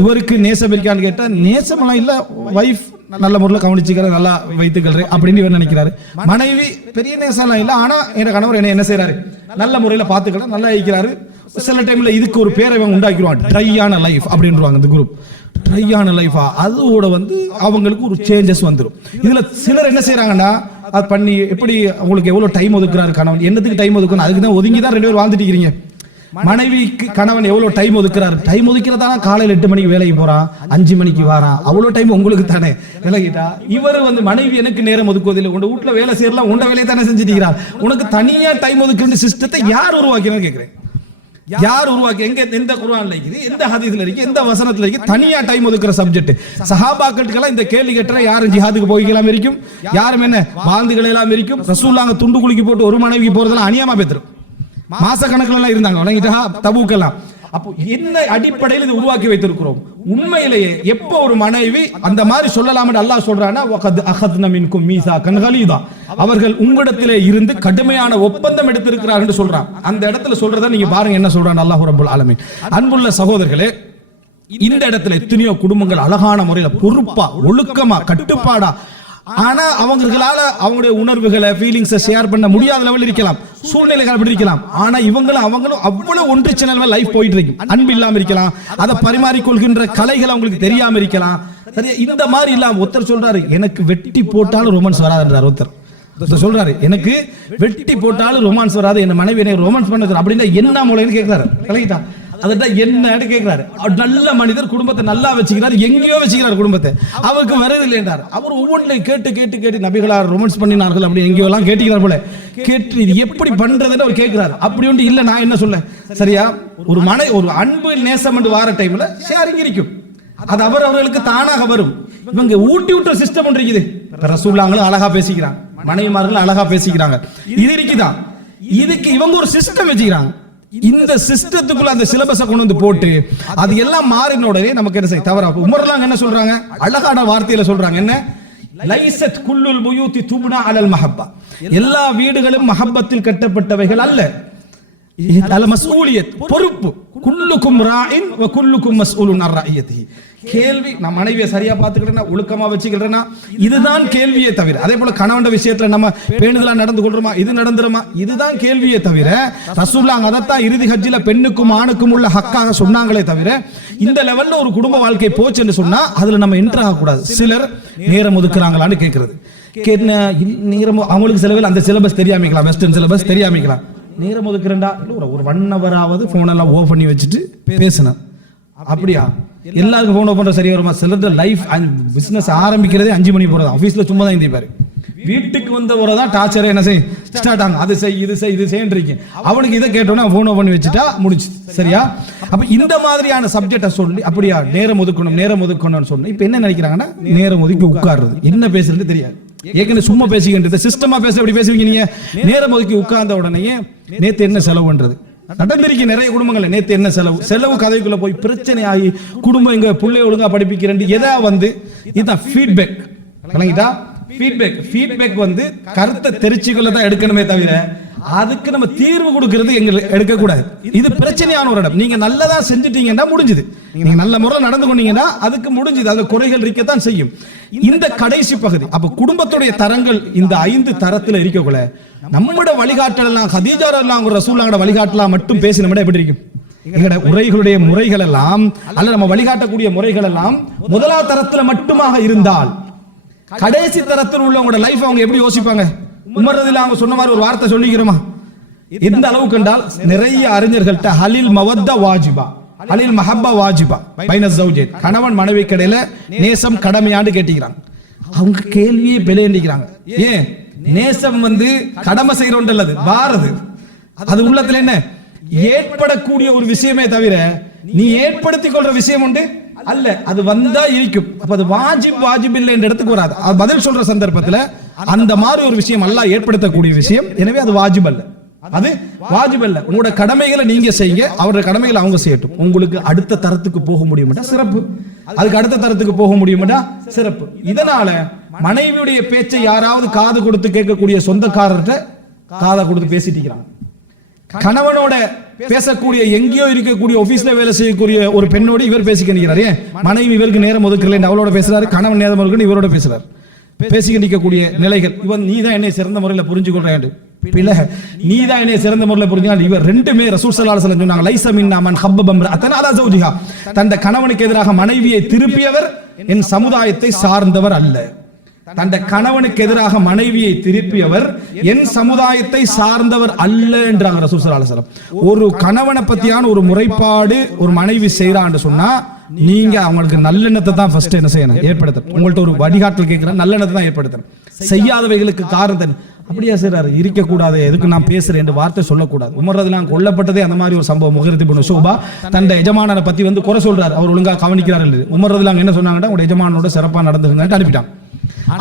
இவருக்கு நேசம் இருக்கான்னு கேட்டா, நேசமெல்லாம் இல்ல, வைஃப் நல்ல முறையில் கவனிச்சுக்கிற, நல்லா வைத்துக்கள் அப்படின்னு இவர் நினைக்கிறாரு. மனைவி பெரிய நேசம் இல்ல, ஆனா என் கணவர் என்ன செய்யறாரு, நல்ல முறையில் பார்த்துக்கிற, நல்லா இருக்கிறாரு. சில டைம்ல இதுக்கு ஒரு பேரை உண்டாக்கிடுவாங்க, ட்ரையான லைஃப் அப்படின்றாங்க இந்த குரூப். ட்ரையான லைஃபா, அதோட அவங்களுக்கு ஒரு சேஞ்சஸ் வந்துடும். இதுல சிலர் என்ன செய்யறாங்கன்னா, அது பண்ணி எப்படி உங்களுக்கு எவ்வளவு டைம் ஒதுக்குறாரு கணவன், என்னத்துக்கு டைம் ஒதுக்கணும், அதுக்கு தான் ஒதுங்கி தான் 2 பேர் வாழ்ந்துட்டு இருக்கிறீங்க. மனைவிக்கு கணவன் எவ்வளவு டைம் ஒதுக்குறாரு, டைம் ஒதுக்கிறதான காலையில் 8 மணிக்கு வேலைக்கு போறான், 5 மணிக்கு வாரான், அவ்வளவு டைம் உங்களுக்கு தானே விலகிட்டா. இவர் மனைவி எனக்கு நேரம் ஒதுக்குவதில்லை, உங்க வீட்டுல வேலை செய்யலாம், உண்ட வேலையை தானே செஞ்சுட்டு, உனக்கு தனியா டைம் ஒதுக்குற சிஸ்டத்தை யார் உருவாக்கினான்னு கேட்கிறேன். யார் உருவாக்கி, எங்க எந்த குர்ஆன்ல இருக்குது, எந்த ஹதீஸ்ல இருக்கு, எந்த வசனத்துல இருக்கு தனியா டைம் ஒதுக்குற சப்ஜெக்ட்? சஹாபாக்களுக்கெல்லாம் இந்த கேள்வி கேட்டா யாரும் ஜிஹாதுக்கு போய்க்கலாம் இருக்கும், யாரும் என்ன வாழ்ந்துகள் எல்லாம் இருக்கும். ரசூலுல்லாஹ் துண்டு குலுக்கி போட்டு ஒரு மனைவிக்கு போறதெல்லாம் அநியாயமா பேத்துரும். மாச கணக்குல எல்லாம் இருந்தாங்க, வணங்கிட்டா தபூக்கெல்லாம். அப்போ என்ன அடிப்படையில் இது உருவாக்கி வைத்திருக்கிறோம்? உண்மையிலேயே எப்போ ஒரு மனைவி அந்த மாதிரி சொல்லலாம் என்று அல்லாஹ் சொல்றானா, வகத் அகத்னா மின்கும் மீசாகன் கலீதா, அவர்கள் உங்களிடத்திலே இருந்து கடுமையான ஒப்பந்தம் எடுத்திருக்கிறார்கள் என்று சொல்றான். அந்த இடத்துல சொல்றத நீங்க பாருங்க என்ன சொல்றான் அல்லாஹ் ரப்பல் ஆலமீன். அன்புள்ள சகோதரர்களே, இந்த இடத்துல எத்தனையோ குடும்பங்கள் அழகான முறையில் பொறுப்பா, ஒழுக்கமா, கட்டுப்பாடா, ஆனா அவங்களால அவங்களுடைய உணர்வுகளை, ஃபீலிங்ஸை ஷேர் பண்ண முடியாத லெவலில் இருக்கலாம், சூழ்நிலைகள் அப்படி இருக்கலாம். ஆனா அவங்களும் அவ்வளவு ஒன்றிச்ச நிலையில் லைஃப் போயிட்டு இருக்கு. அன்பு இல்லாம இருக்கலாம், அதை பரிமாறிக்கொள்கின்ற கலைகள் அவங்களுக்கு தெரியாம இருக்கலாம். சரி, இந்த மாதிரி இல்லாம ஒருத்தர் சொல்றாரு, எனக்கு வெட்டி போட்டாலும் ரொமான்ஸ் வராதுன்றார். ஒருத்தர் சொல்றாரு, எனக்கு வெட்டி போட்டாலும் ரொமான்ஸ் வராது, என் மனைவி எனக்கு ரொமான்ஸ் பண்ண அப்படின்னா என்ன மூலைன்னு கேட்கிறாரு. கலைக்கிட்டா அதுதான் என்னன்னு கேட்கிறாரு. நல்ல மனிதர், குடும்பத்தை நல்லா வச்சுக்கிறார், எங்கேயோ வச்சுக்கிறார் குடும்பத்தை, அவருக்கு வரதில்லை என்றார். அவர் ஒவ்வொன்றையும் கேட்டு கேட்டு கேட்டு நபிகளார் ரொமான்ஸ் பண்ணினார்கள் அப்படி எங்கேயோ எல்லாம் கேட்டுக்கிறார் போல. கேட்டு இது எப்படி பண்றதுன்னு அவர் கேட்கிறார். அப்படி ஒன்று இல்ல, நான் என்ன சொல்ல, சரியா, ஒரு அன்பு நேசம் என்று வார டைம்ல ஷேரிங் இருக்கும், அது அவர்களுக்கு தானாக வரும். இவங்க ஊட்டி விட்ட சிஸ்டம் ஒன்று இருக்குது. ரசூலுல்லாஹ் அழகா பேசிக்கிறாங்க, மனைவிமார்கள் அழகா பேசிக்கிறாங்க, இது இருக்குதான். இதுக்கு இவங்க ஒரு சிஸ்டம் வச்சுக்கிறாங்க. இந்த சிஸ்டத்துக்குள்ள அந்த சிலபஸை கொண்டு வந்து போட்டு அது எல்லாம் மாறின உடனே நமக்கு என்ன செய்ய தவறா. உமர்லாம் என்ன சொல்றாங்க, அழகான வார்த்தையில சொல்றாங்க, என்ன, லைஸத் குல்லுல் புயூதி துப்னா அலல் மஹப்பா, எல்லா வீடுகளும் மஹப்பத்தில் கட்டப்பட்டவைகள் அல்ல. அல் மஸ்ஊலியத், பொறுப்பு. குல்லுக்கும் ராஇன் வ குல்லுக்கும் மஸ்ஊலுன் அன் ரஅய்யத்திஹி. கேள்வி, நான் மனைவியை சரியா பார்த்துக்கிறேன்னா, ஒழுக்கமா வச்சுக்கிறேன்னா, இதுதான் கேள்வியே தவிர, அதே போல கணவன் விஷயத்துல நம்ம பேணுதலா நடந்து கொள்றோமா, இது நடந்துருமா, இதுதான் கேள்வியே தவிர, ரசூலுல்லாஹ் அதைத்தான் இறுதி ஹஜ்ஜில பெண்ணுக்கும் ஆணுக்கும் உள்ள ஹக்காக சொன்னாங்களே தவிர, இந்த லெவல்ல ஒரு குடும்ப வாழ்க்கை போச்சுன்னு சொன்னா அதுல நம்ம என்டர் ஆகக்கூடாது. சிலர் நேரம் ஒதுக்குறாங்களான்னு கேட்கறது, நேரம் அவங்களுக்கு சிலவில் அந்த சிலபஸ் தெரியாமிக்கலாம், வெஸ்டர்ன் சிலபஸ் தெரியாமிக்கலாம், நேரம் ஒதுக்குறேன்டா, இல்லை ஒரு 1 ஹவராவது ஃபோனெல்லாம் ஓஃப் பண்ணி வச்சுட்டு பேசினேன். அப்படியா? எல்லாருக்கும் ஃபோன் ஓப்பன் பண்ணுற சரியா வருமா? சிலர் லைஃப் பிஸ்னஸ் ஆரம்பிக்கிறதே 5 மணி போகிறது, ஆஃபீஸில் சும்மா தான் இருந்திருப்பாரு. வீட்டுக்கு வந்த ஒரு தான் டார்ச்சர் என்ன செய் ஸ்டார்ட் ஆகும். அது செய் இது செய் இது செய்யறீங்க. அவனுக்கு இதை கேட்டோன்னா ஃபோன் ஓப்பன் பண்ணி வச்சுட்டா முடிச்சு. சரியா? அப்ப இந்த மாதிரியான சப்ஜெக்டை சொல்லி அப்படியா நேரம் ஒதுக்கணும்னு சொன்ன. இப்ப என்ன நினைக்கிறாங்கன்னா நேரம் ஒதுக்கி உட்கார்றது, என்ன பேசுறது தெரியாது. ஏற்கனவே சும்மா பேசிக்கிட்டு சிஸ்டமா பேச எப்படி பேசுவீங்க நீங்க? நேரம் ஒதுக்கி உட்கார்ந்த உடனே நேத்து என்ன செலவுன்றது நடந்திருக்கு நிறைய குடும்பங்கள். நேத்து என்ன செலவு கதைக்குள்ள போய் பிரச்சனை ஆகி குடும்பம் எங்க பிள்ளை ஒழுங்கா படிப்பிக்கிறேன் எதா வந்து இதுதான் ஃபீட்பேக். ஃபீட்பேக் வந்து கருத்தை தெரிச்சுக்குள்ள தான் எடுக்கணுமே தவிர அதுக்கு நம்ம தீர்வு கொடுக்கிறது எங்களுக்கு எடுக்க கூடாது. இது பிரச்சனையான ஒரு இடம். நீங்க நல்லதா செஞ்சுட்டீங்கன்னா முடிஞ்சது, நீங்க நல்ல முறையில் நடந்து கொண்டீங்கன்னா அதுக்கு முடிஞ்சது. அதுல குறைகள் இருக்கத்தான் செய்யும். இந்த கடைசி பகுதி அப்ப குடும்பத்துடைய தரங்கள் இந்த 5 தரத்துல இருக்கக்குள்ள நம்மளோட வழிகாட்டல் எல்லாம் ஹதீஜா ரலியல்லாஹு ரசூலுல்லாஹோட வழிகாட்டலாம் மட்டும் பேசி நம்ம எப்படி இருக்கும்? எங்களோட உரைகளுடைய முறைகள் எல்லாம் அல்ல நம்ம வழிகாட்டக்கூடிய முறைகள் எல்லாம் முதலாவது தரத்துல மட்டுமாக இருந்தால் கடைசி தரத்தில் உள்ளவங்களோட லைஃப் அவங்க எப்படி யோசிப்பாங்க? உமர் ரலியல்லாஹு அவங்க சொன்ன மாதிரி ஒரு வார்த்தை சொல்லிக்கிறோமா? எந்த அளவுக்கு என்றால் நிறைய அறிஞர்கள்ட்ட ஹலில் மவத்தா வாஜிபா, ஹலில் மஹப்பா வாஜிபா பைன ஜௌஜைன், கணவன் மனைவி கடையில நேசம் கடமையான்னு கேட்டிக்கிறாங்க. அவங்க கேள்வியே பிழைண்டிக்கிறாங்க. ஏன் நேசம் வந்து கடமை செய்யறோம் அல்லது வாரது அது உள்ளத்துல என்ன ஏற்படக்கூடிய ஒரு விஷயமே தவிர நீ ஏற்படுத்திக் கொள்ற விஷயம் உண்டு அல்ல. அது வந்தா இருக்கும். அப்ப அது வாஜிப் இல்லை என்ற இடத்துக்கு வராது. அது பதில் சொல்ற சந்தர்ப்பத்துல அந்த மாதிரி ஒரு விஷயம் அல்லாஹ் ஏற்படுத்தக்கூடிய விஷயம். எனவே அது வாஜிப் அல்ல, அது வாஜிப் அல்ல. உங்களோட கடமைகளை நீங்க செய்யுங்க, அவரோட கடமைகளை அவங்க செய்யட்டும். உங்களுக்கு அடுத்த தரத்துக்கு போக முடியும்டா சிறப்பு, அதுக்கு அடுத்த தரத்துக்கு போக முடியும்டா சிறப்பு. இதனால மனைவியுடைய பேச்சை யாராவது காது கொடுத்து கேட்கக்கூடிய சொந்தக்காரர்கிட்ட காதை கொடுத்து பேசிட்டு கணவனோட பேசக்கூடிய எங்கேயோ இருக்கக்கூடிய ஆபீஸ்ல வேலை செய்யக்கூடிய ஒரு பெண்ணோடு இவர் பேசிக்கிறாரு. மனைவி இவருக்கு நேரம் ஒதுக்கல, அவளோட பேசுறாரு. கணவன் நேரம் ஒதுக்கணும், இவரோட பேசுறாரு. பேசிக்கக்கூடிய நிலைகள். இவன் நீதான் என்னை சிறந்த முறையில் புரிஞ்சு கொள்றேன், நீதான் என்னை சிறந்த முறையில் புரிஞ்சால் இவர் ரெண்டுமே ரசூல் ஸல்லல்லாஹு அலைஹி வஸல்லம் சொன்னாங்க, லைஸ மின்னா மன் ஹப்பப இம்ரஅத்தன் அலா ஸௌஜிஹா, தன் கணவனுக்கு எதிராக மனைவியை திருப்பியவர் என் சமுதாயத்தை சார்ந்தவர் அல்ல. தன் கணவனுக்கு எதிராக மனைவியை திருப்பியவர் என் சமுதாயத்தை சார்ந்தவர் அல்ல என்றாங்க ரசூல் ஸல்லல்லாஹு அலைஹி வஸல்லம். ஒரு கணவனை பத்தியான ஒரு முறைப்பாடு ஒரு மனைவி செய்யறான்னு சொன்னா நீங்க அவங்களுக்கு நல்லெண்ணத்தை தான் ஃபர்ஸ்ட் என்ன செய்யணும், ஏற்படுத்தணும். உங்கள்ட்ட ஒரு வழிகாட்டல் கேட்கிறேன், நல்லெண்ணத்தை தான் ஏற்படுத்தணும். செய்யாதவைகளுக்கு காரணம் அப்படியா செய்றாரு, இருக்கக்கூடாது, எதுக்கு நான் பேசுறேன் என்று வார்த்தை சொல்லக்கூடாது. உமர் ரலியல்லாஹு கொல்லப்பட்டதே அந்த மாதிரி ஒரு சம்பவம். முகிரத் இப்னு ஷுபா தன் எஜமானனை பத்தி வந்து குறை சொல்றாரு, அவர் ஒழுங்கா கவனிக்கிறார் இல்லை. உமர் ரலியல்லாஹு என்ன சொன்னாங்கன்னா, உங்க எஜமானோட சிறப்பா நடந்துருங்கன்னு அனுப்பிட்டான்.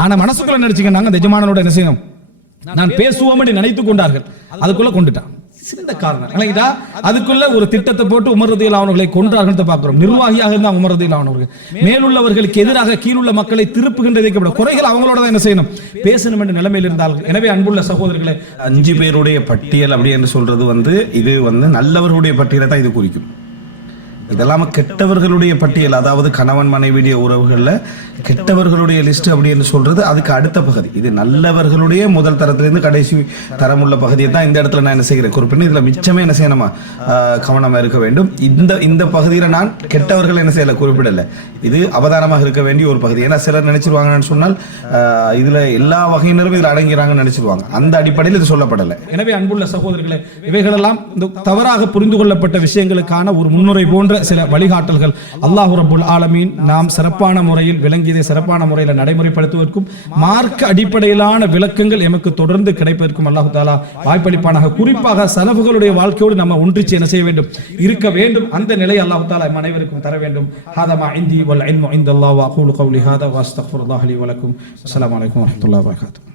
ஆனா மனசுக்குள்ள நினைச்சுக்கிறாங்க, அந்த எஜமானனோட என்ன செய்யணும், நான் பேசுவோம் என்று நினைத்துக் கொண்டார்கள். அதுக்குள்ள கொண்டுட்டான். சிறந்த காரணம் அதுக்குள்ள ஒரு திட்டத்தை போட்டு உமர் ரலியல்லாஹு அவர்களை கொன்றார்கள் பார்க்கிறோம். நிர்வாகியாக இருந்தா உமர் ரலியல்லாஹு அவர்கள் மேலுள்ளவர்களுக்கு எதிராக கீழுள்ள மக்களை திருப்புகின்றதை குறைகள் அவங்களோட தான் என்ன செய்யணும், பேசணும் என்ற நிலைமையில் இருந்தார்கள். எனவே அன்புள்ள சகோதரர்களே, 5 பேருடைய பட்டியல் அப்படி என்று சொல்றது வந்து இது வந்து நல்லவர்களுடைய பட்டியலை தான் இது குறிக்கும். இதெல்லாம் கெட்டவர்களுடைய பட்டியல், அதாவது கணவன் மனைவியுடைய உறவுகள்ல கெட்டவர்களுடைய லிஸ்ட் அப்படின்னு சொல்றது அதுக்கு அடுத்த பகுதி. இது நல்லவர்களுடைய முதல் தரத்திலிருந்து கடைசி தரம் உள்ள பகுதியை தான் இந்த இடத்துல நான் என்ன செய்கிறேன் குறிப்பிட்டு. இதுல மிச்சமே என்ன செய்யணுமா, கவனமா இருக்க வேண்டும். இந்த பகுதியில நான் கெட்டவர்கள் என்ன செய்யல குறிப்பிடல, இது அவதானமாக இருக்க வேண்டிய ஒரு பகுதி. ஏன்னா சிலர் நினைச்சிருவாங்கன்னு சொன்னால் இதுல எல்லா வகையினரும் இதுல அடங்கிறாங்கன்னு நினைச்சிருவாங்க. அந்த அடிப்படையில் இது சொல்லப்படலை. எனவே அன்புள்ள சகோதரர்களே, இவைகளெல்லாம் இந்த தவறாக புரிந்து கொள்ளப்பட்ட விஷயங்களுக்கான ஒரு முன்னுரை போன்ற சில வழிகாட்டல்கள். அல்லாஹ் ரப்புல் ஆலமீன் நாம் சிறப்பான முறையில் விளங்கியதை சிறப்பான முறையில் நடைமுறைப்படுத்துவதற்கும் மார்க்க அடிப்படையிலான விளக்கங்கள் எமக்கு தொடர்ந்து கிடைப்பதற்கும் அல்லாஹ் தஆலா வாய்ப்பளிப்பானாக. குறிப்பாக சலஃபுகளுடைய வாழ்க்கையோடு நம்ம ஒன்றிச்சு என்ன செய்ய வேண்டும், இருக்க வேண்டும். அந்த நிலை அல்லாஹ் தஆலா அனைவருக்கும் தர வேண்டும். ஹாதா மா இந்தி வல் இல்மு இன்தல்லாஹ் வ அகூலு கௌலி ஹாதா வ அஸ்தக்ஃபிருல்லாஹ் லி வ லக்கும். அஸ்ஸலாமு அலைக்கும் வ ரஹ்மத்துல்லாஹி வ பரகாத்துஹு.